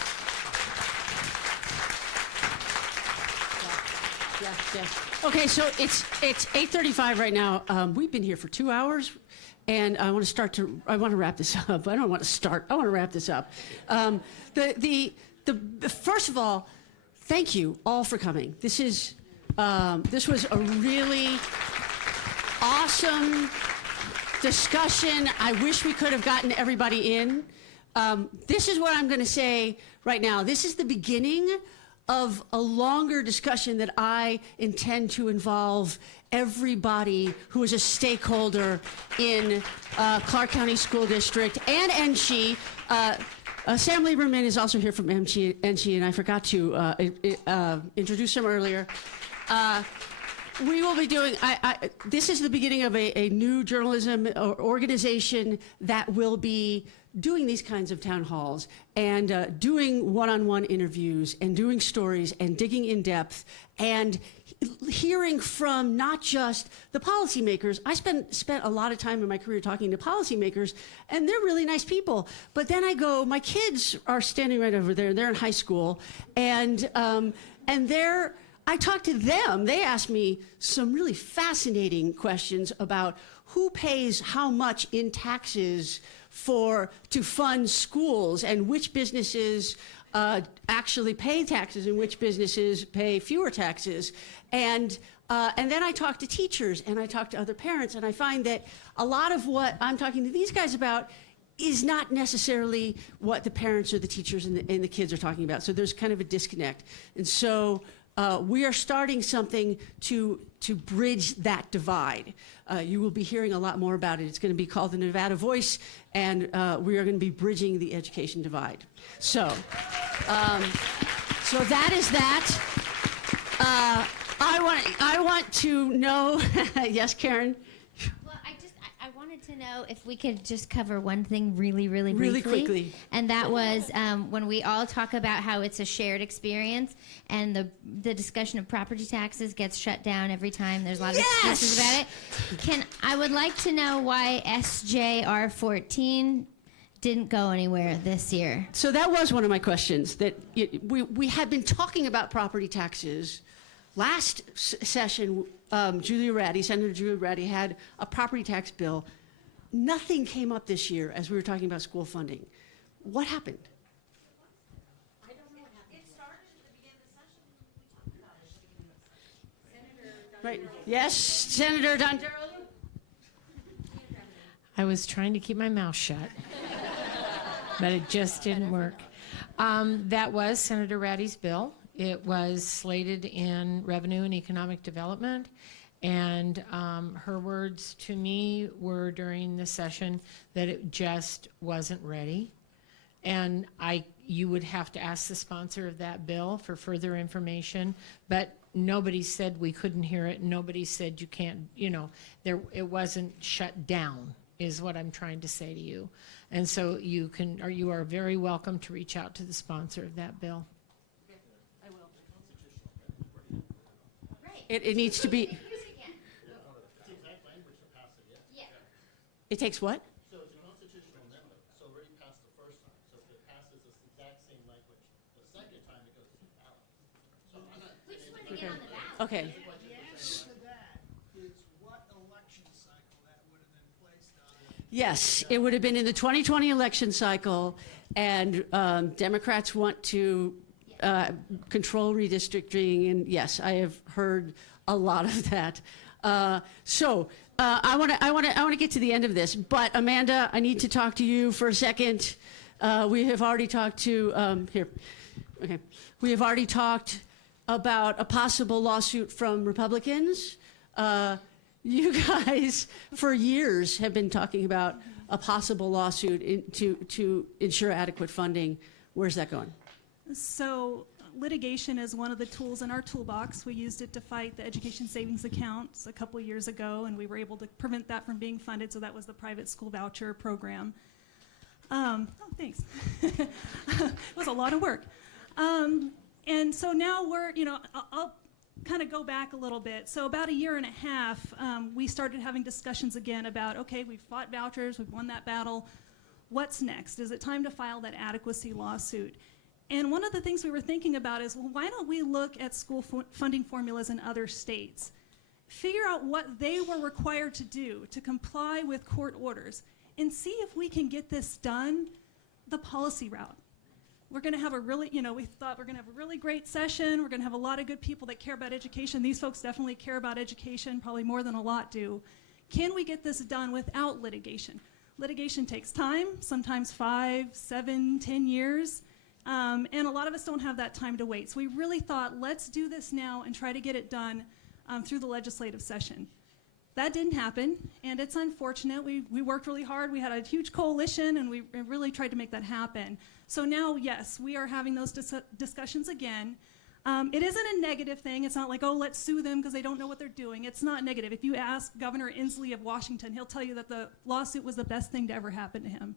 Yeah. Okay, so it's 8:35 right now. We've been here for 2 hours, and I want to wrap this up. I don't want to start. I want to wrap this up. First of all, thank you all for coming. This was a really awesome discussion. I wish we could have gotten everybody in. This is what I'm going to say right now. This is the beginning of a longer discussion that I intend to involve everybody who is a stakeholder in Clark County School District and NC. Sam Lieberman is also here from NC, and I forgot to introduce him earlier. We will be doing, this is the beginning of a new journalism organization that will be doing these kinds of town halls and doing one-on-one interviews and doing stories and digging in depth and hearing from not just the policymakers. I spent a lot of time in my career talking to policymakers, and they're really nice people. But then my kids are standing right over there. They're in high school, and I talked to them. They asked me some really fascinating questions about who pays how much in taxes to fund schools, and which businesses actually pay taxes and which businesses pay fewer taxes. And then I talk to teachers and I talk to other parents, and I find that a lot of what I'm talking to these guys about is not necessarily what the parents or the teachers and the kids are talking about. So there's kind of a disconnect. And so we are starting something to bridge that divide. You will be hearing a lot more about it. It's going to be called the Nevada Voice, and we are going to be bridging the education divide. So, so that is that. I want to know. Yes, Karen. Well, I wanted to know if we could just cover one thing really briefly. Really quickly. And that was when we all talk about how it's a shared experience, and the discussion of property taxes gets shut down every time. There's a lot of excuses about it. I would like to know why SJR 14 didn't go anywhere this year. So that was one of my questions. That we had been talking about property taxes. Last session, Senator Julia Ratty had a property tax bill. Nothing came up this year as we were talking about school funding. What happened? I don't know what happened. It started at the beginning of the session. We talked about it. Right. Yes, Senator Dondero. I was trying to keep my mouth shut, but it just didn't work. That was Senator Ratty's bill. It was slated in Revenue and Economic Development, and her words to me were during the session that it just wasn't ready. And you would have to ask the sponsor of that bill for further information, but nobody said we couldn't hear it. Nobody said you can't, it wasn't shut down, is what I'm trying to say to you. And so you are very welcome to reach out to the sponsor of that bill. It needs to be. It takes what? So it's a constitutional amendment, so already passed the first time. So if it passes the exact same language the second time, it goes to the ballot. So I'm not We just want to get on the ballot. Okay. Yes to that is what election cycle that would have been placed on. Yes, it would have been in the 2020 election cycle, and Democrats want to control redistricting, and yes, I have heard a lot of that. So I want to get to the end of this, but Amanda, I need to talk to you for a second. We have already talked to here. Okay, we have already talked about a possible lawsuit from Republicans. You guys, for years, have been talking about a possible lawsuit to ensure adequate funding. Where's that going? So litigation is one of the tools in our toolbox. We used it to fight the education savings accounts a couple of years ago, and we were able to prevent that from being funded, so that was the private school voucher program. Thanks. It was a lot of work. And so now I'll kind of go back a little bit. So about a year and a half, we started having discussions again about, okay, we've fought vouchers, we've won that battle. What's next? Is it time to file that adequacy lawsuit? And one of the things we were thinking about is, well, why don't we look at school funding formulas in other states? Figure out what they were required to do to comply with court orders, and see if we can get this done the policy route. We're going to have a really, we thought we're going to have a really great session. We're going to have a lot of good people that care about education. These folks definitely care about education, probably more than a lot do. Can we get this done without litigation? Litigation takes time, sometimes 5, 7, 10 years. And a lot of us don't have that time to wait. So we really thought, let's do this now and try to get it done through the legislative session. That didn't happen, and it's unfortunate. We worked really hard. We had a huge coalition, and we really tried to make that happen. So now, yes, we are having those discussions again. It isn't a negative thing. It's not like, oh, let's sue them because they don't know what they're doing. It's not negative. If you ask Governor Inslee of Washington, he'll tell you that the lawsuit was the best thing to ever happen to him,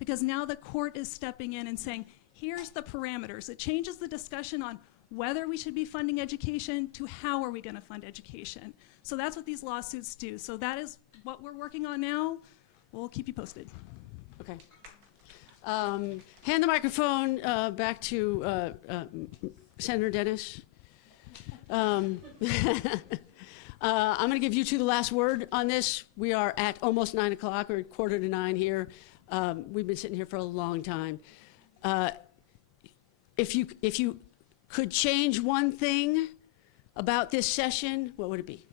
because now the court is stepping in and saying, here's the parameters. It changes the discussion on whether we should be funding education to how are we going to fund education. So that's what these lawsuits do. So that is what we're working on now. We'll keep you posted. Okay. Hand the microphone back to Senator Dennis. I'm going to give you two the last word on this. We are at almost 9 o'clock, or 8:45 here. We've been sitting here for a long time. If you could change one thing about this session, what would it be?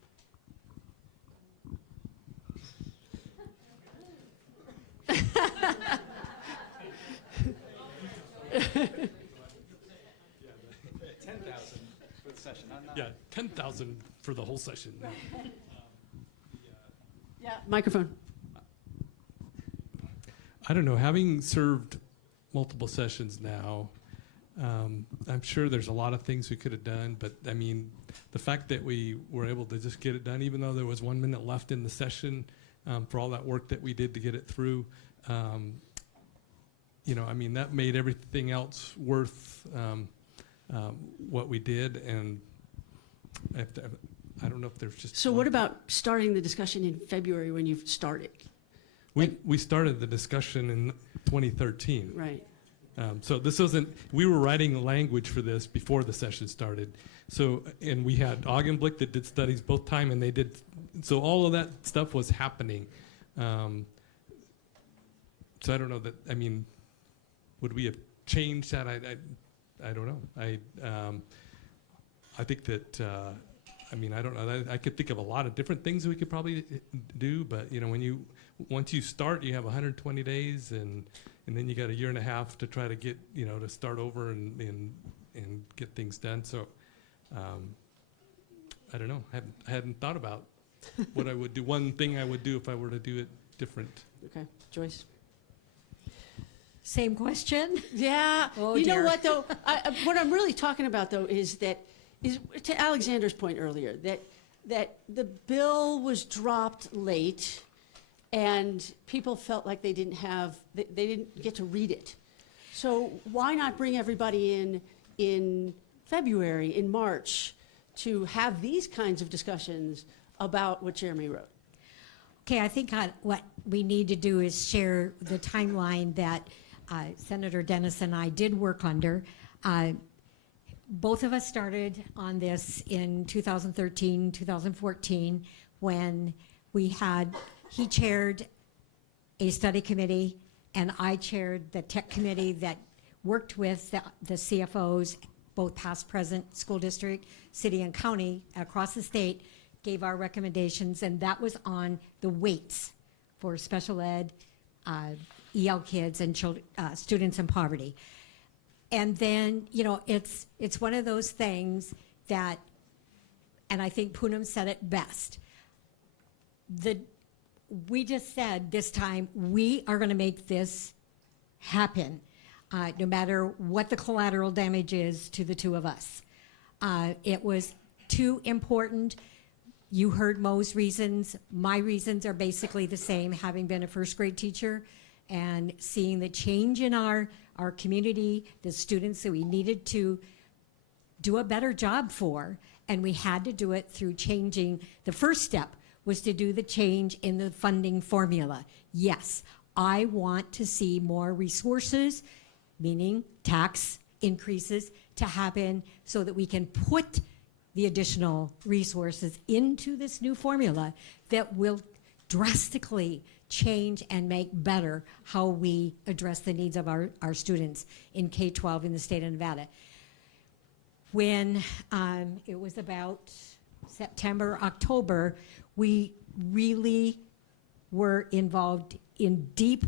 session. Yeah, 10,000 for the whole session. Yeah, microphone. I don't know, having served multiple sessions now, I'm sure there's a lot of things we could have done, but I mean, the fact that we were able to just get it done, even though there was 1 minute left in the session, for all that work that we did to get it through, you know, I mean, that made everything else worth what we did, and I don't know if there's just... So what about starting the discussion in February when you've started? We started the discussion in 2013. Right. So this wasn't, we were writing the language for this before the session started. So, and we had Augenblick that did studies both time, and they did, so all of that stuff was happening. So I don't know that, I mean, would we have changed that? I don't know. I think that, I mean, I don't know. I could think of a lot of different things we could probably do, but you know, once you start, you have 120 days, and then you got a year and a half to try to get, you know, to start over and get things done. So, I don't know. I hadn't thought about what I would do. One thing I would do if I were to do it different. Okay, Joyce. Same question? Yeah. Oh, you know dear. what though? What I'm really talking about though is to Alexander's point earlier, that the bill was dropped late, and people felt like they didn't get to read it. So why not bring everybody in February, in March, to have these kinds of discussions about what Jeremy wrote? Okay, I think what we need to do is share the timeline that Senator Dennis and I did work under. Both of us started on this in 2013, 2014, when he chaired a study committee, and I chaired the tech committee that worked with the CFOs, both past, present, school district, city, and county across the state, gave our recommendations, and that was on the weights for special ed, EL kids, and students in poverty. And then, you know, it's one of those things that, and I think Poonam said it best, we just said this time, we are going to make this happen, no matter what the collateral damage is to the two of us. It was too important. You heard Mo's reasons. My reasons are basically the same, having been a first grade teacher and seeing the change in our community, the students that we needed to do a better job for, and we had to do it through changing. The first step was to do the change in the funding formula. Yes, I want to see more resources, meaning tax increases, to happen so that we can put the additional resources into this new formula that will drastically change and make better how we address the needs of our students in K-12 in the state of Nevada. When it was about September, October, we really were involved in deep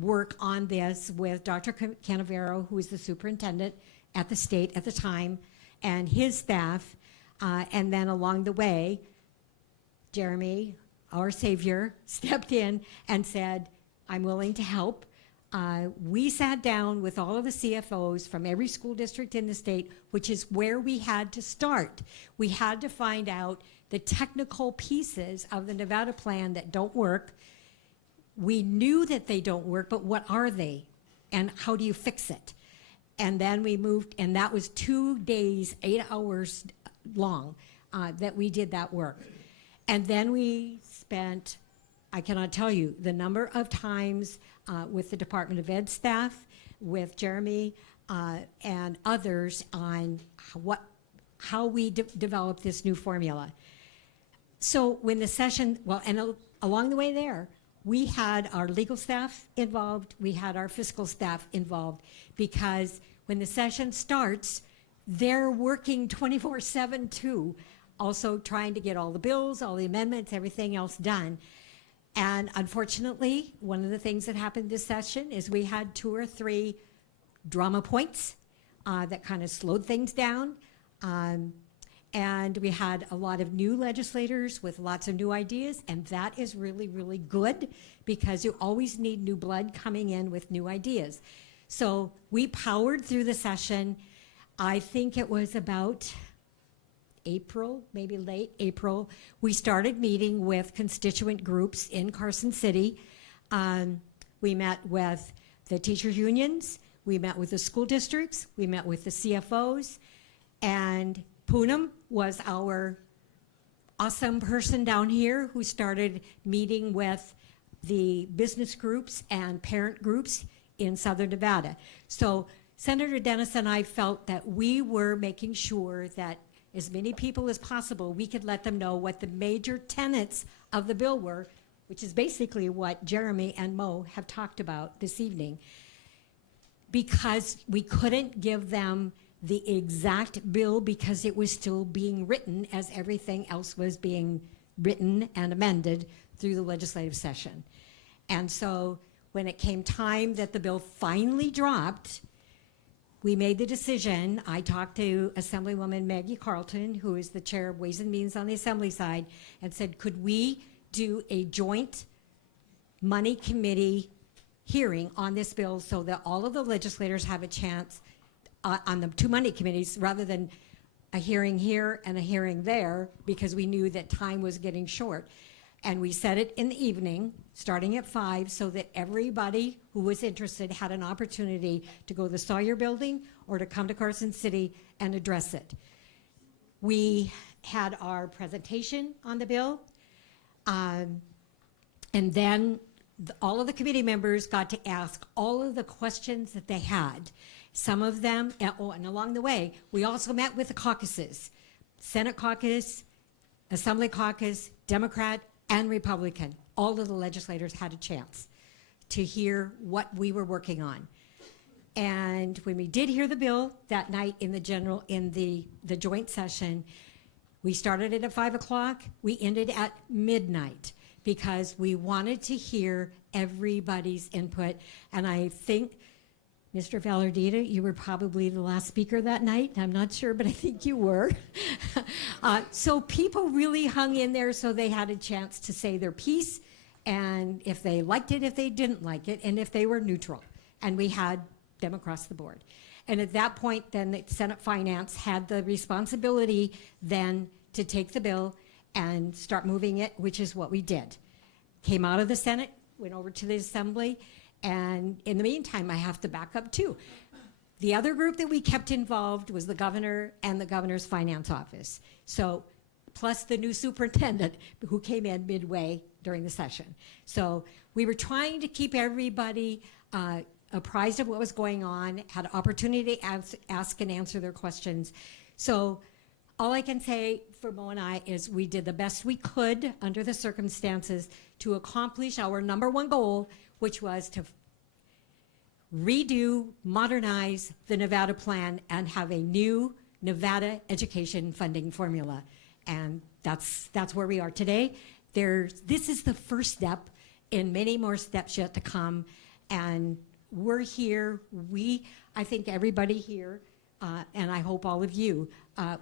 work on this with Dr. Canavero, who was the superintendent at the state at the time, and his staff. And then along the way, Jeremy, our savior, stepped in and said, I'm willing to help. We sat down with all of the CFOs from every school district in the state, which is where we had to start. We had to find out the technical pieces of the Nevada plan that don't work. We knew that they don't work, but what are they? And how do you fix it? And then we moved, and that was 2 days, 8 hours long that we did that work. And then we spent, I cannot tell you, the number of times with the Department of Ed staff, with Jeremy and others on how we developed this new formula. So when the session, well, and along the way there, we had our legal staff involved, we had our fiscal staff involved, because when the session starts, they're working 24/7 too, also trying to get all the bills, all the amendments, everything else done. And unfortunately, one of the things that happened this session is we had 2 or 3 drama points that kind of slowed things down. And we had a lot of new legislators with lots of new ideas, and that is really, really good because you always need new blood coming in with new ideas. So we powered through the session. I think it was about April, maybe late April. We started meeting with constituent groups in Carson City. We met with the teachers' unions, we met with the school districts, we met with the CFOs, and Poonam was our awesome person down here who started meeting with the business groups and parent groups in Southern Nevada. So Senator Dennis and I felt that we were making sure that as many people as possible, we could let them know what the major tenets of the bill were, which is basically what Jeremy and Mo have talked about this evening, because we couldn't give them the exact bill because it was still being written as everything else was being written and amended through the legislative session. And so when it came time that the bill finally dropped, we made the decision. I talked to Assemblywoman Maggie Carlton, who is the chair of Ways and Means on the Assembly side, and said, could we do a joint money committee hearing on this bill so that all of the legislators have a chance on the two money committees rather than a hearing here and a hearing there, because we knew that time was getting short. And we set it in the evening, starting at 5, so that everybody who was interested had an opportunity to go to the Sawyer Building or to come to Carson City and address it. We had our presentation on the bill, and then all of the committee members got to ask all of the questions that they had. Some of them, and along the way, we also met with the caucuses, Senate caucus, Assembly caucus, Democrat, and Republican. All of the legislators had a chance to hear what we were working on. And when we did hear the bill that night in the joint session, we started it at 5 o'clock, we ended at midnight because we wanted to hear everybody's input. And I think, Mr. Valardita, you were probably the last speaker that night. I'm not sure, but I think you were. So people really hung in there so they had a chance to say their piece, and if they liked it, if they didn't like it, and if they were neutral. And we had them across the board. And at that point, then the Senate Finance had the responsibility then to take the bill and start moving it, which is what we did. Came out of the Senate, went over to the Assembly, and in the meantime, I have to back up too. The other group that we kept involved was the governor and the governor's finance office. So, plus the new superintendent who came in midway during the session. So we were trying to keep everybody apprised of what was going on, had an opportunity to ask and answer their questions. So all I can say for Mo and I is we did the best we could under the circumstances to accomplish our number one goal, which was to redo, modernize the Nevada plan and have a new Nevada education funding formula. And that's where we are today. This is the first step in many more steps yet to come. And we're here. I think everybody here, and I hope all of you,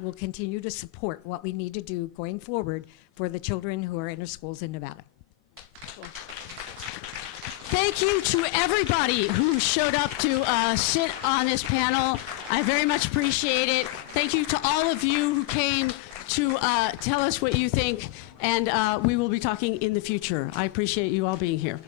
will continue to support what we need to do going forward for the children who are in our schools in Nevada. Cool. Thank you to everybody who showed up to sit on this panel. I very much appreciate it. Thank you to all of you who came to tell us what you think, and we will be talking in the future. I appreciate you all being here.